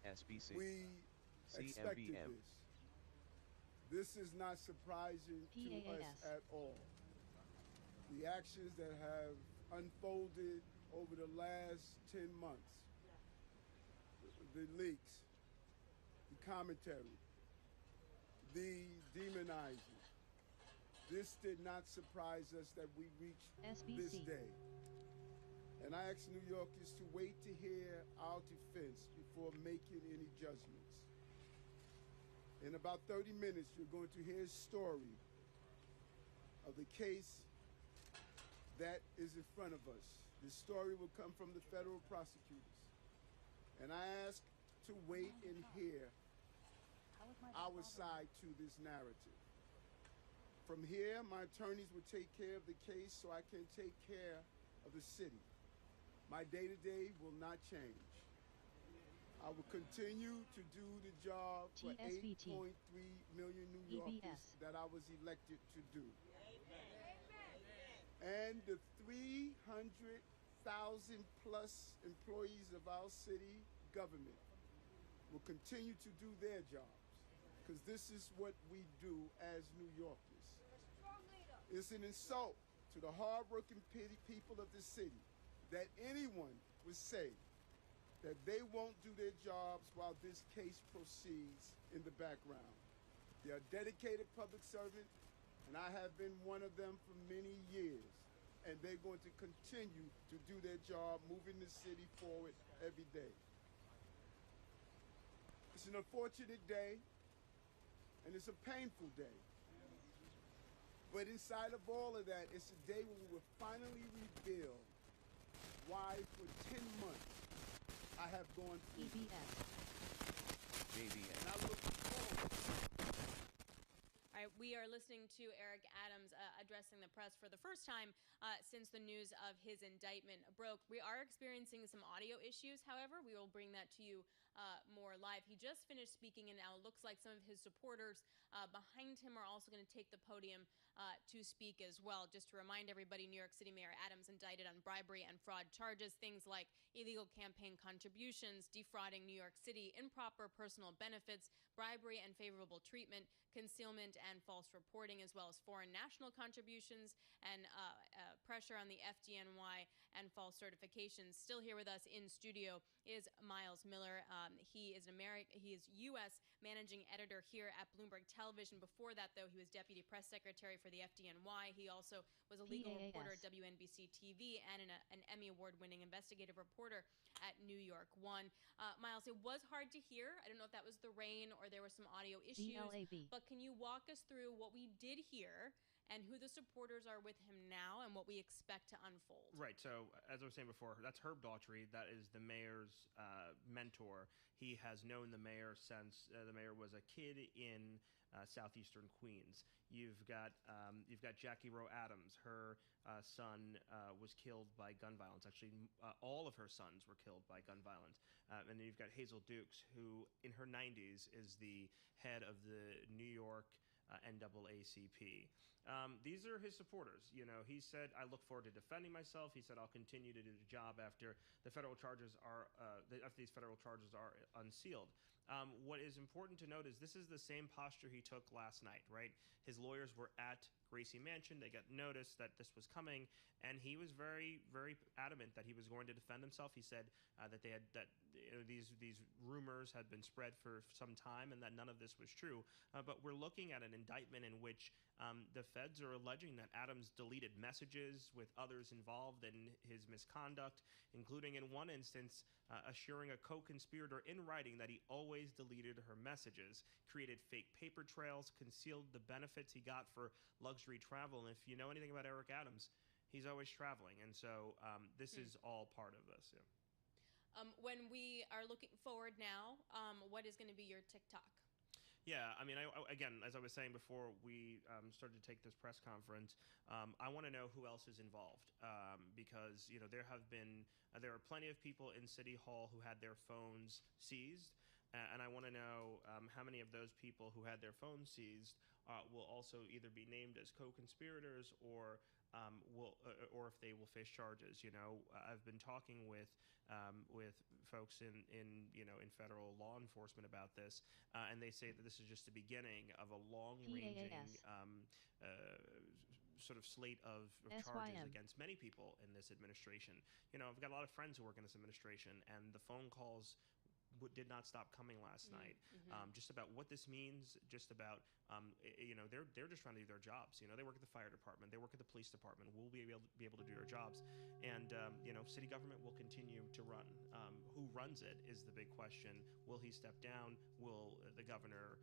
SBC. We expected this. This is not surprising to us at all. The actions that have unfolded over the last 10 months, the leaks, the commentary, the demonizing, this did not surprise us that we reached this day. And I ask New Yorkers to wait to hear our defense before making any judgments. In about 30 minutes, you're going to hear a story of the case that is in front of us. This story will come from the federal prosecutors. And I ask to wait and hear our side to this narrative. From here, my attorneys will take care of the case so I can take care of the city. My day-to-day will not change. I will continue to do the job for 8.3 million New Yorkers that I was elected to do. And the 300,000 plus employees of our city government will continue to do their jobs, because this is what we do as New Yorkers. It's an insult to the hardworking people of the city that anyone would say that they won't do their jobs while this case proceeds in the background. They are dedicated public servants, and I have been one of them for many years. And they're going to continue to do their job, moving the city forward every day. It's an unfortunate day, and it's a painful day. But inside of all of that, it's a day when we will finally reveal why for 10 months I have gone through JVS. And I look forward. All right, we are listening to Eric Adams addressing the press for the first time since the news of his indictment broke. We are experiencing some audio issues, however. We will bring that to you more live. He just finished speaking, and now it looks like some of his supporters behind him are also going to take the podium to speak as well. Just to remind everybody, New York City Mayor Adams indicted on bribery and fraud charges, things like illegal campaign contributions, defrauding New York City, improper personal benefits, bribery and favorable treatment, concealment and false reporting, as well as foreign national contributions and pressure on the FDNY and false certifications. Still here with us in studio is Miles Miller. He is U.S. managing editor here at Bloomberg Television. Before that, though, he was deputy press secretary for the FDNY. He also was a legal reporter at WNBC TV and an Emmy Award-winning investigative reporter at New York One. Miles, it was hard to hear. I don't know if that was the rain or there were some audio issues. But can you walk us through what we did hear and who the supporters are with him now and what we expect to unfold? Right. So, as I was saying before, that's Herb Daughtry. That is the mayor's mentor. He has known the mayor since the mayor was a kid in southeastern Queens. You've got Jackie Rowe Adams. Her son was killed by gun violence. Actually, all of her sons were killed by gun violence. And then you've got Hazel Dukes, who in her 90s is the head of the New York NAACP. These are his supporters. You know, he said, "I look forward to defending myself." He said, "I'll continue to do the job after the federal charges are after these federal charges are unsealed." What is important to note is this is the same posture he took last night, right? His lawyers were at Gracie Mansion. They got notice that this was coming, and he was very, very adamant that he was going to defend himself. He said that these rumors had been spread for some time, and that none of this was true. But we're looking at an indictment in which the feds are alleging that Adams deleted messages with others involved in his misconduct, including in one instance assuring a co-conspirator in writing that he always deleted her messages, created fake paper trails, concealed the benefits he got for luxury travel. And if you know anything about Eric Adams, he's always traveling. And so this is all part of this. Yeah. When we are looking forward now, what is going to be your TikTok? Yeah, I mean, again, as I was saying before we started to take this press conference, I want to know who else is involved because there are plenty of people in City Hall who had their phones seized, and I want to know how many of those people who had their phones seized will also either be named as co-conspirators or if they will face charges. I've been talking with folks in federal law enforcement about this, and they say that this is just the beginning of a long-ranging sort of slate of charges against many people in this administration. I've got a lot of friends who work in this administration, and the phone calls did not stop coming last night. Just about what this means, just about they're just trying to do their jobs. They work at the fire department, they work at the police department. We'll be able to do our jobs, and city government will continue to run. Who runs it is the big question. Will he step down? Will the governor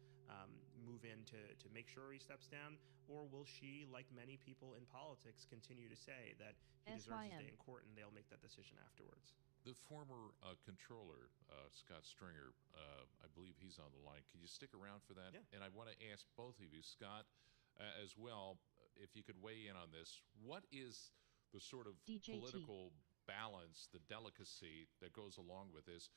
move in to make sure he steps down, or will she, like many people in politics, continue to say that he deserves to stay in court and they'll make that decision afterwards? The former controller, Scott Stringer, I believe he's on the line. Can you stick around for that? Yeah. And I want to ask both of you, Scott, as well, if you could weigh in on this. What is the sort of political balance, the delicacy that goes along with this,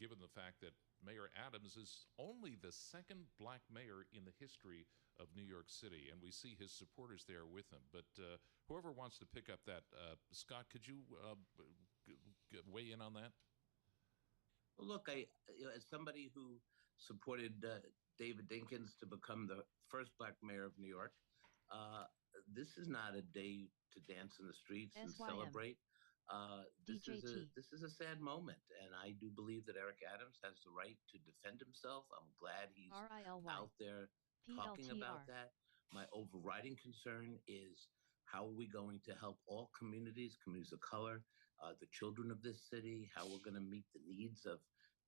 given the fact that Mayor Adams is only the second black mayor in the history of New York City, and we see his supporters there with him. But whoever wants to pick up that, Scott, could you weigh in on that? Well, look, as somebody who supported David Dinkins to become the first black mayor of New York, this is not a day to dance in the streets and celebrate. This is a sad moment, and I do believe that Eric Adams has the right to defend himself. I'm glad he's out there talking about that. My overriding concern is how are we going to help all communities of color, the children of this city, how we're going to meet the needs of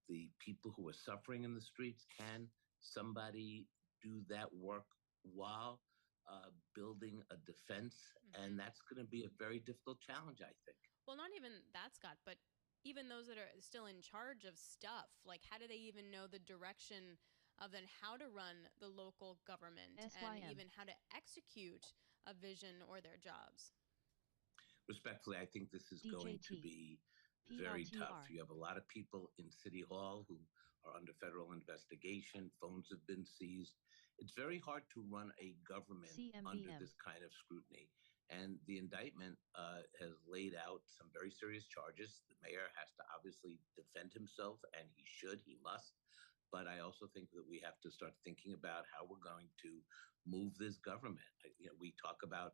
the people who are suffering in the streets. Can somebody do that work while building a defense? And that's going to be a very difficult challenge, I think. Well, not even that, Scott, but even those that are still in charge of stuff, like how do they even know the direction of then how to run the local government and even how to execute a vision or their jobs? Respectfully, I think this is going to be very tough. You have a lot of people in City Hall who are under federal investigation. Phones have been seized. It's very hard to run a government under this kind of scrutiny. And the indictment has laid out some very serious charges. The mayor has to obviously defend himself, and he should, he must. But I also think that we have to start thinking about how we're going to move this government. We talk about,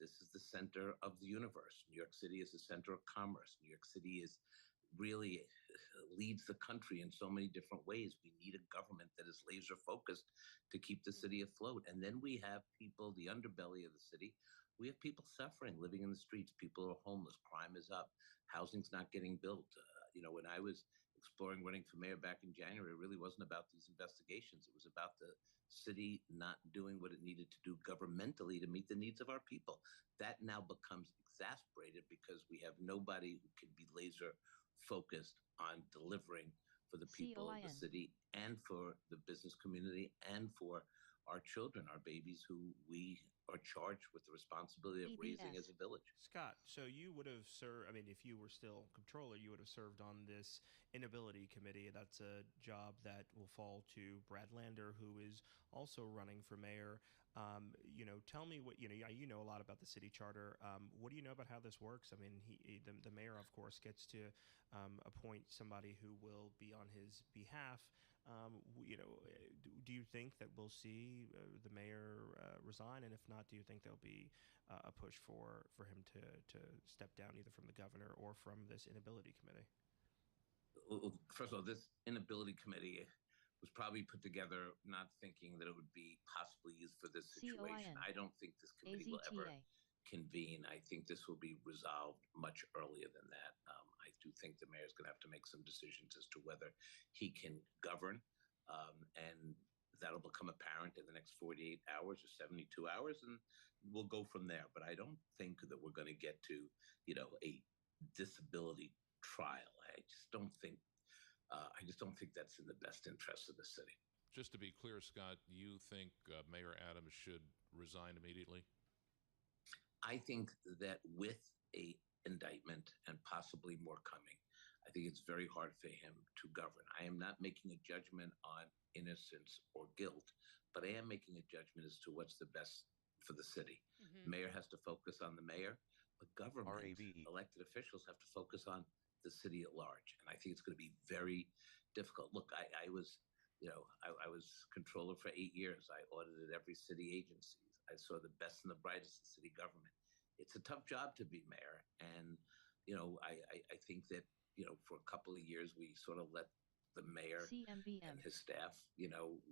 this is the center of the universe. New York City is the center of commerce. New York City is really leads the country in so many different ways. We need a government that is laser focused to keep the city afloat. And then we have people, the underbelly of the city. We have people suffering, living in the streets. People are homeless. Crime is up. Housing's not getting built. When I was exploring running for mayor back in January, it really wasn't about these investigations. It was about the city not doing what it needed to do governmentally to meet the needs of our people. That now becomes exasperated because we have nobody who can be laser focused on delivering for the people of the city and for the business community and for our children, our babies, who we are charged with the responsibility of raising as a village. Scott, so you would have served, if you were still controller, you would have served on this inability committee. That's a job that will fall to Brad Lander, who is also running for mayor. Tell me what you know a lot about the city charter. What do you know about how this works? I mean, the mayor, of course, gets to appoint somebody who will be on his behalf. Do you think that we'll see the mayor resign? And if not, do you think there'll be a push for him to step down either from the governor or from this inability committee? Well, first of all, this inability committee was probably put together not thinking that it would be possibly used for this situation. I don't think this committee will ever convene. I think this will be resolved much earlier than that. I do think the mayor's going to have to make some decisions as to whether he can govern, and that'll become apparent in the next 48 hours or 72 hours, and we'll go from there. But I don't think that we're going to get to, a disability trial. I just don't think that's in the best interest of the city. Just to be clear, Scott, you think Mayor Adams should resign immediately? I think that with a indictment and possibly more coming, I think it's very hard for him to govern. I am not making a judgment on innocence or guilt, but I am making a judgment as to what's the best for the city. Mm-hmm. Mayor has to focus on the mayor, but government, elected officials have to focus on the city at large. And I think it's going to be very difficult. Look, I was controller for 8 years. I audited every city agency. I saw the best and the brightest in city government. It's a tough job to be mayor. And, I think that, for a couple of years, we sort of let the mayor and his staff,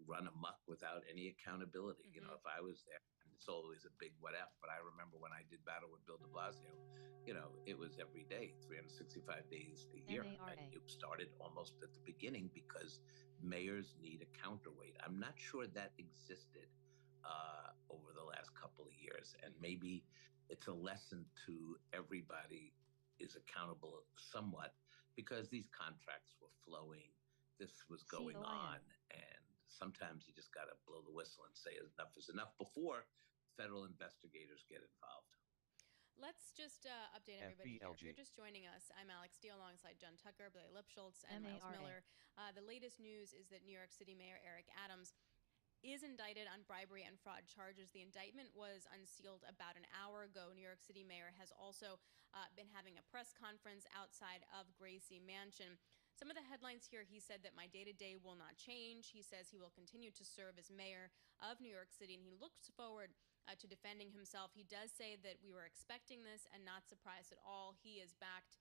run amok without any accountability. Mm-hmm. If I was there, it's always a big what if. But I remember when I did battle with Bill de Blasio, it was every day, 365 days a year. It started almost at the beginning because mayors need a counterweight. I'm not sure that existed over the last couple of years. And maybe it's a lesson to everybody is accountable somewhat because these contracts were flowing. This was going on. And sometimes you just got to blow the whistle and say enough is enough before federal investigators get involved. Let's just update everybody here. If you're just joining us, I'm Alex Steele alongside Jen Tucker, Billy Lipschultz, and Miles Miller. The latest news is that New York City Mayor Eric Adams is indicted on bribery and fraud charges. The indictment was unsealed about an hour ago. New York City Mayor has also been having a press conference outside of Gracie Mansion. Some of the headlines here, he said that my day-to-day will not change. He says he will continue to serve as mayor of New York City, and he looks forward to defending himself. He does say that we were expecting this and not surprised at all. He is backed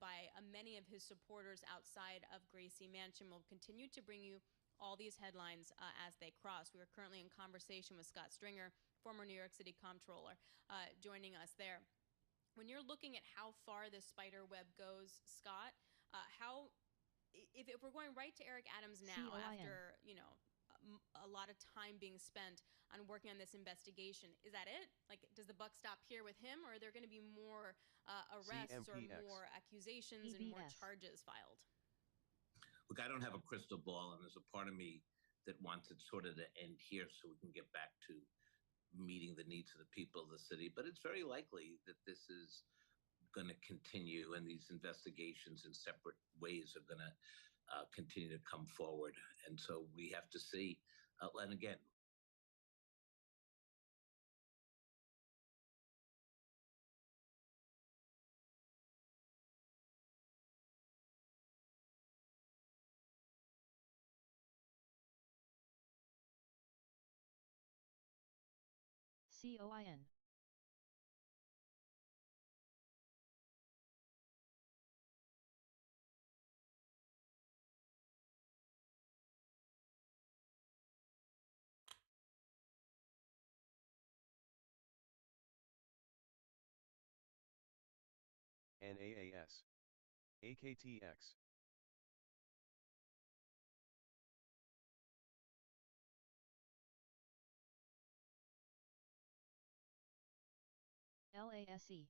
by many of his supporters outside of Gracie Mansion. We'll continue to bring you all these headlines as they cross. We are currently in conversation with Scott Stringer, former New York City comptroller, joining us there. When you're looking at how far this spider web goes, Scott, if we're going right to Eric Adams now, after a lot of time being spent on working on this investigation, is that it? Like, does the buck stop here with him, or are there going to be more arrests or more accusations and more charges filed? Look, I don't have a crystal ball, and there's a part of me that wants it sort of to end here so we can get back to meeting the needs of the people of the city. But it's very likely that this is going to continue, and these investigations in separate ways are going to continue to come forward. And so we have to see. And again, COIN. NAAS. AKTX. LASE.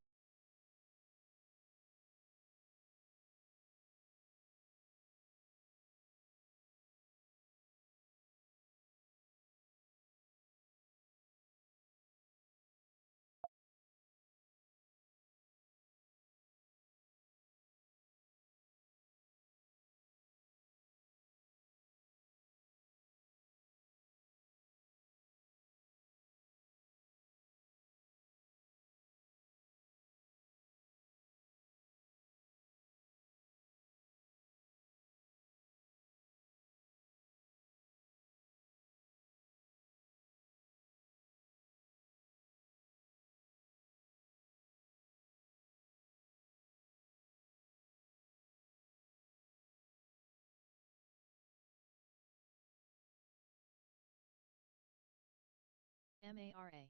MARA.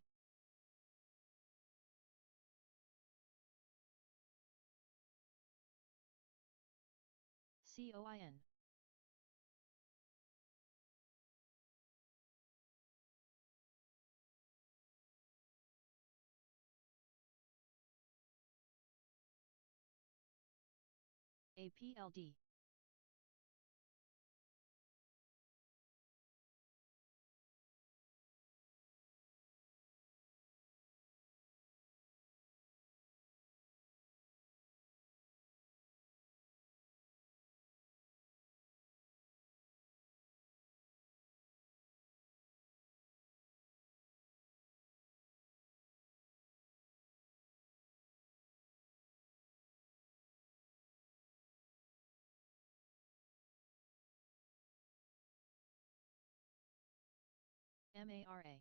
COIN. APLD. MARA.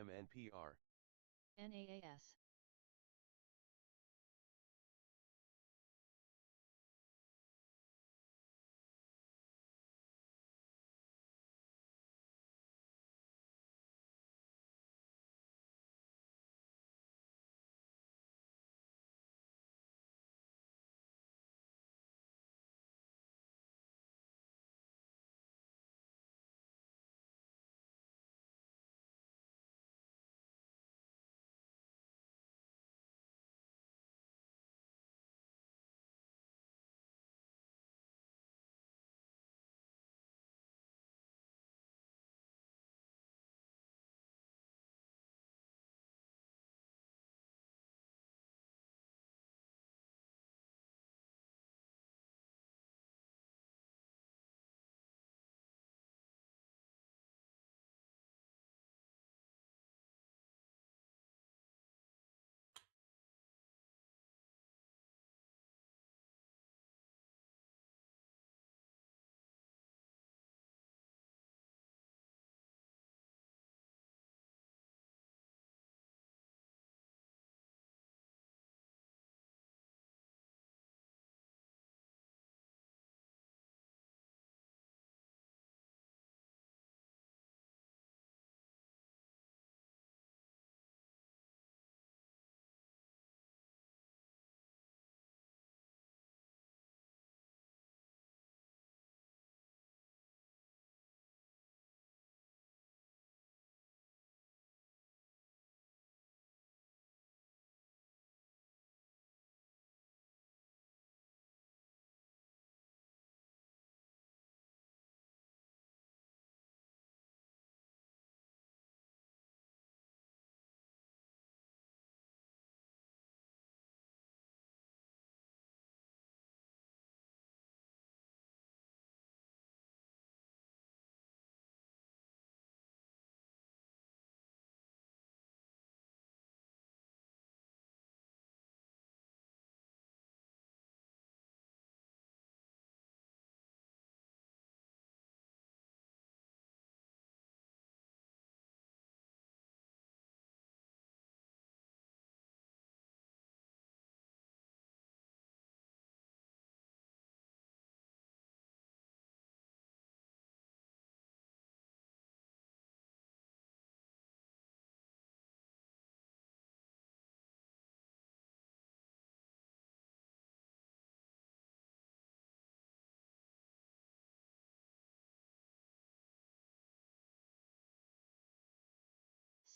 MNPR. NAAS.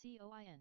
COIN.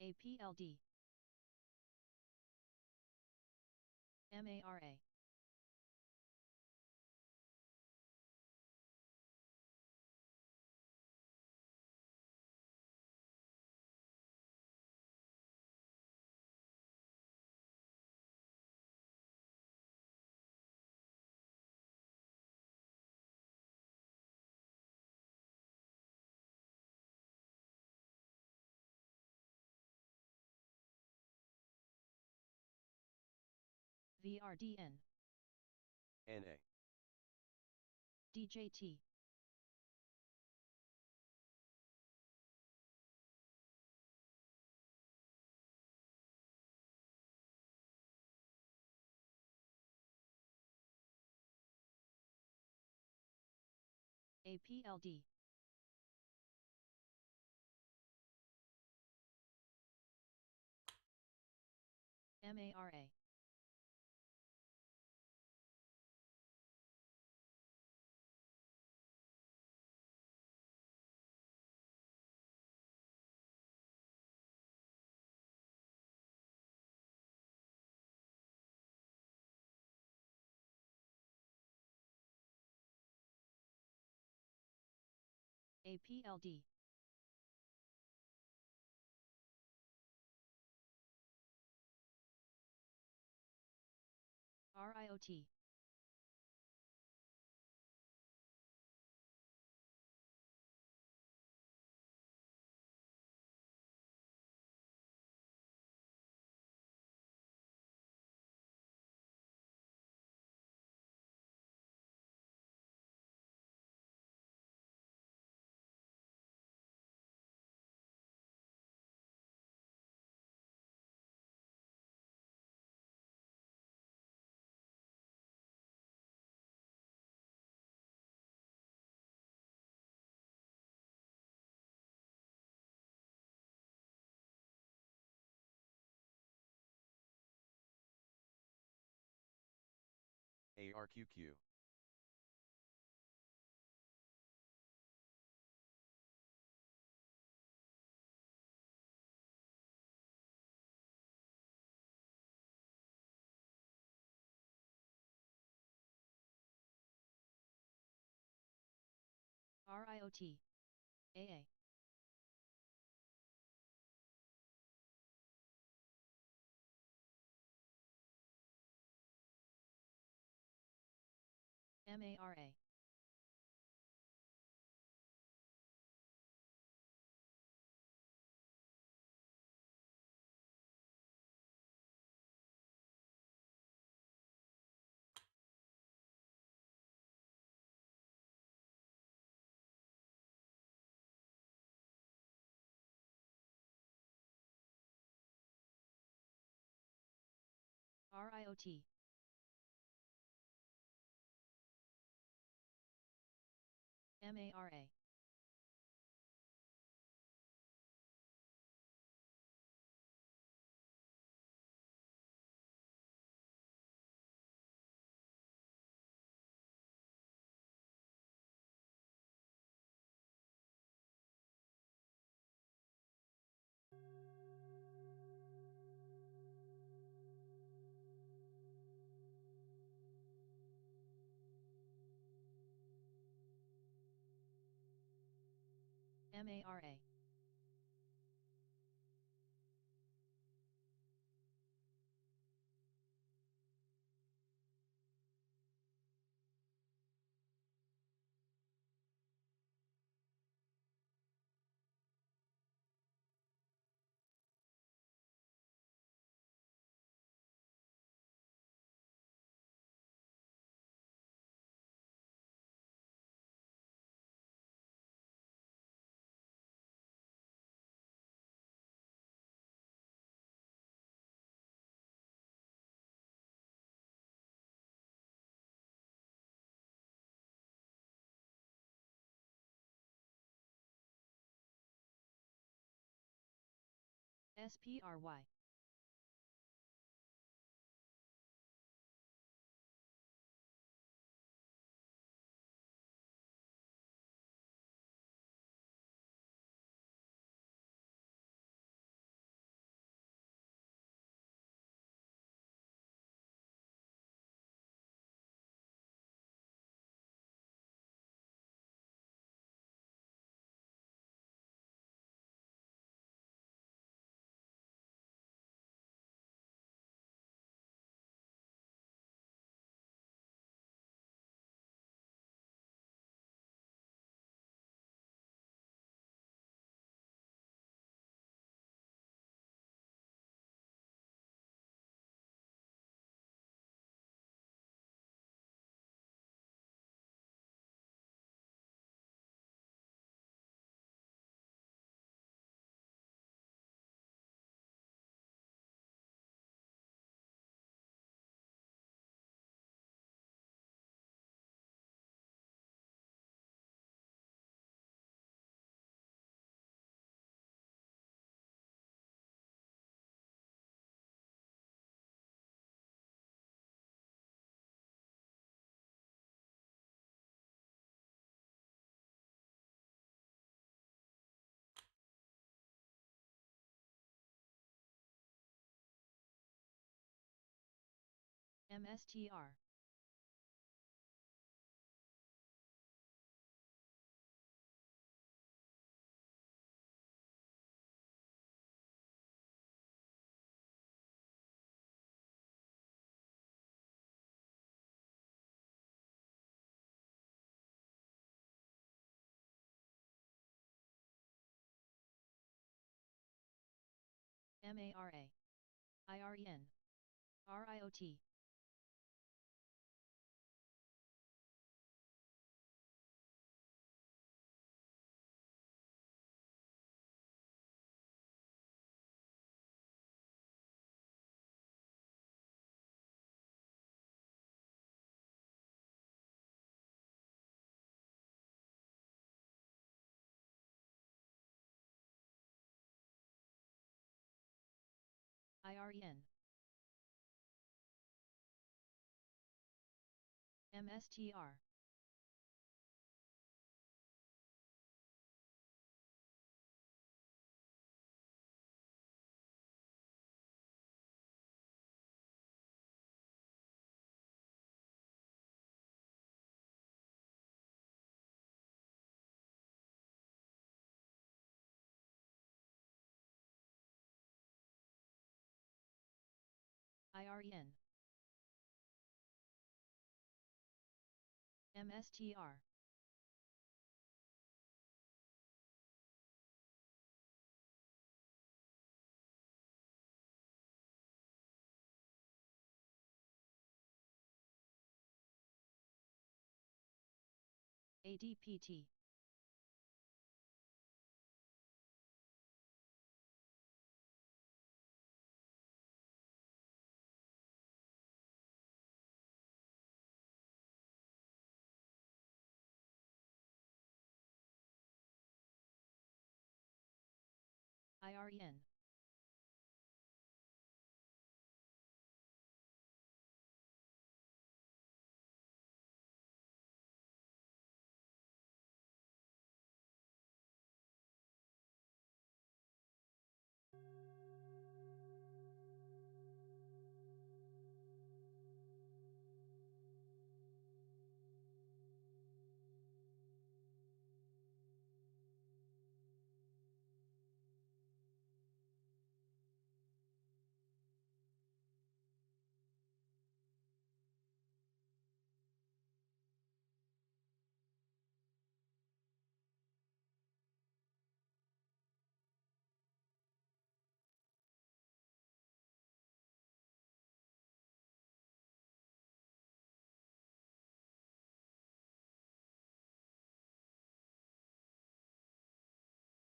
APLD. MARA. VRDN. NA. DJT. APLD. MARA. APLD. RIOT. ARQQ. RIOT. AA. MARA. RIOT. MARA. MARA. SPRY. MSTR. MARA. IREN. RIOT. IREN. MSTR. IREN. MSTR. ADPT. IREN.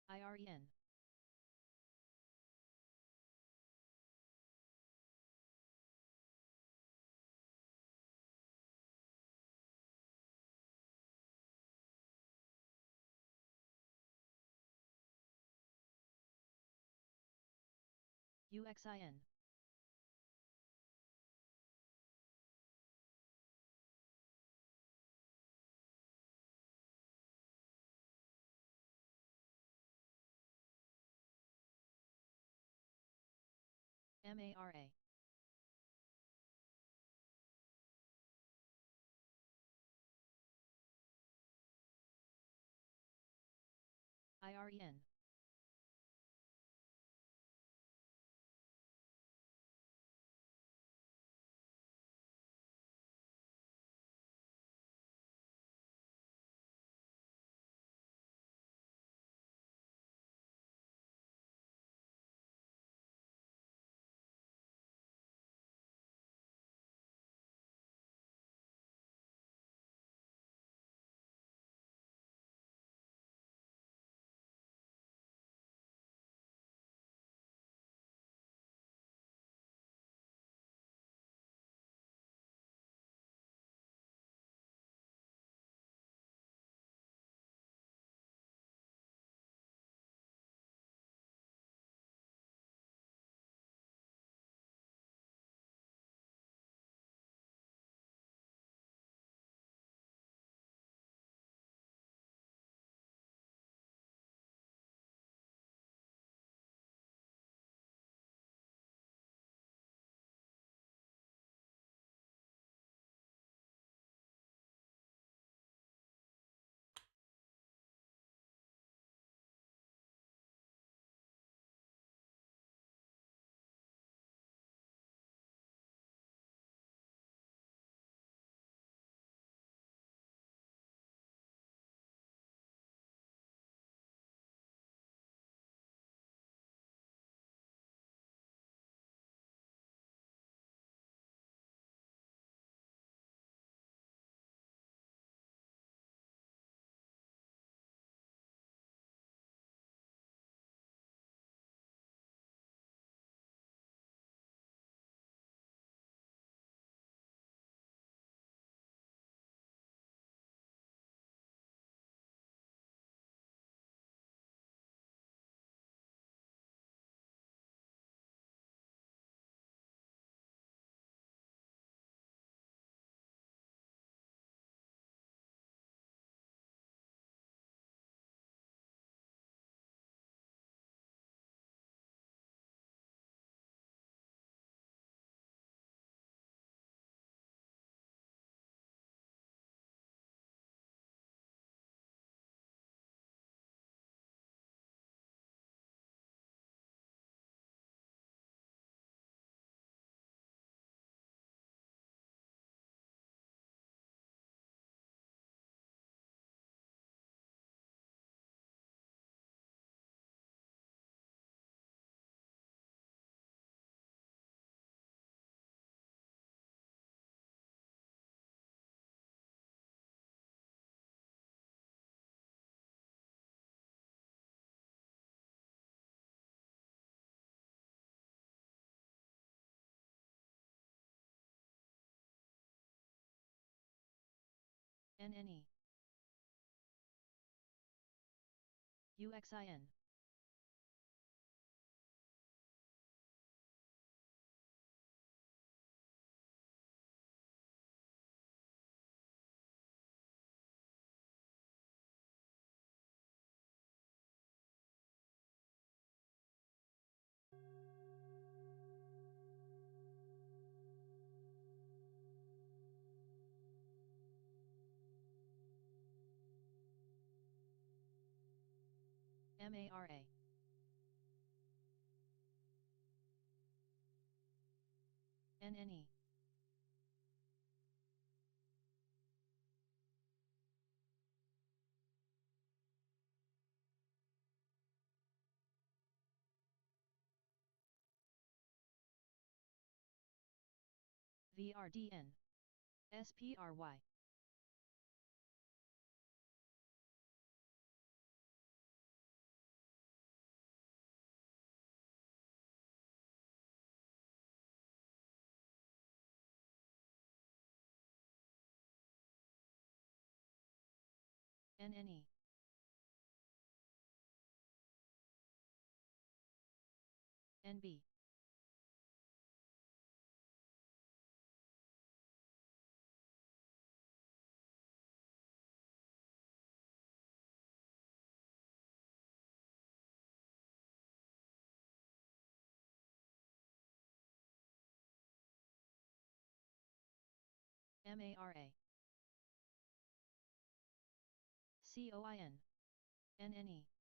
IREN. UXIN. MARA. IREN. NNE. UXIN. MARA. NNE. VRDN. SPRY. NNE. NB. MARA. COIN. NNE.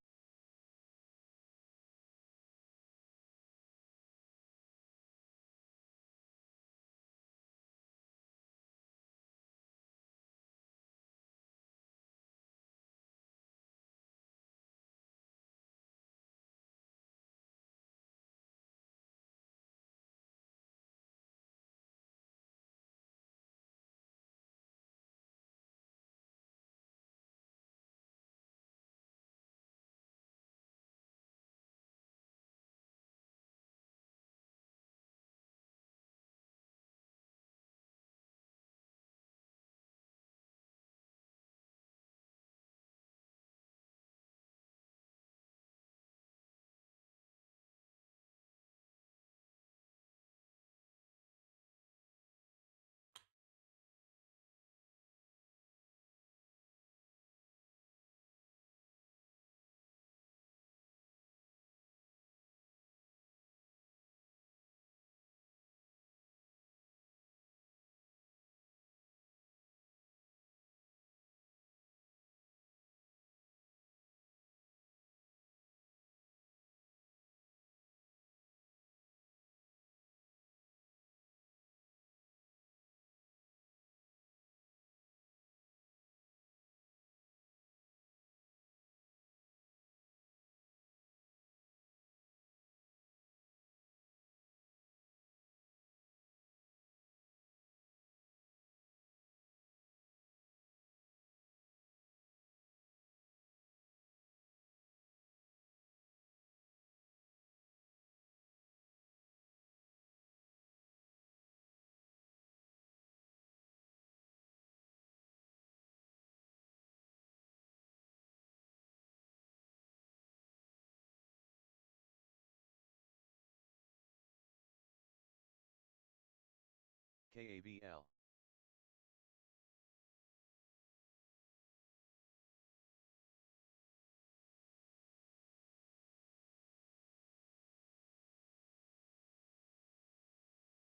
KABL.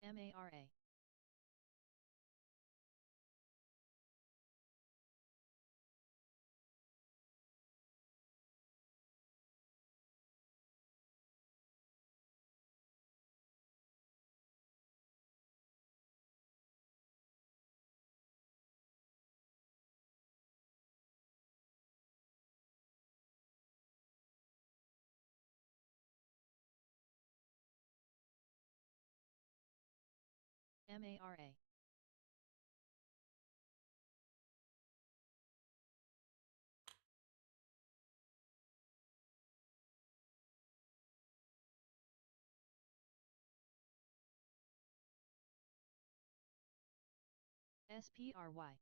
MARA. MARA. SPRY.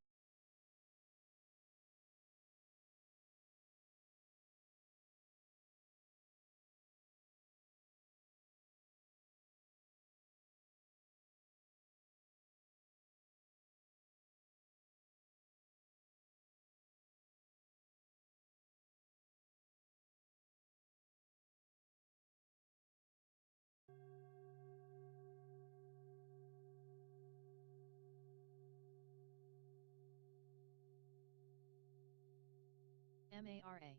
MARA.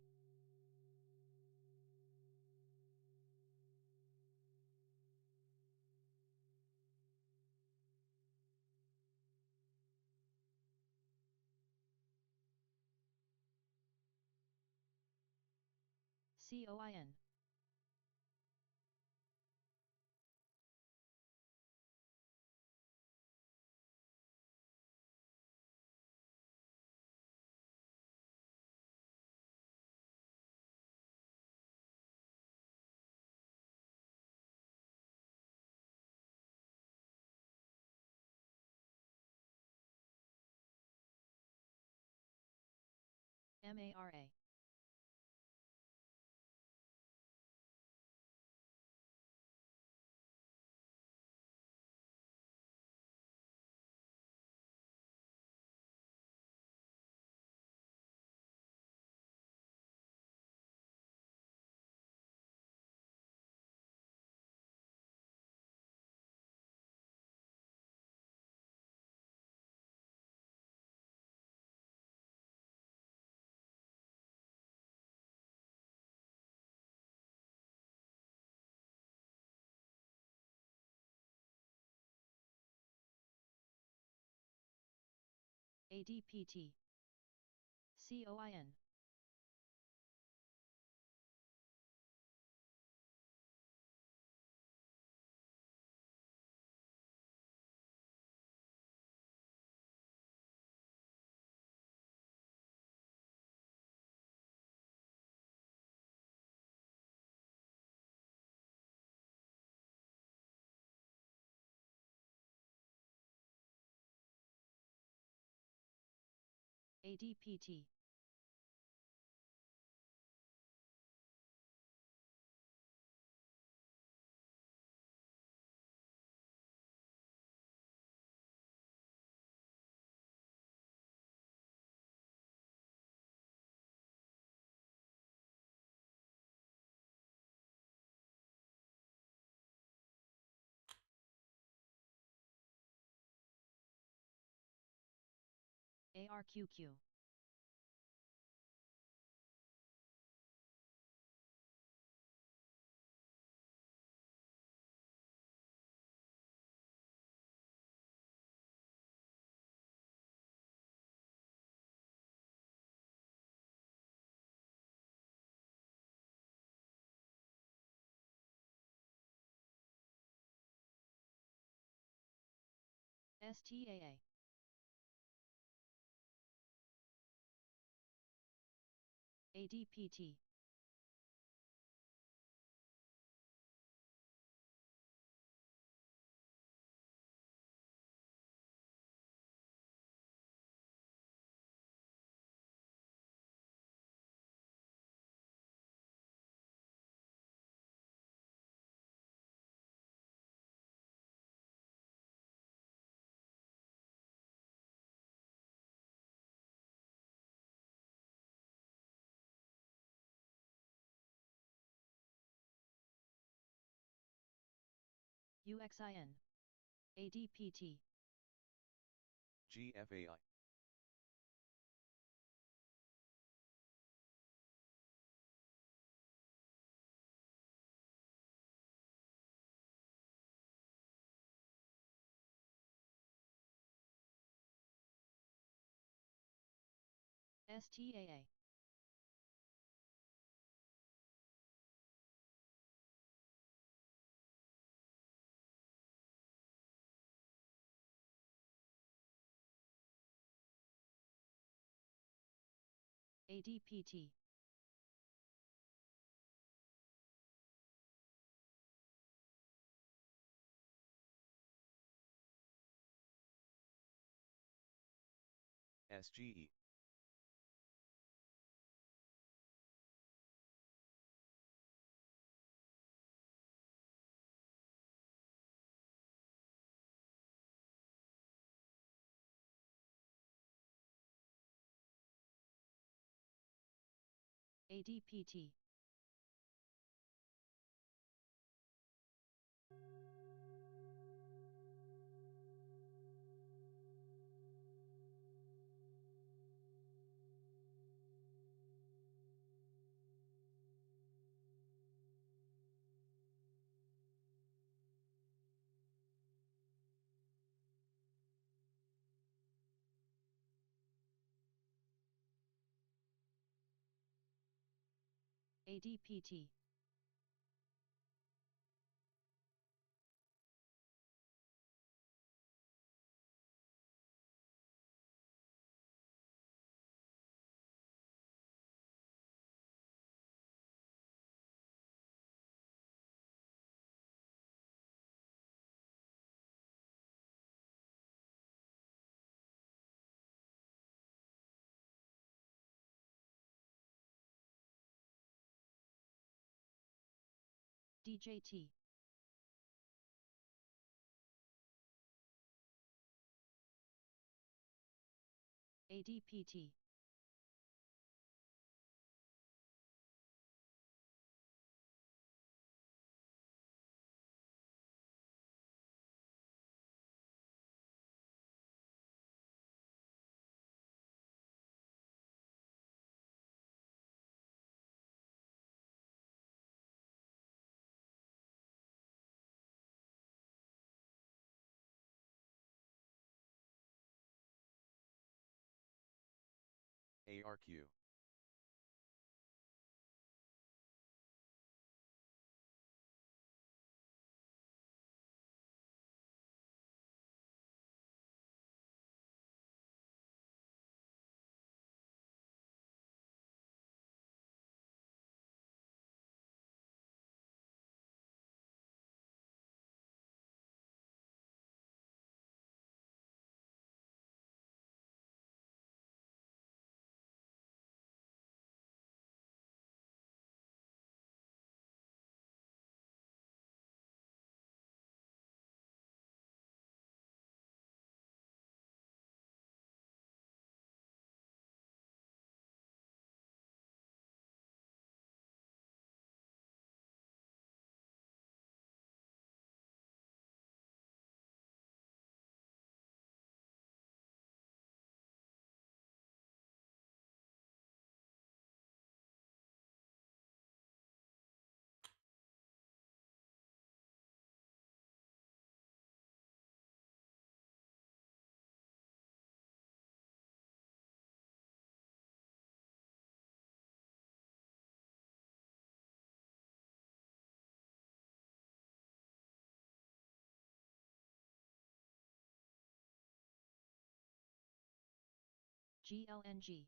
COIN. MARA. ADPT. COIN. ADPT. ARQQ. STAA. ADPT. UXIN. ADPT. GFAI. STAA. ADPT. SGE. ADPT. ADPT. DJT. ADPT. ARQ. GLNG.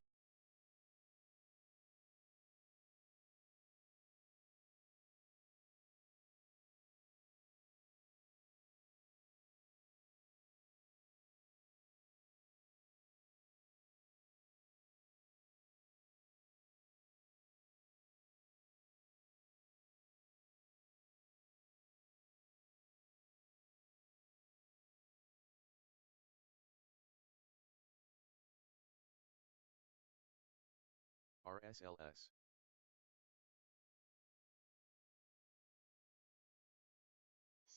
RSLS.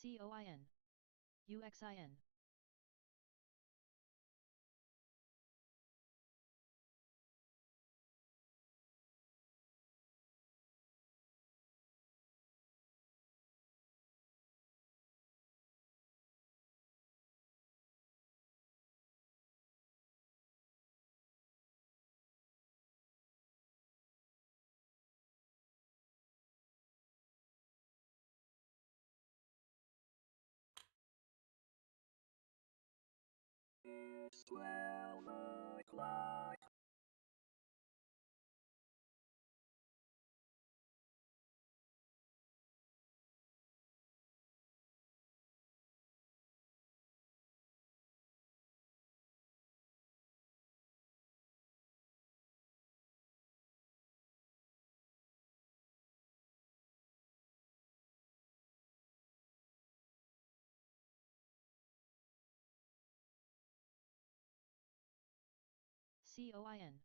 COIN. UXIN. COIN.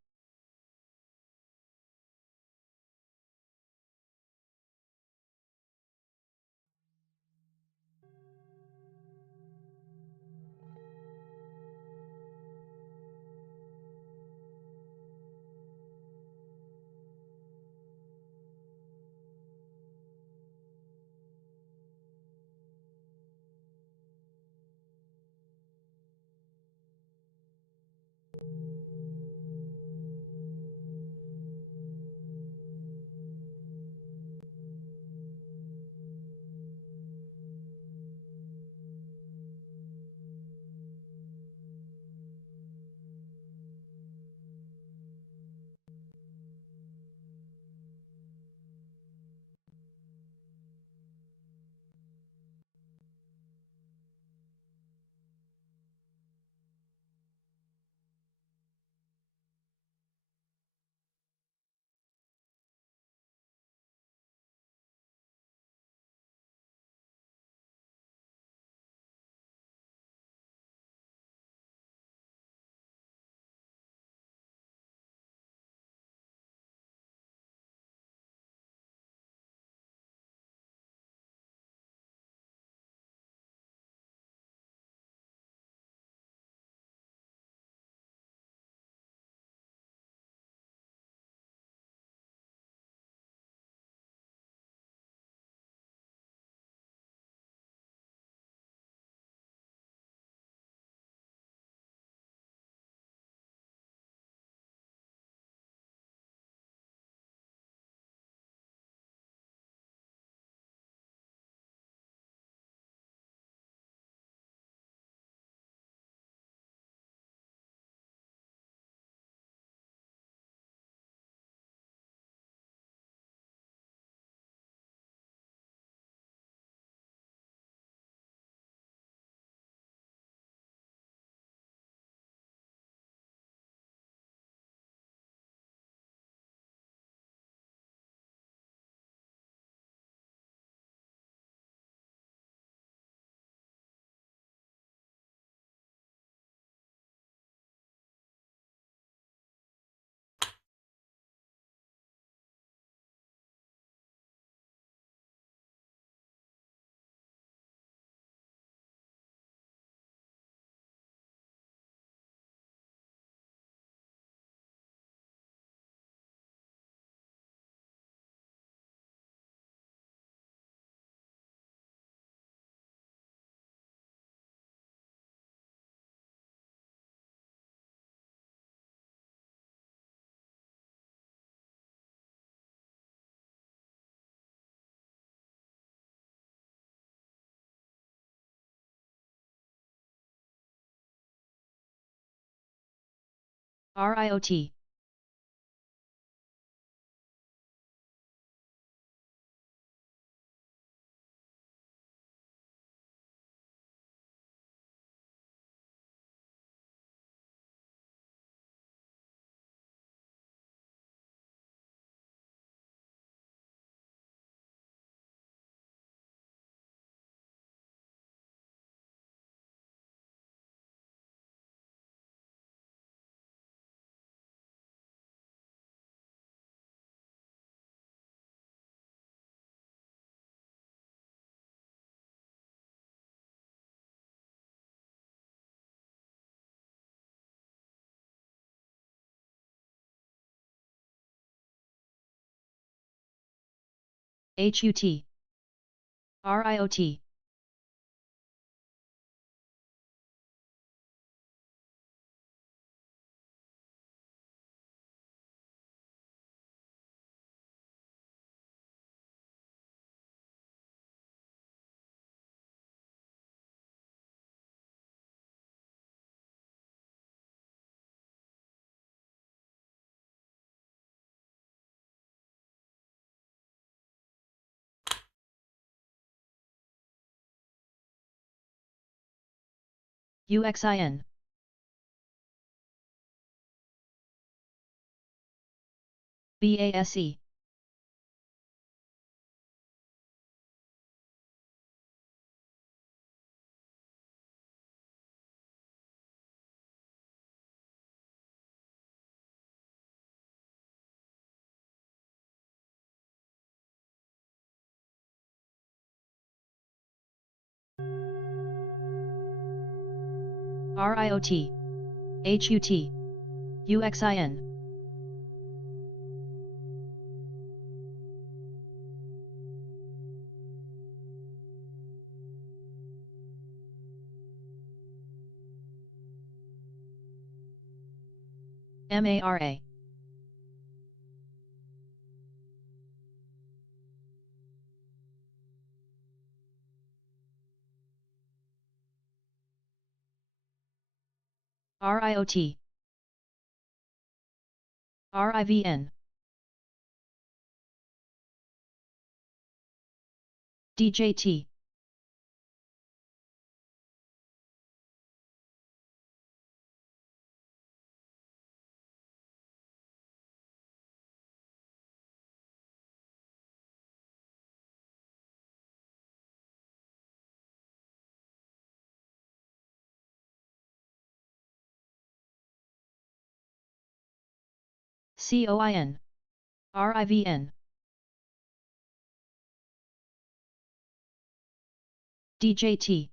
RIOT. HUT. RIOT. UXIN. BASE. RIOT. HUT. UXIN. MARA. RIOT. RIVN. DJT. COIN. RIVN. DJT.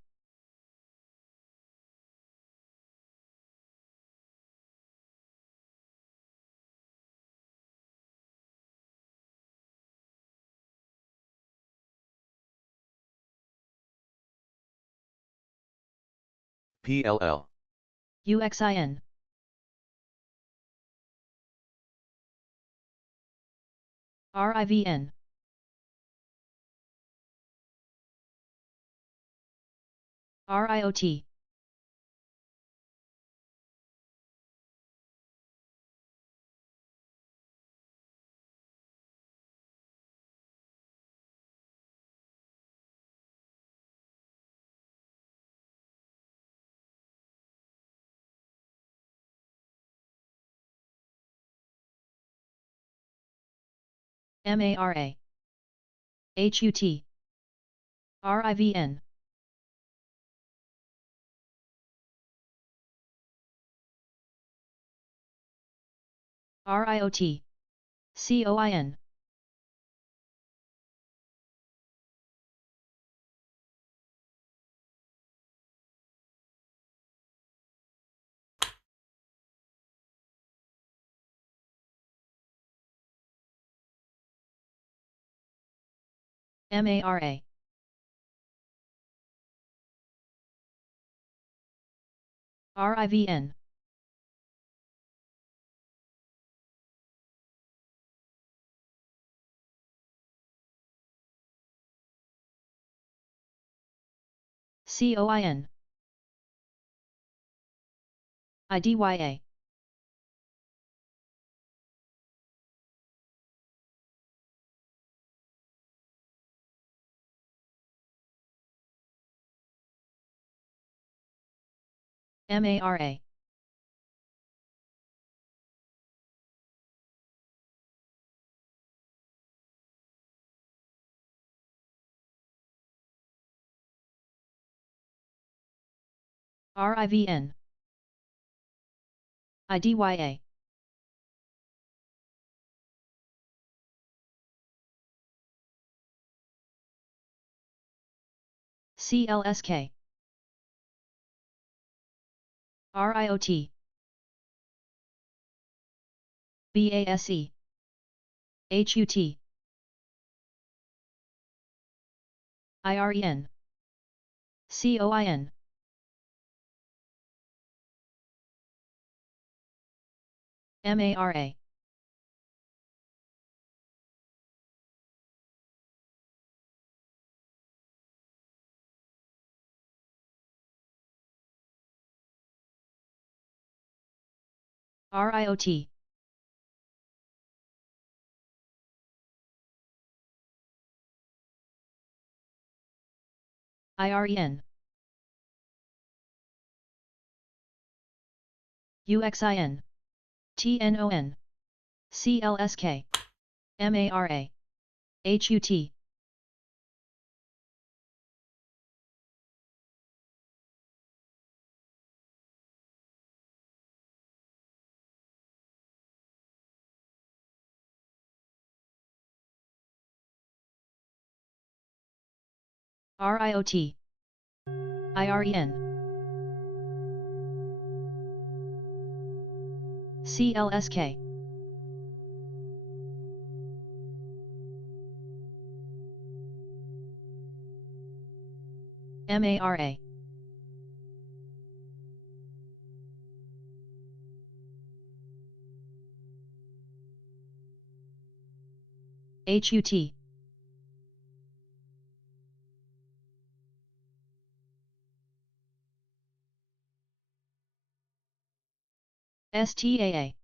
PLL. UXIN. RIVN. RIOT. MARA. HUT. RIVN. RIOT. COIN. MARA. RIVN. COIN. IDYA. MARA. RIVN. IDYA. CLSK. RIOT. BASE. HUT. IREN. COIN. MARA. RIOT. IREN. UXIN. TNON. CLSK. MARA. HUT. RIOT. IREN. CLSK. MARA. HUT. STAA.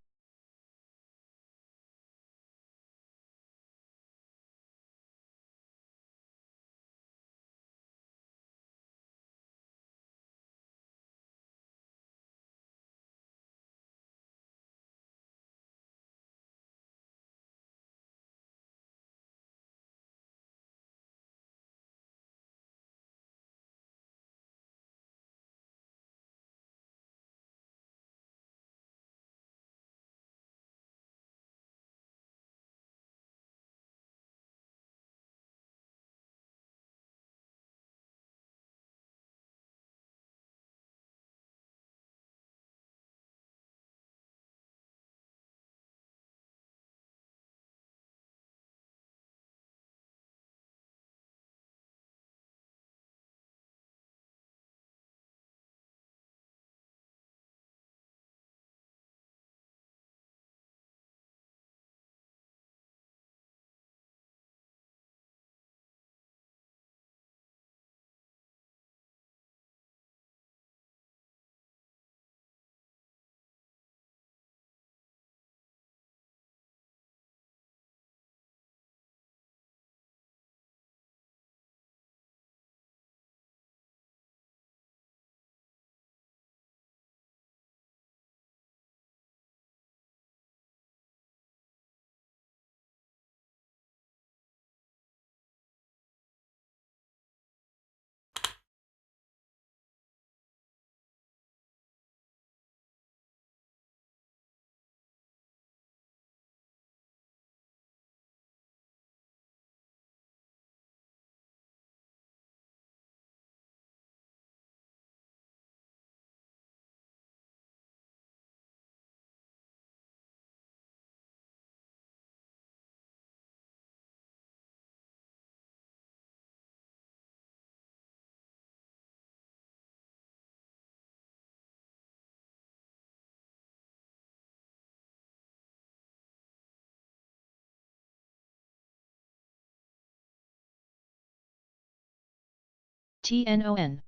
TNON.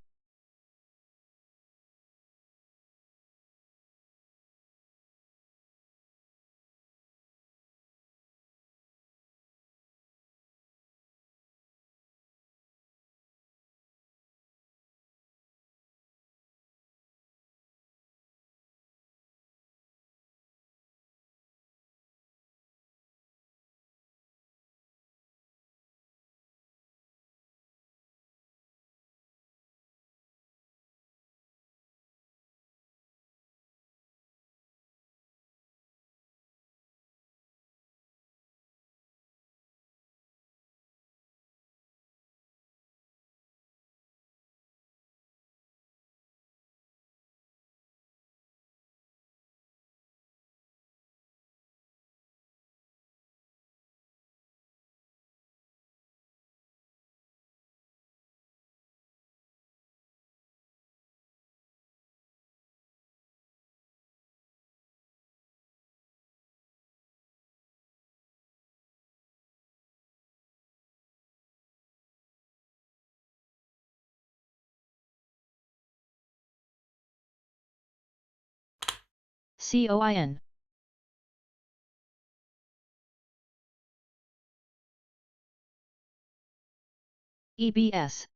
COIN. EBS.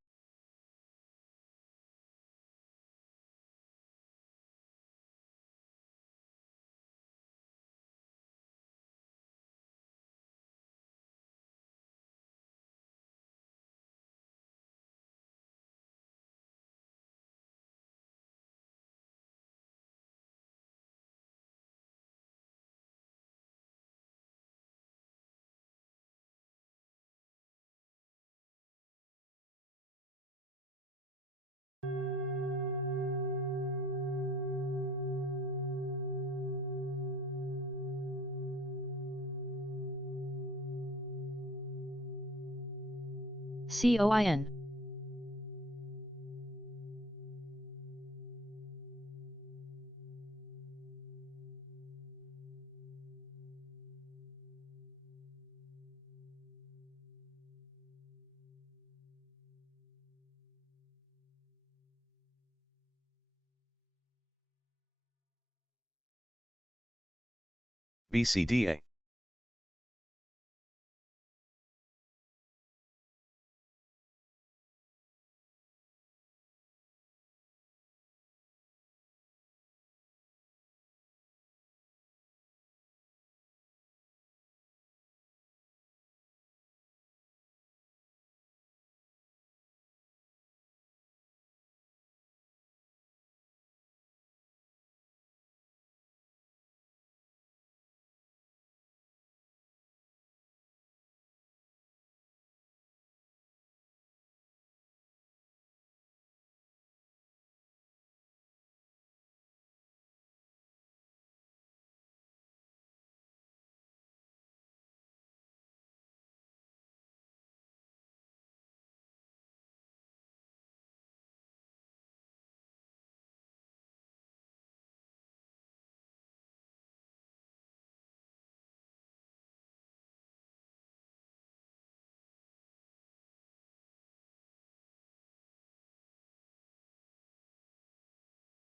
COIN. BCDA.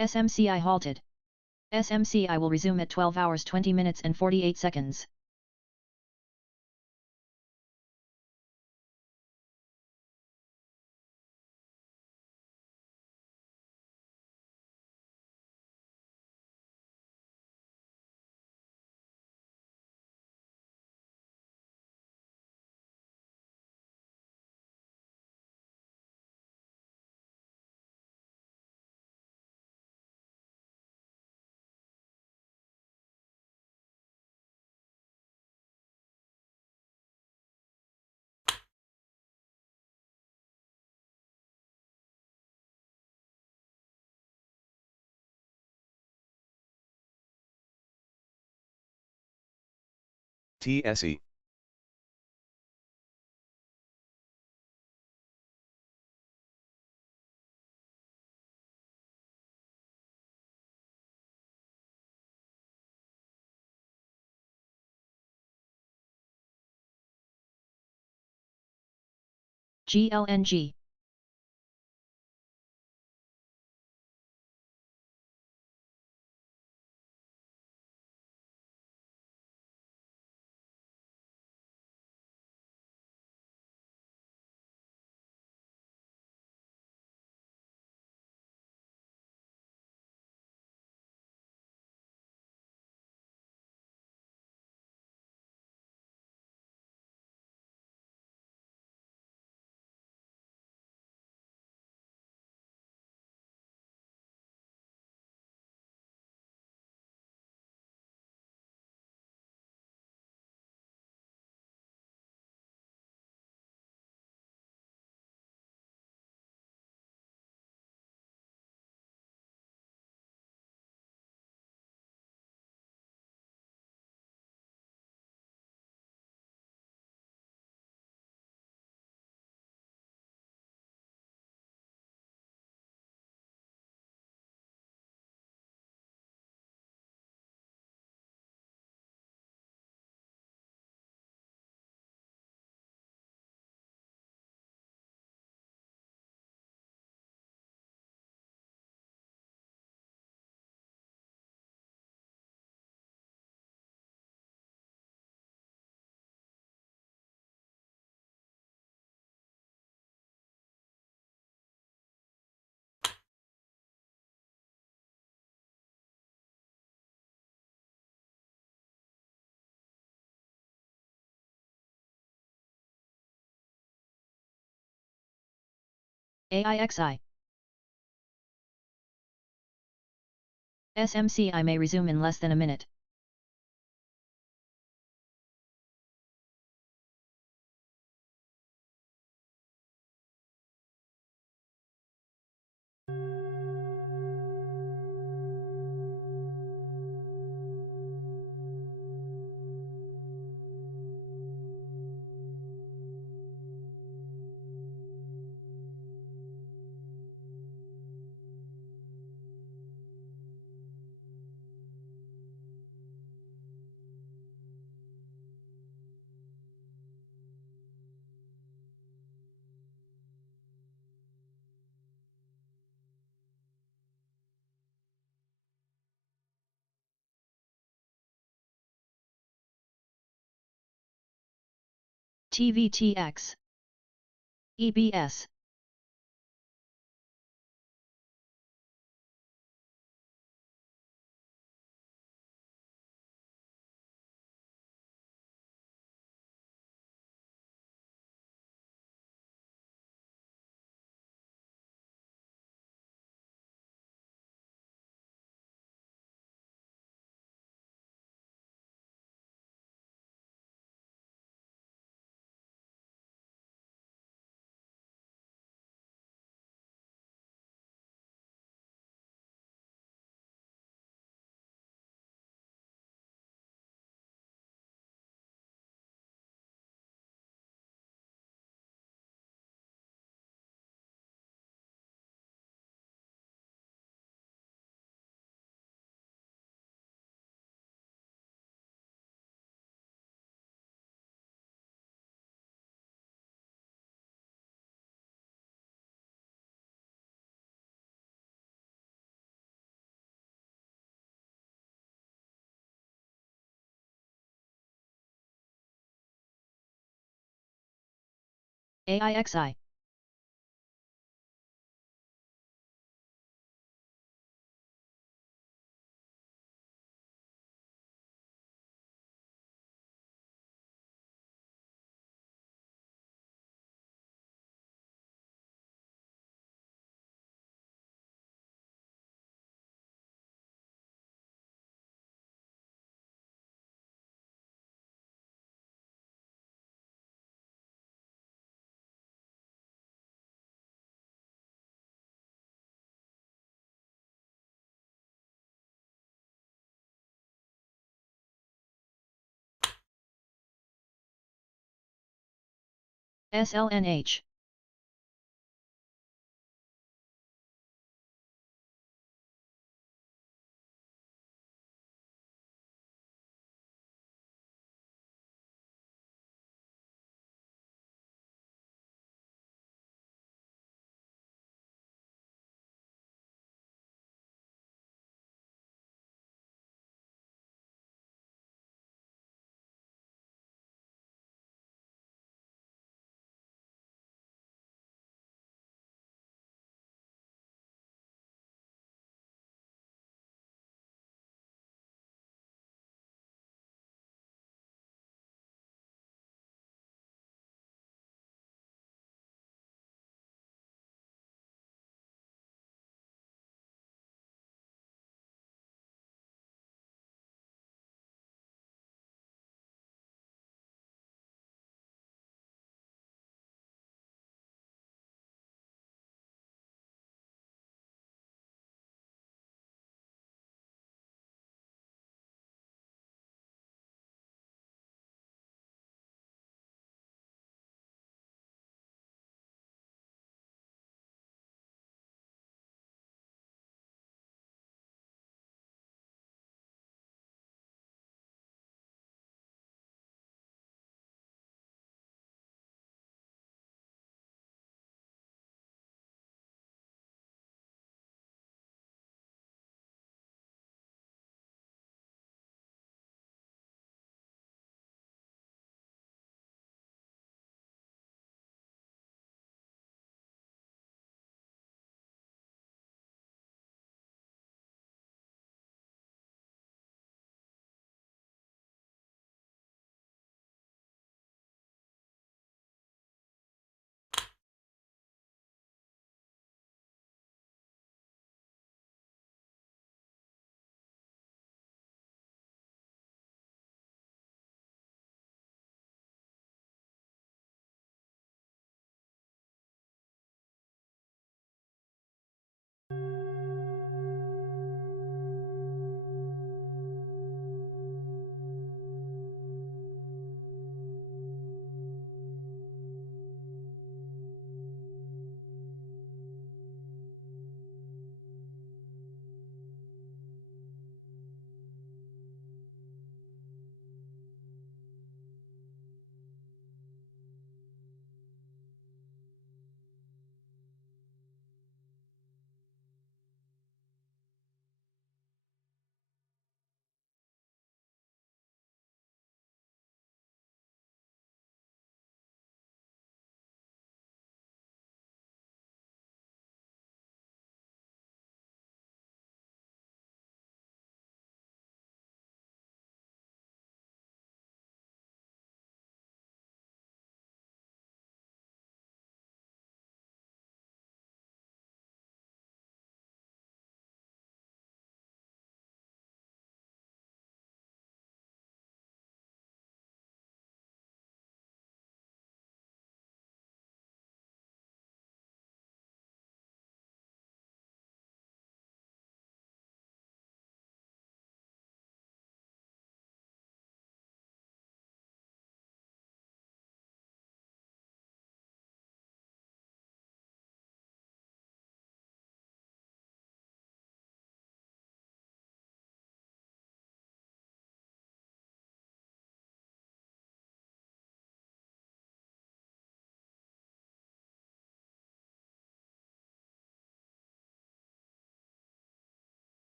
SMCI halted. SMCI will resume at 12 hours 20 minutes and 48 seconds. TSE. GLNG. AIXI. SMCI may resume in less than a minute. TVTX. EBS. AIXI. SLNH.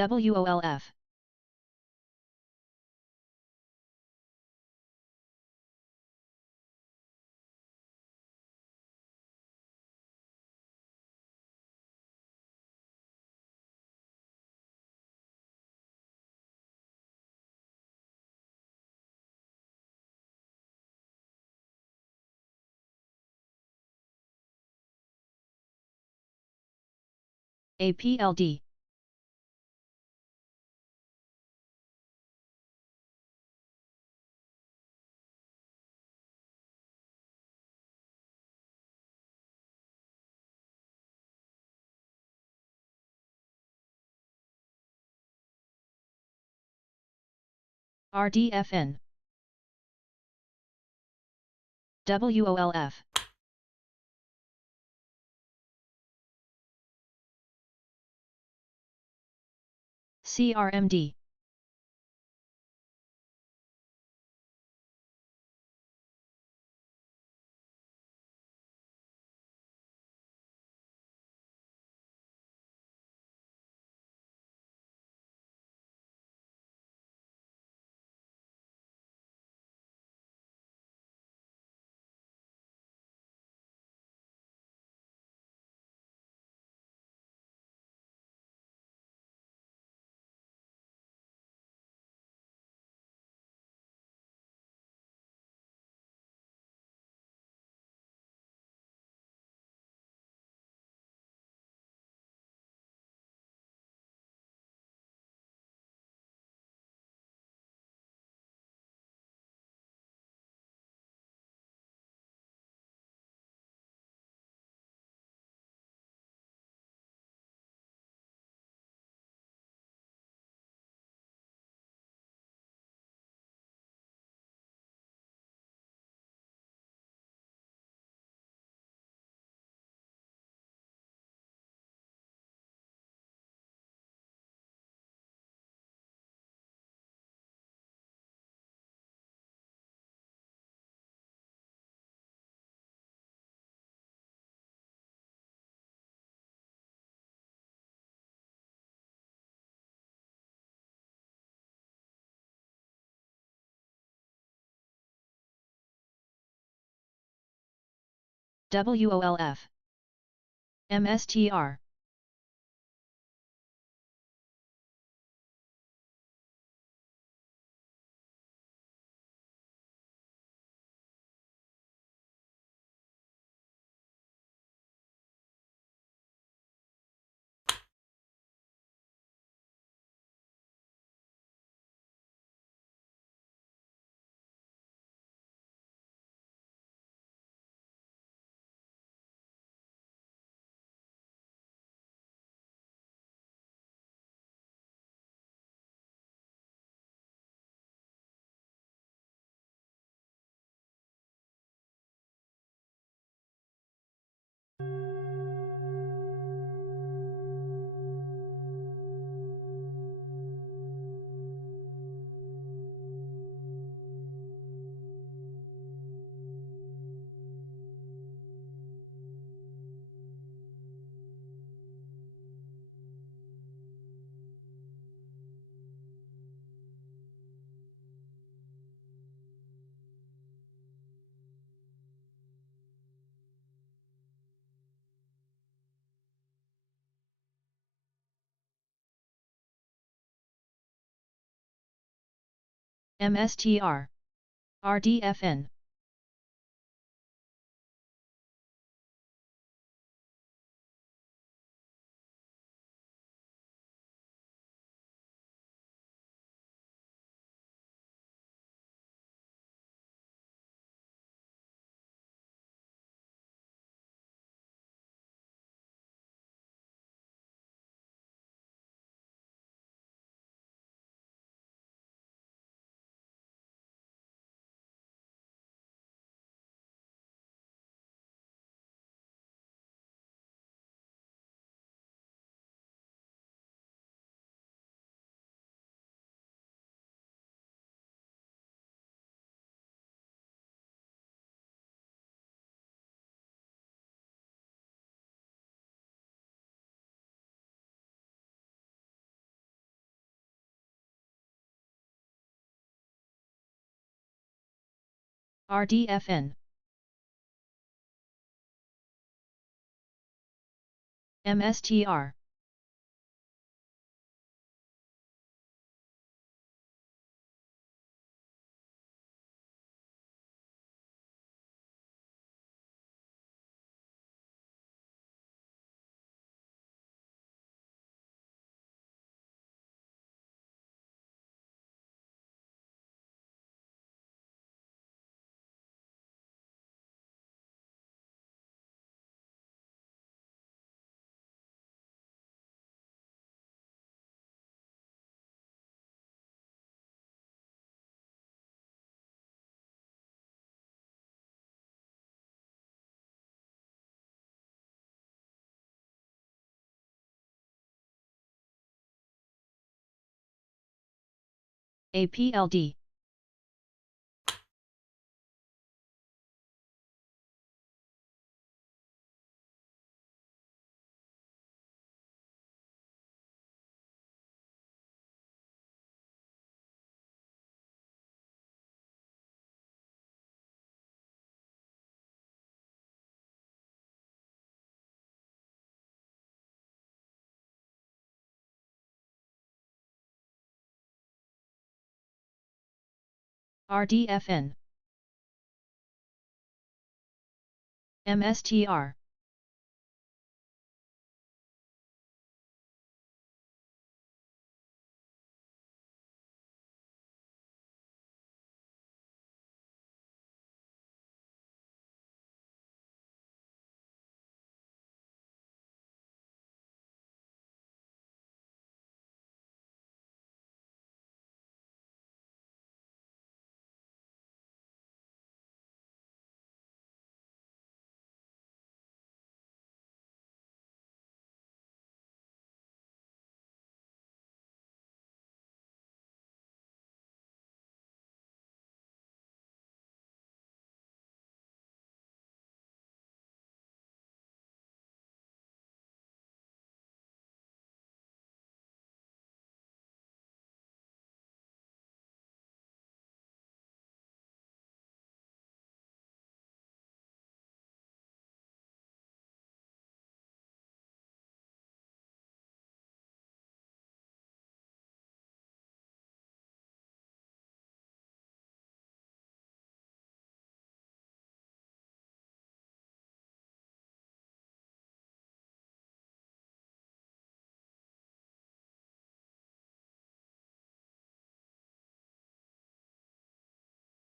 WOLF. APLD. RDFN. WOLF. CRMD. WOLF. MSTR. MSTR. RDFN. RDFN MSTR APLD RDFN MSTR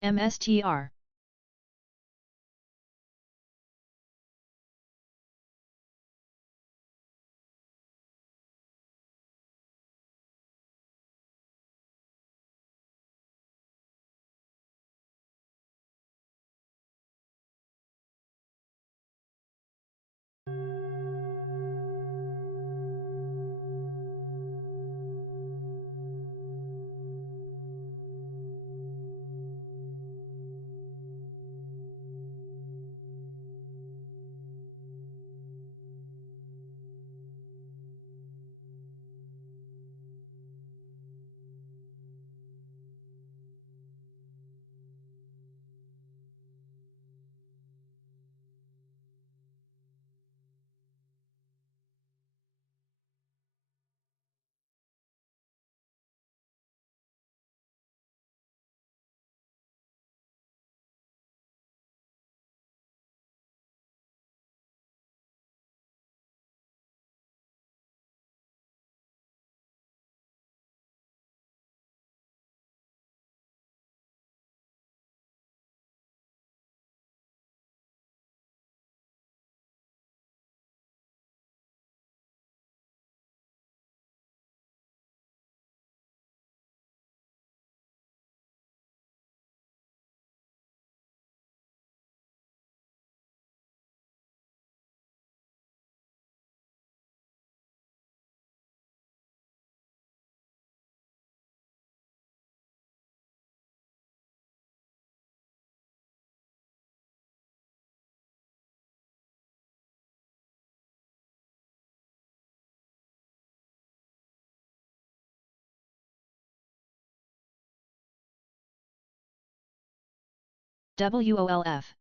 MSTR WOLF.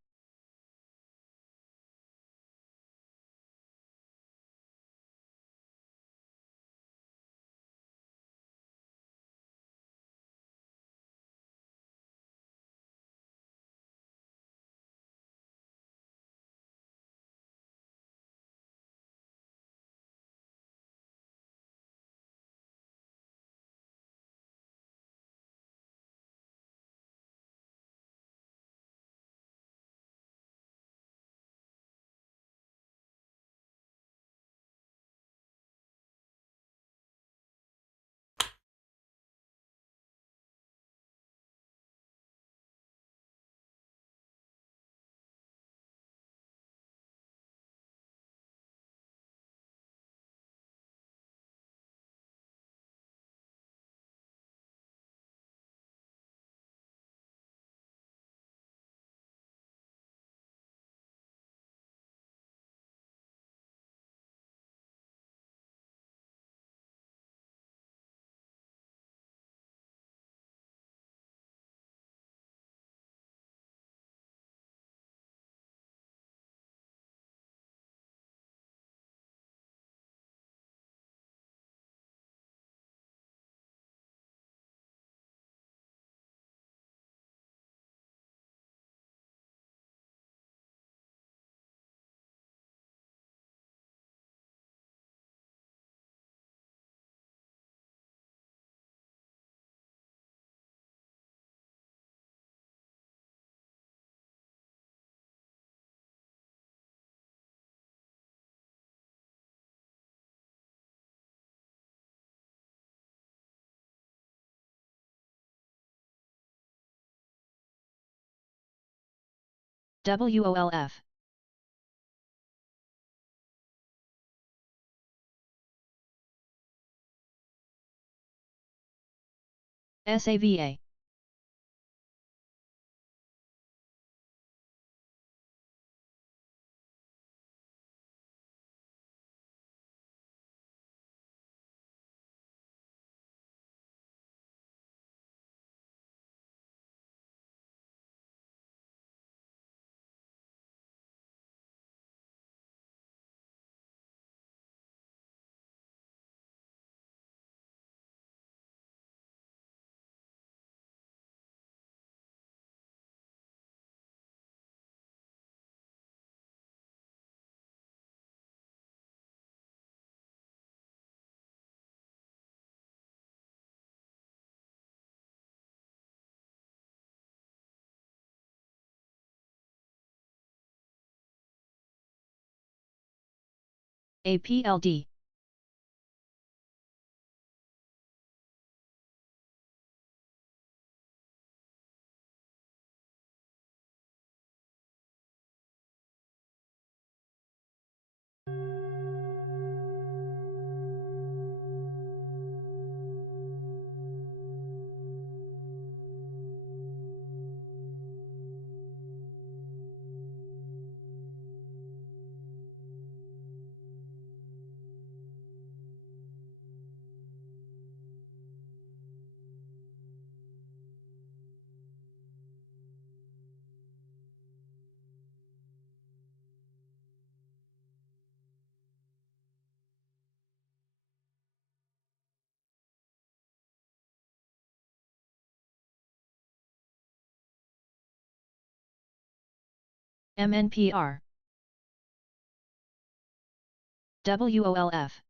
WOLF. SAVA. APLD. MNPR. WOLF.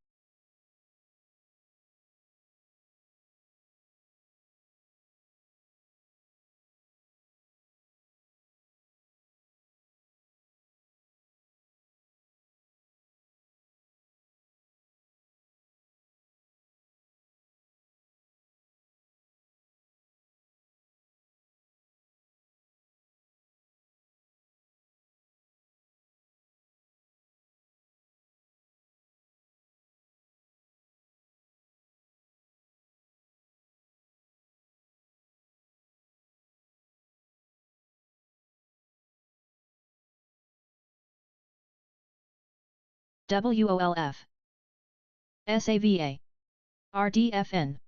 WOLF. SAVA. RDFN.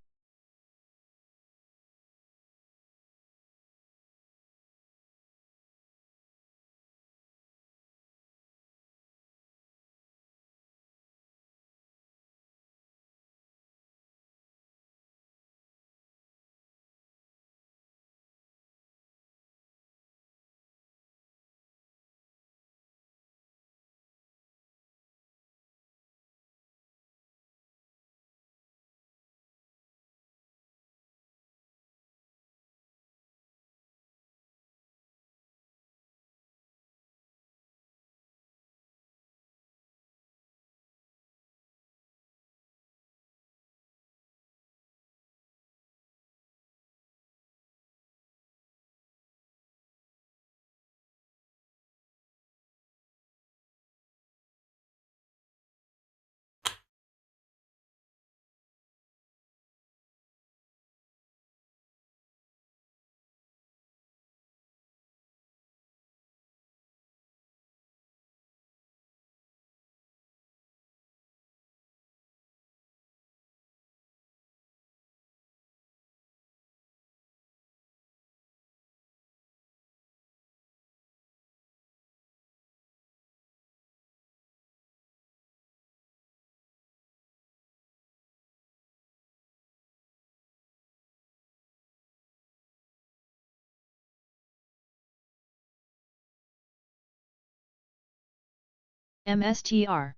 MSTR.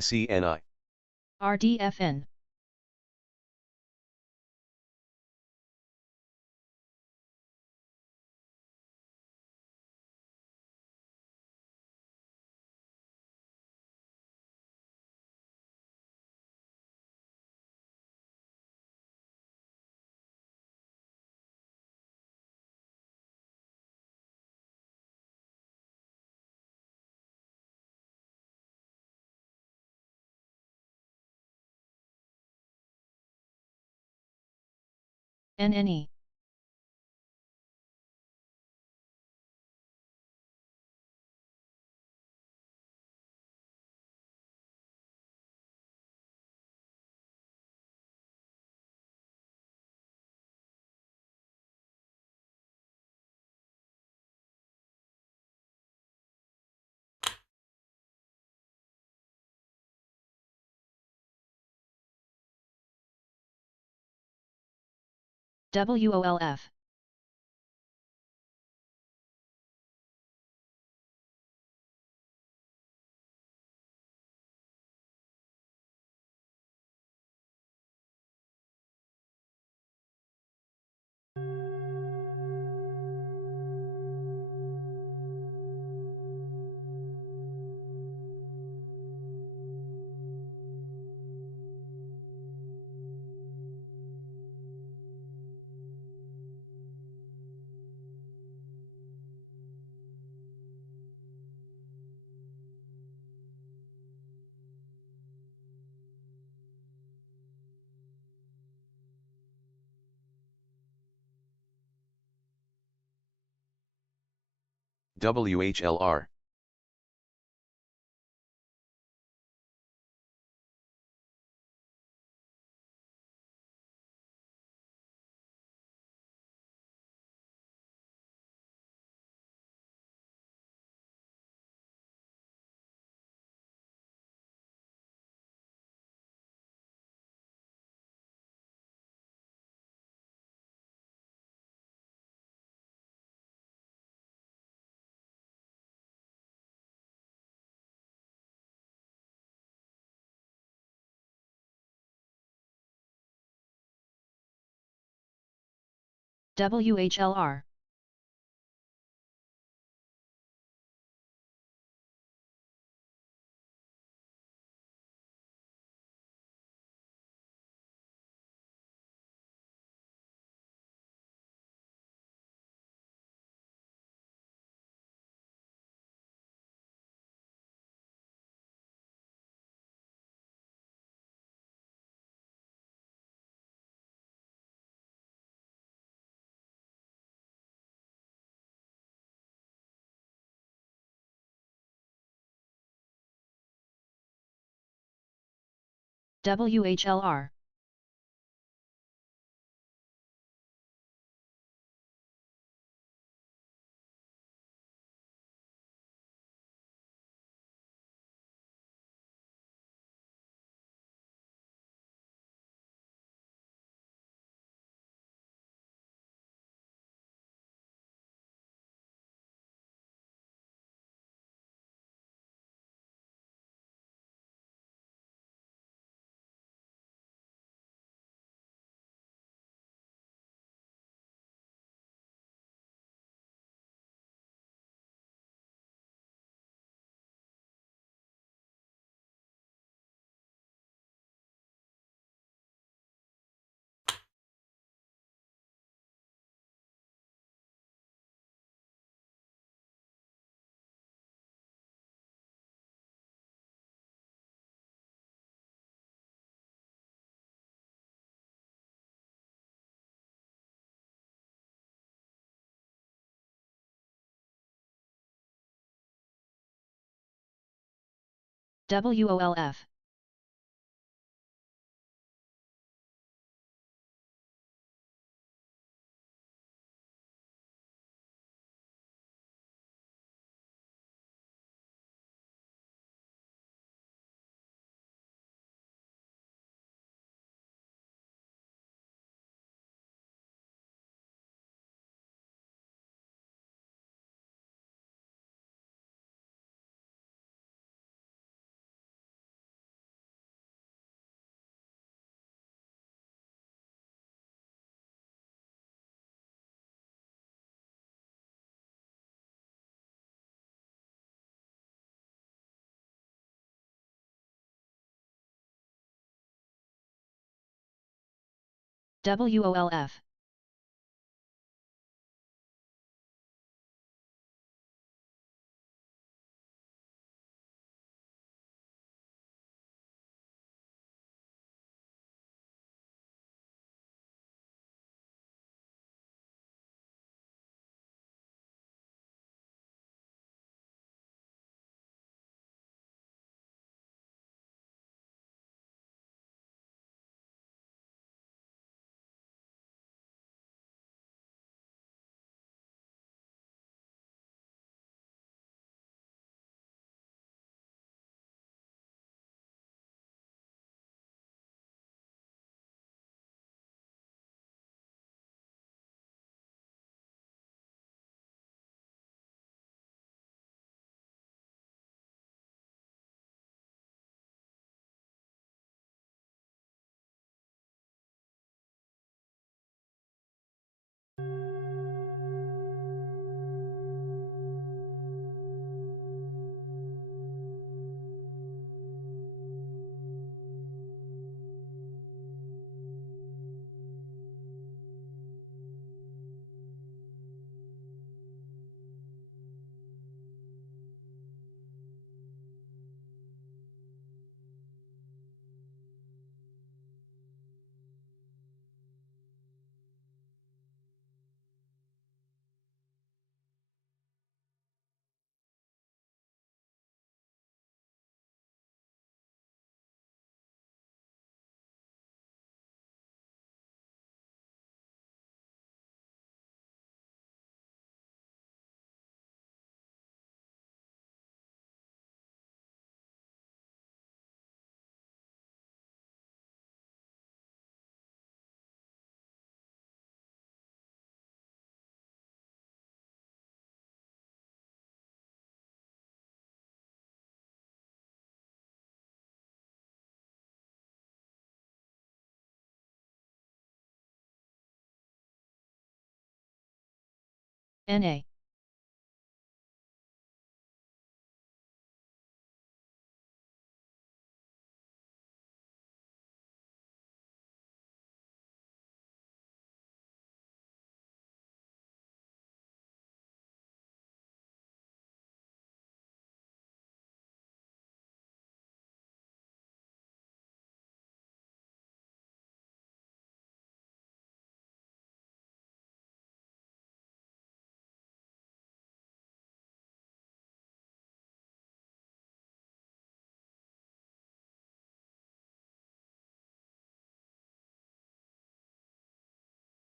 SENI. RDFN. NNE. WOLF. WHLR. WHLR. WHLR. WOLF. WOLF. NA.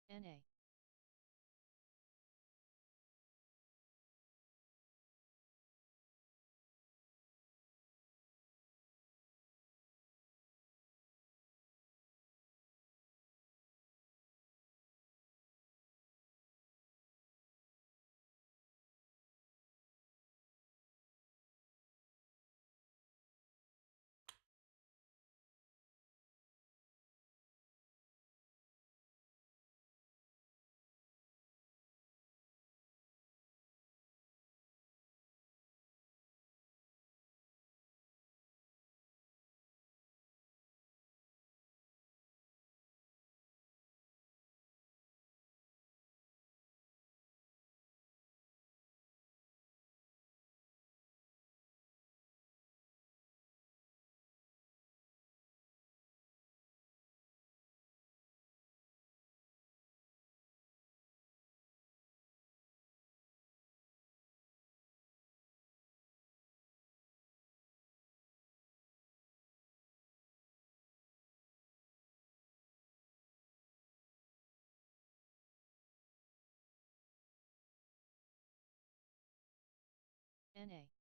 NA. NA.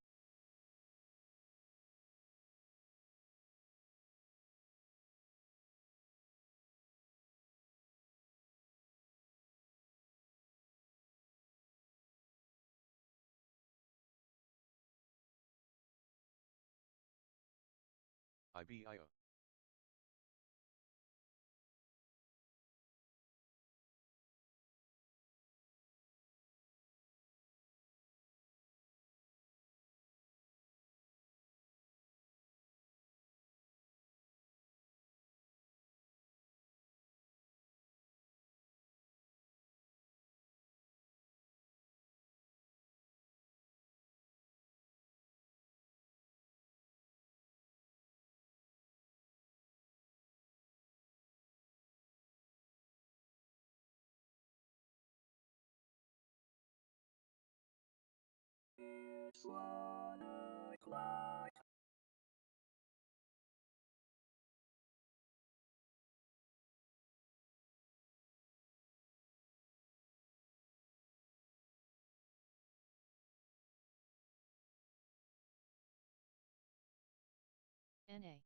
IBIO. NA.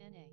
NA.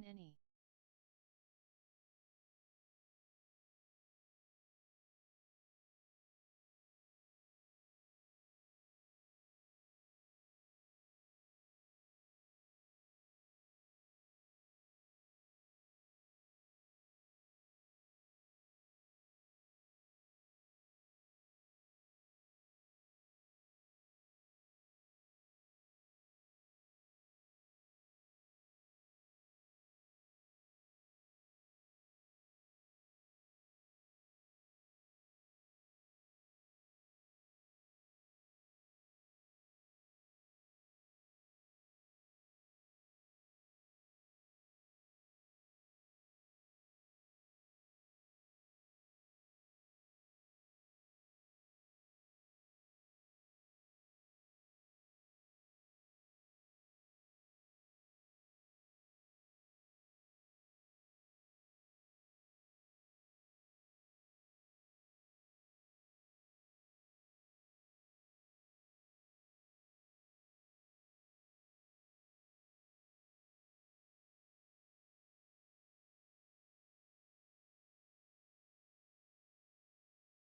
NNE.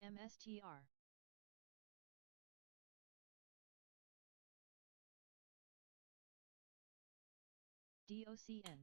MSTR. DOCN.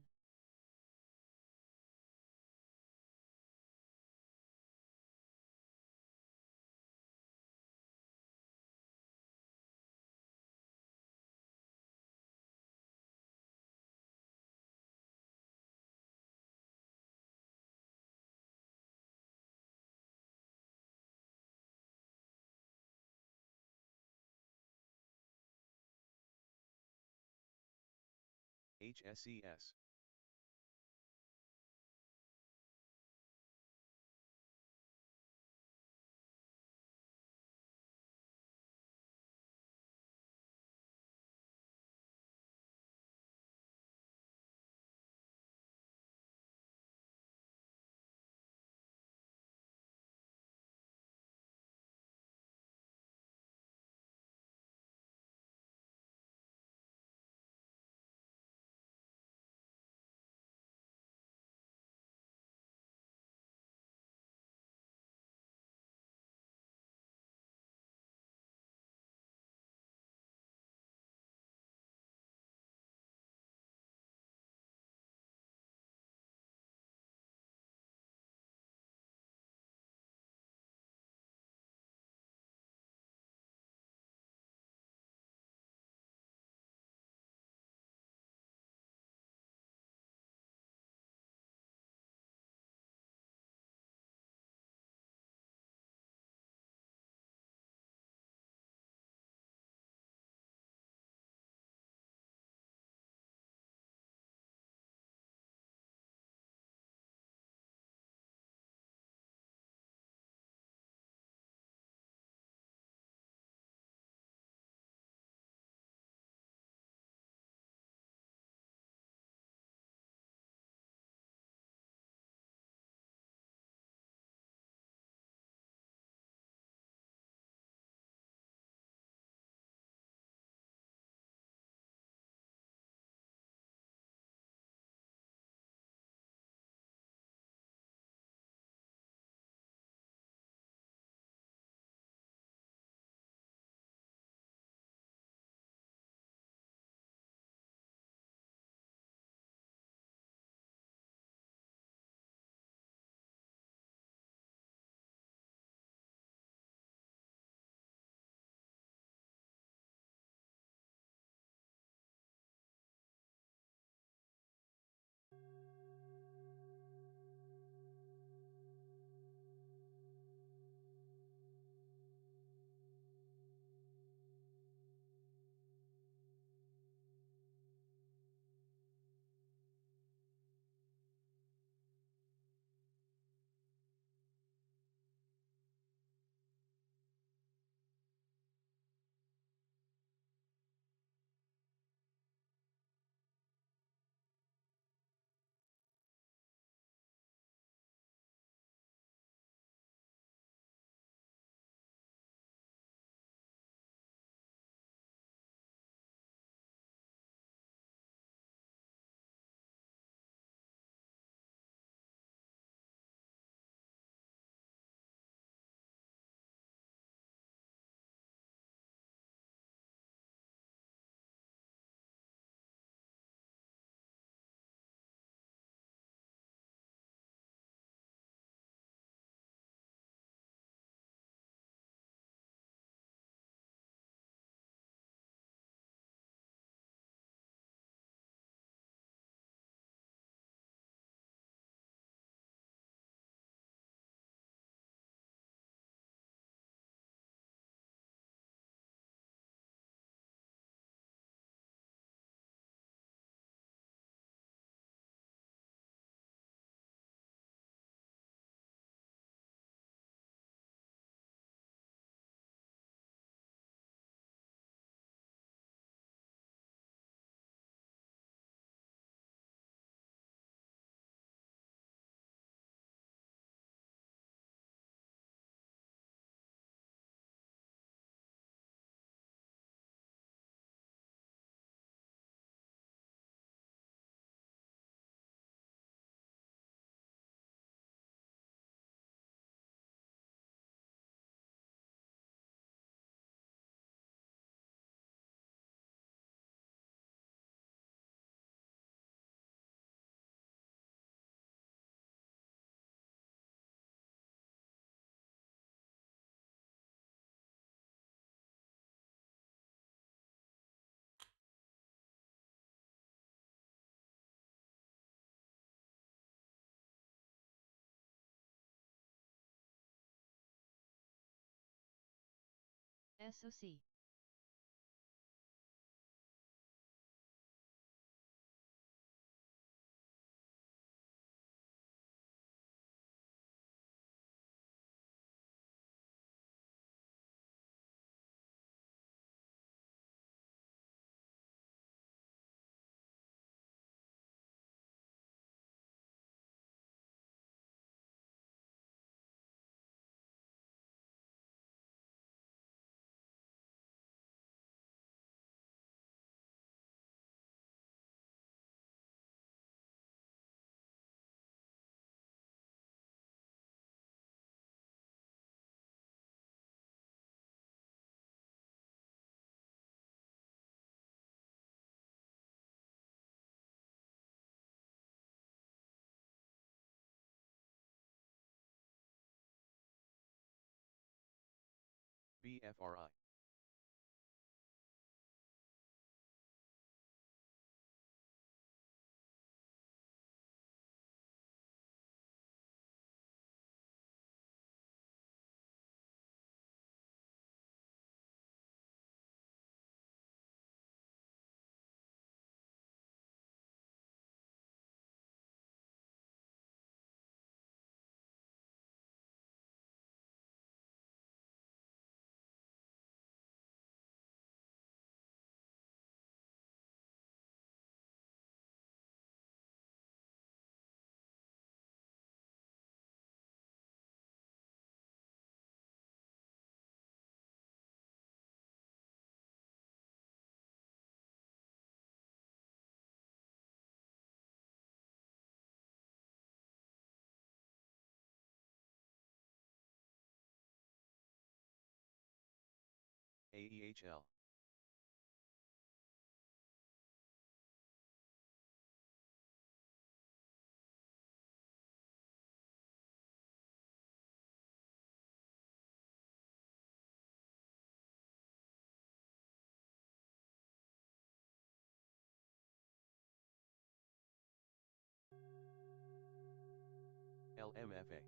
HSES. SOC. BFRI. AEHL. LMFA.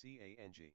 CANG.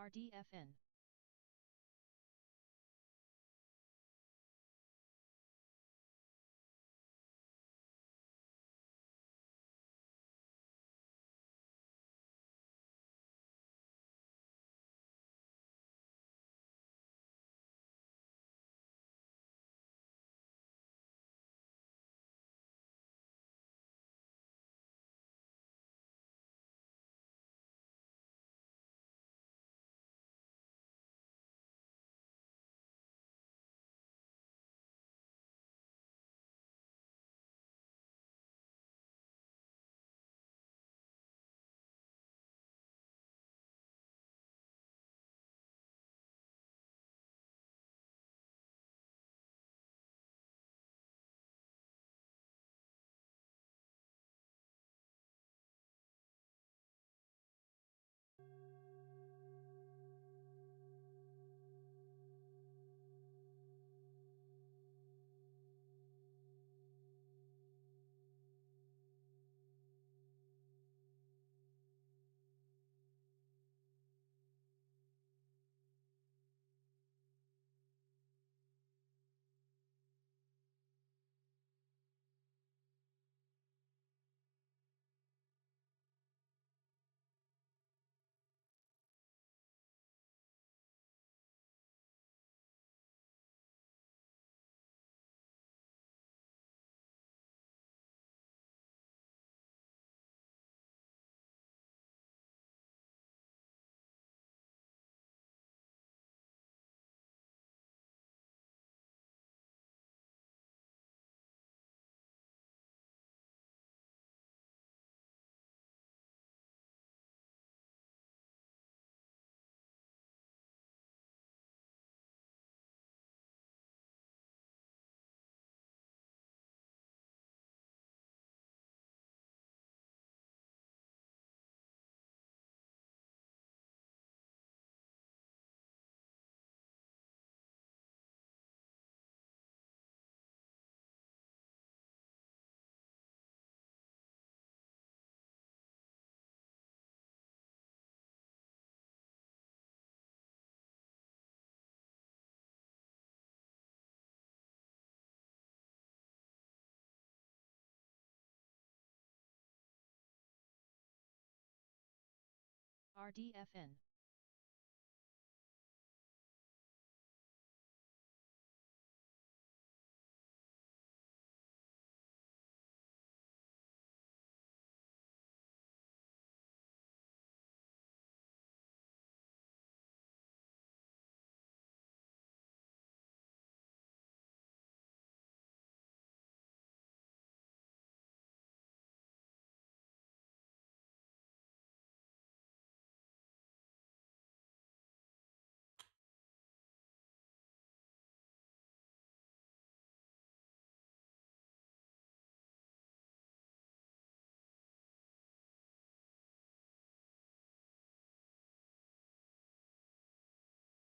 RDFN. RDFN.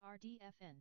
RDFN.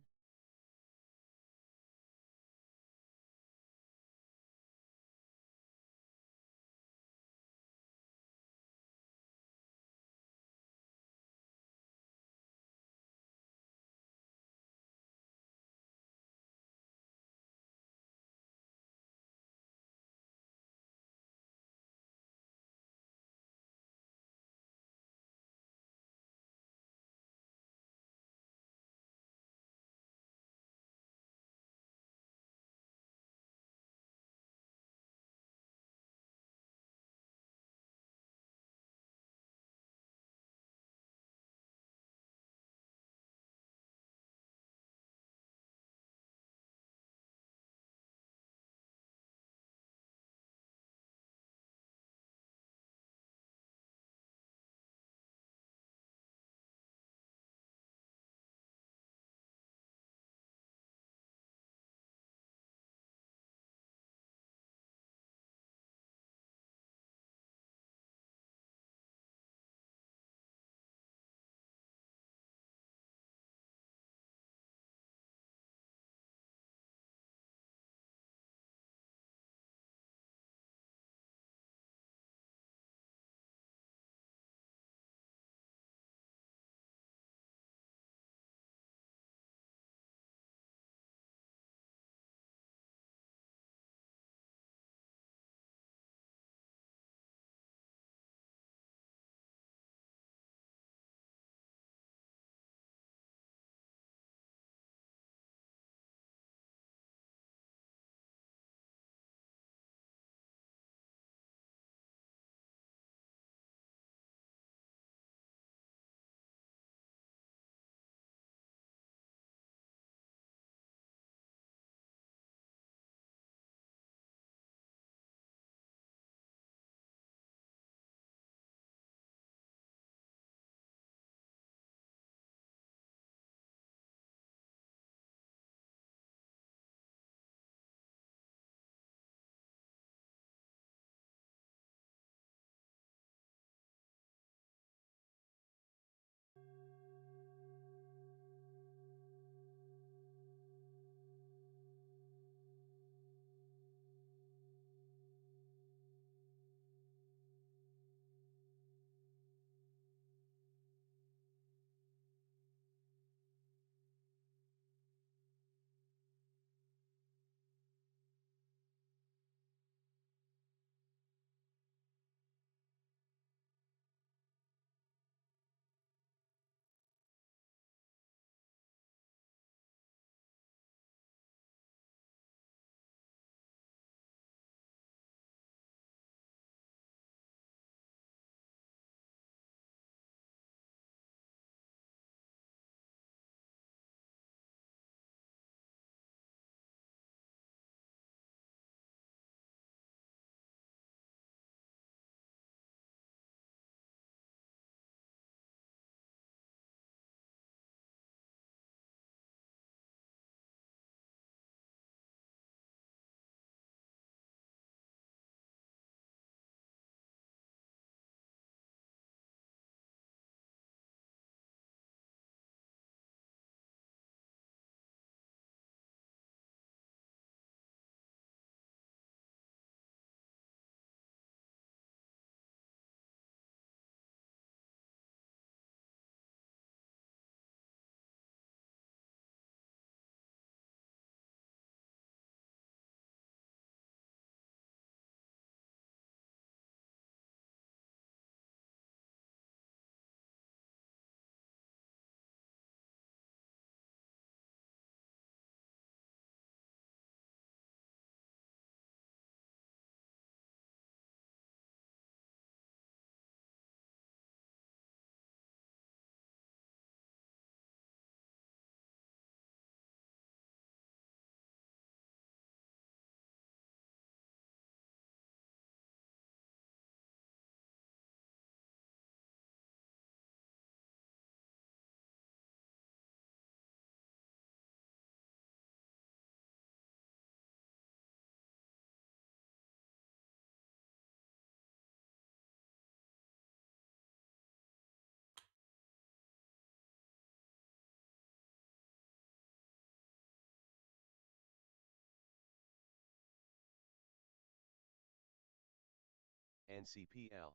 NCPL.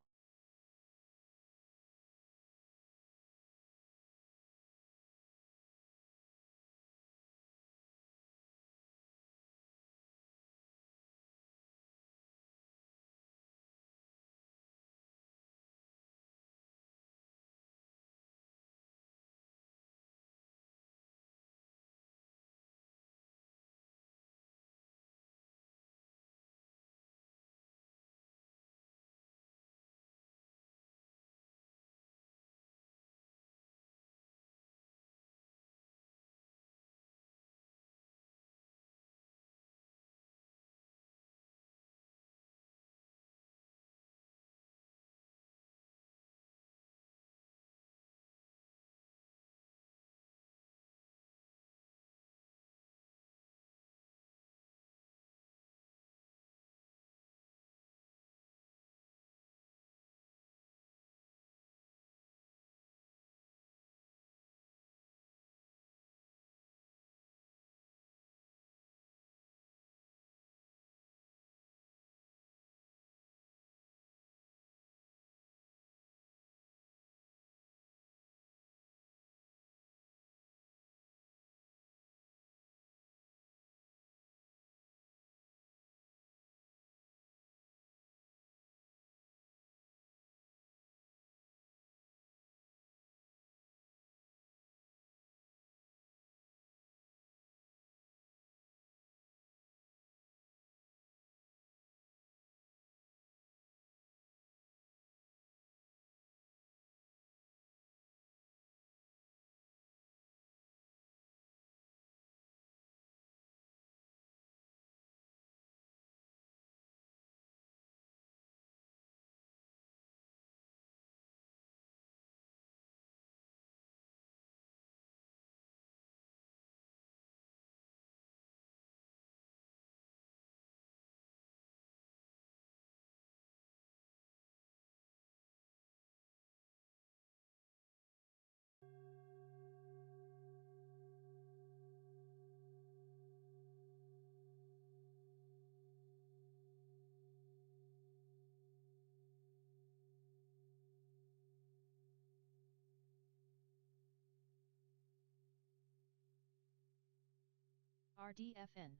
RDFN.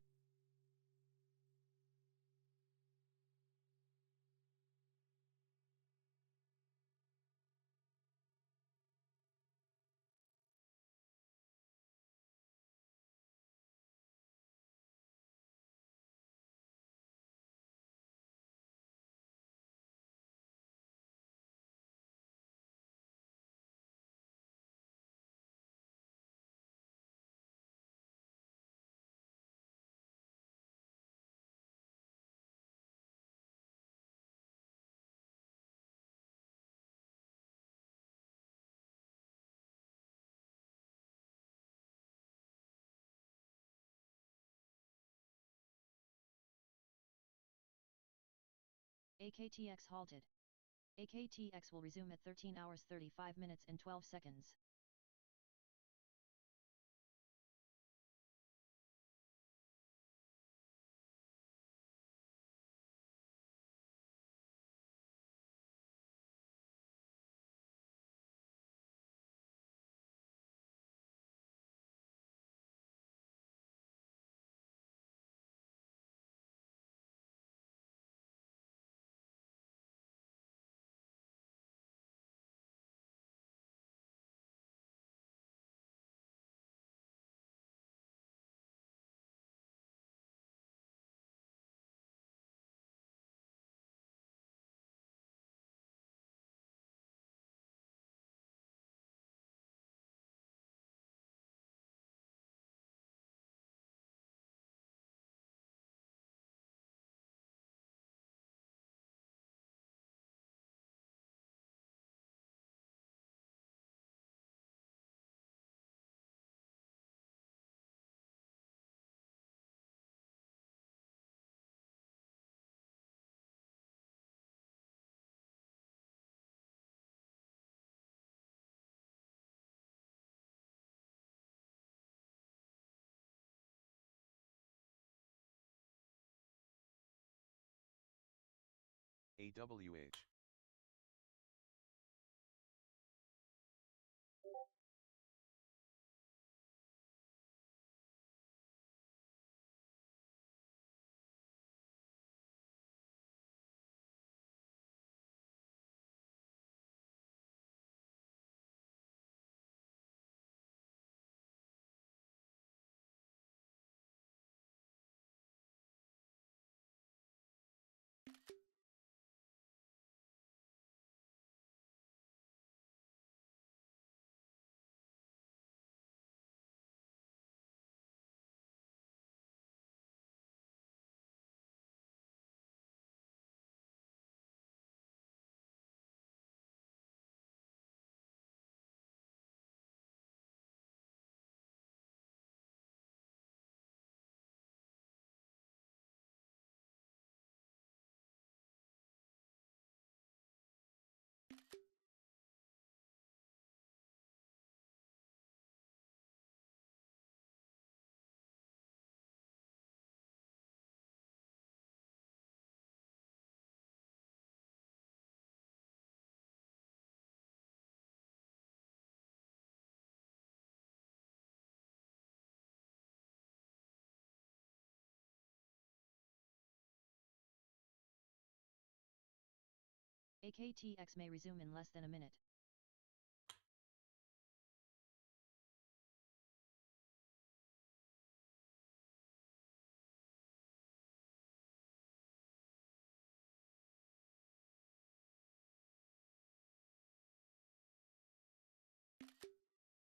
AKTX halted. AKTX will resume at 13 hours 35 minutes and 12 seconds. EWH. KTX may resume in less than a minute.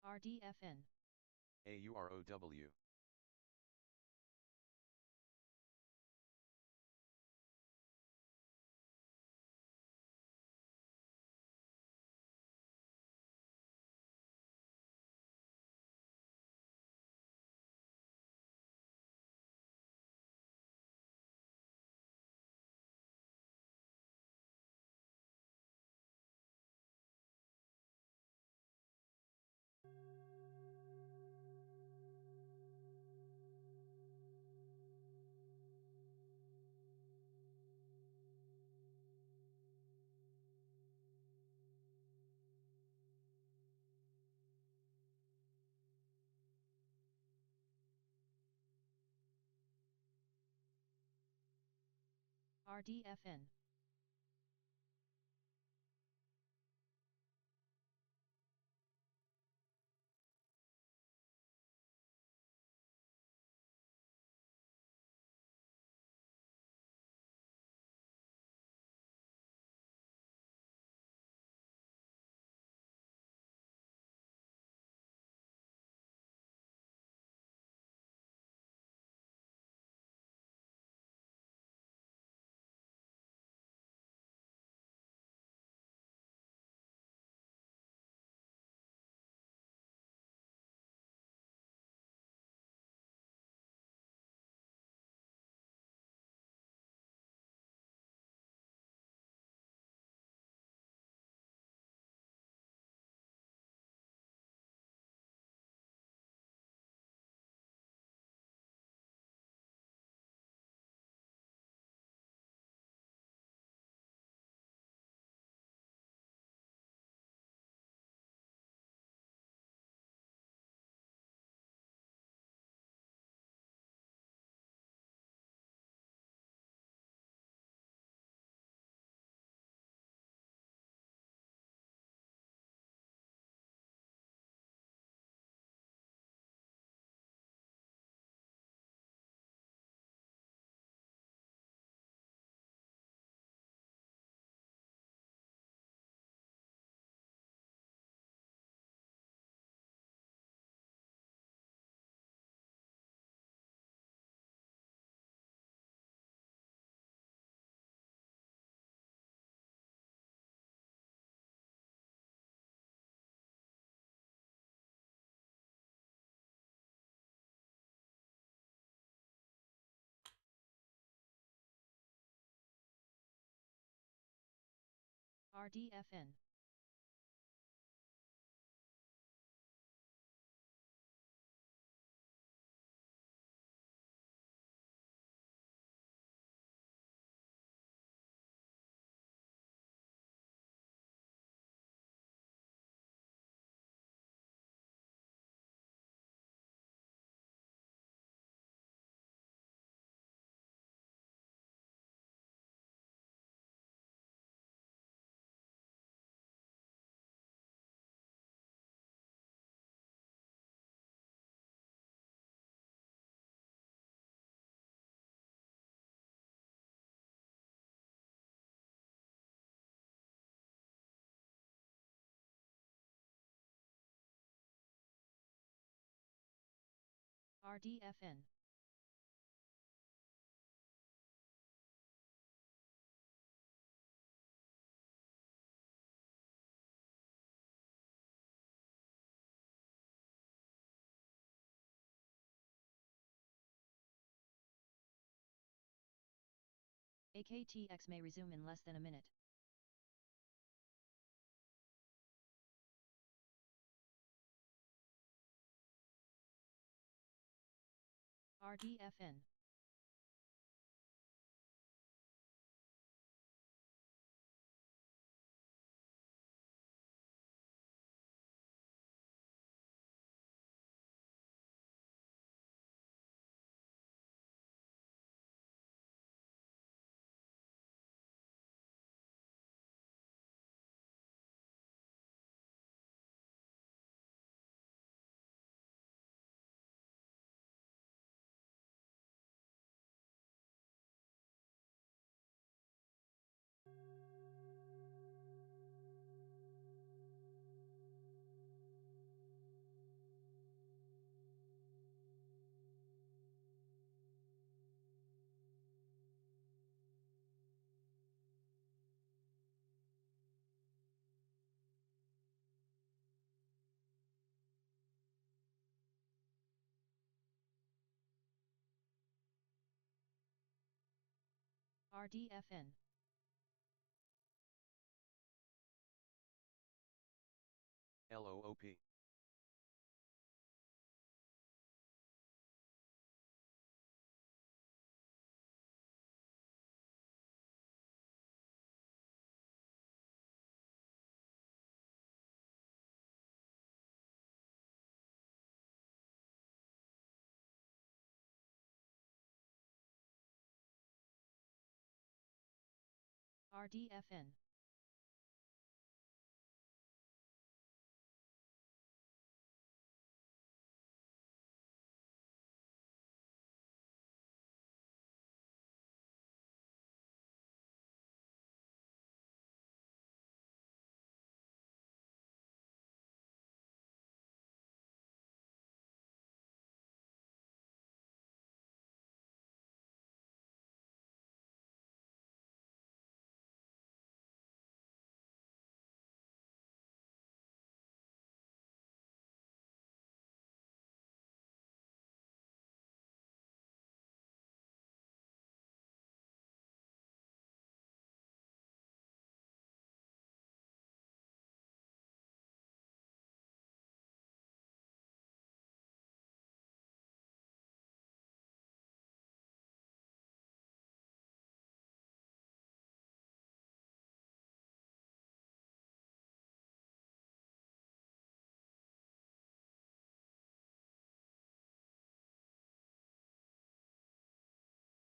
RDFN. AUROW. RDFN. RDFN. RDFN. KTX may resume in less than a minute. RDFN. RDFN. LOOP. RDFN.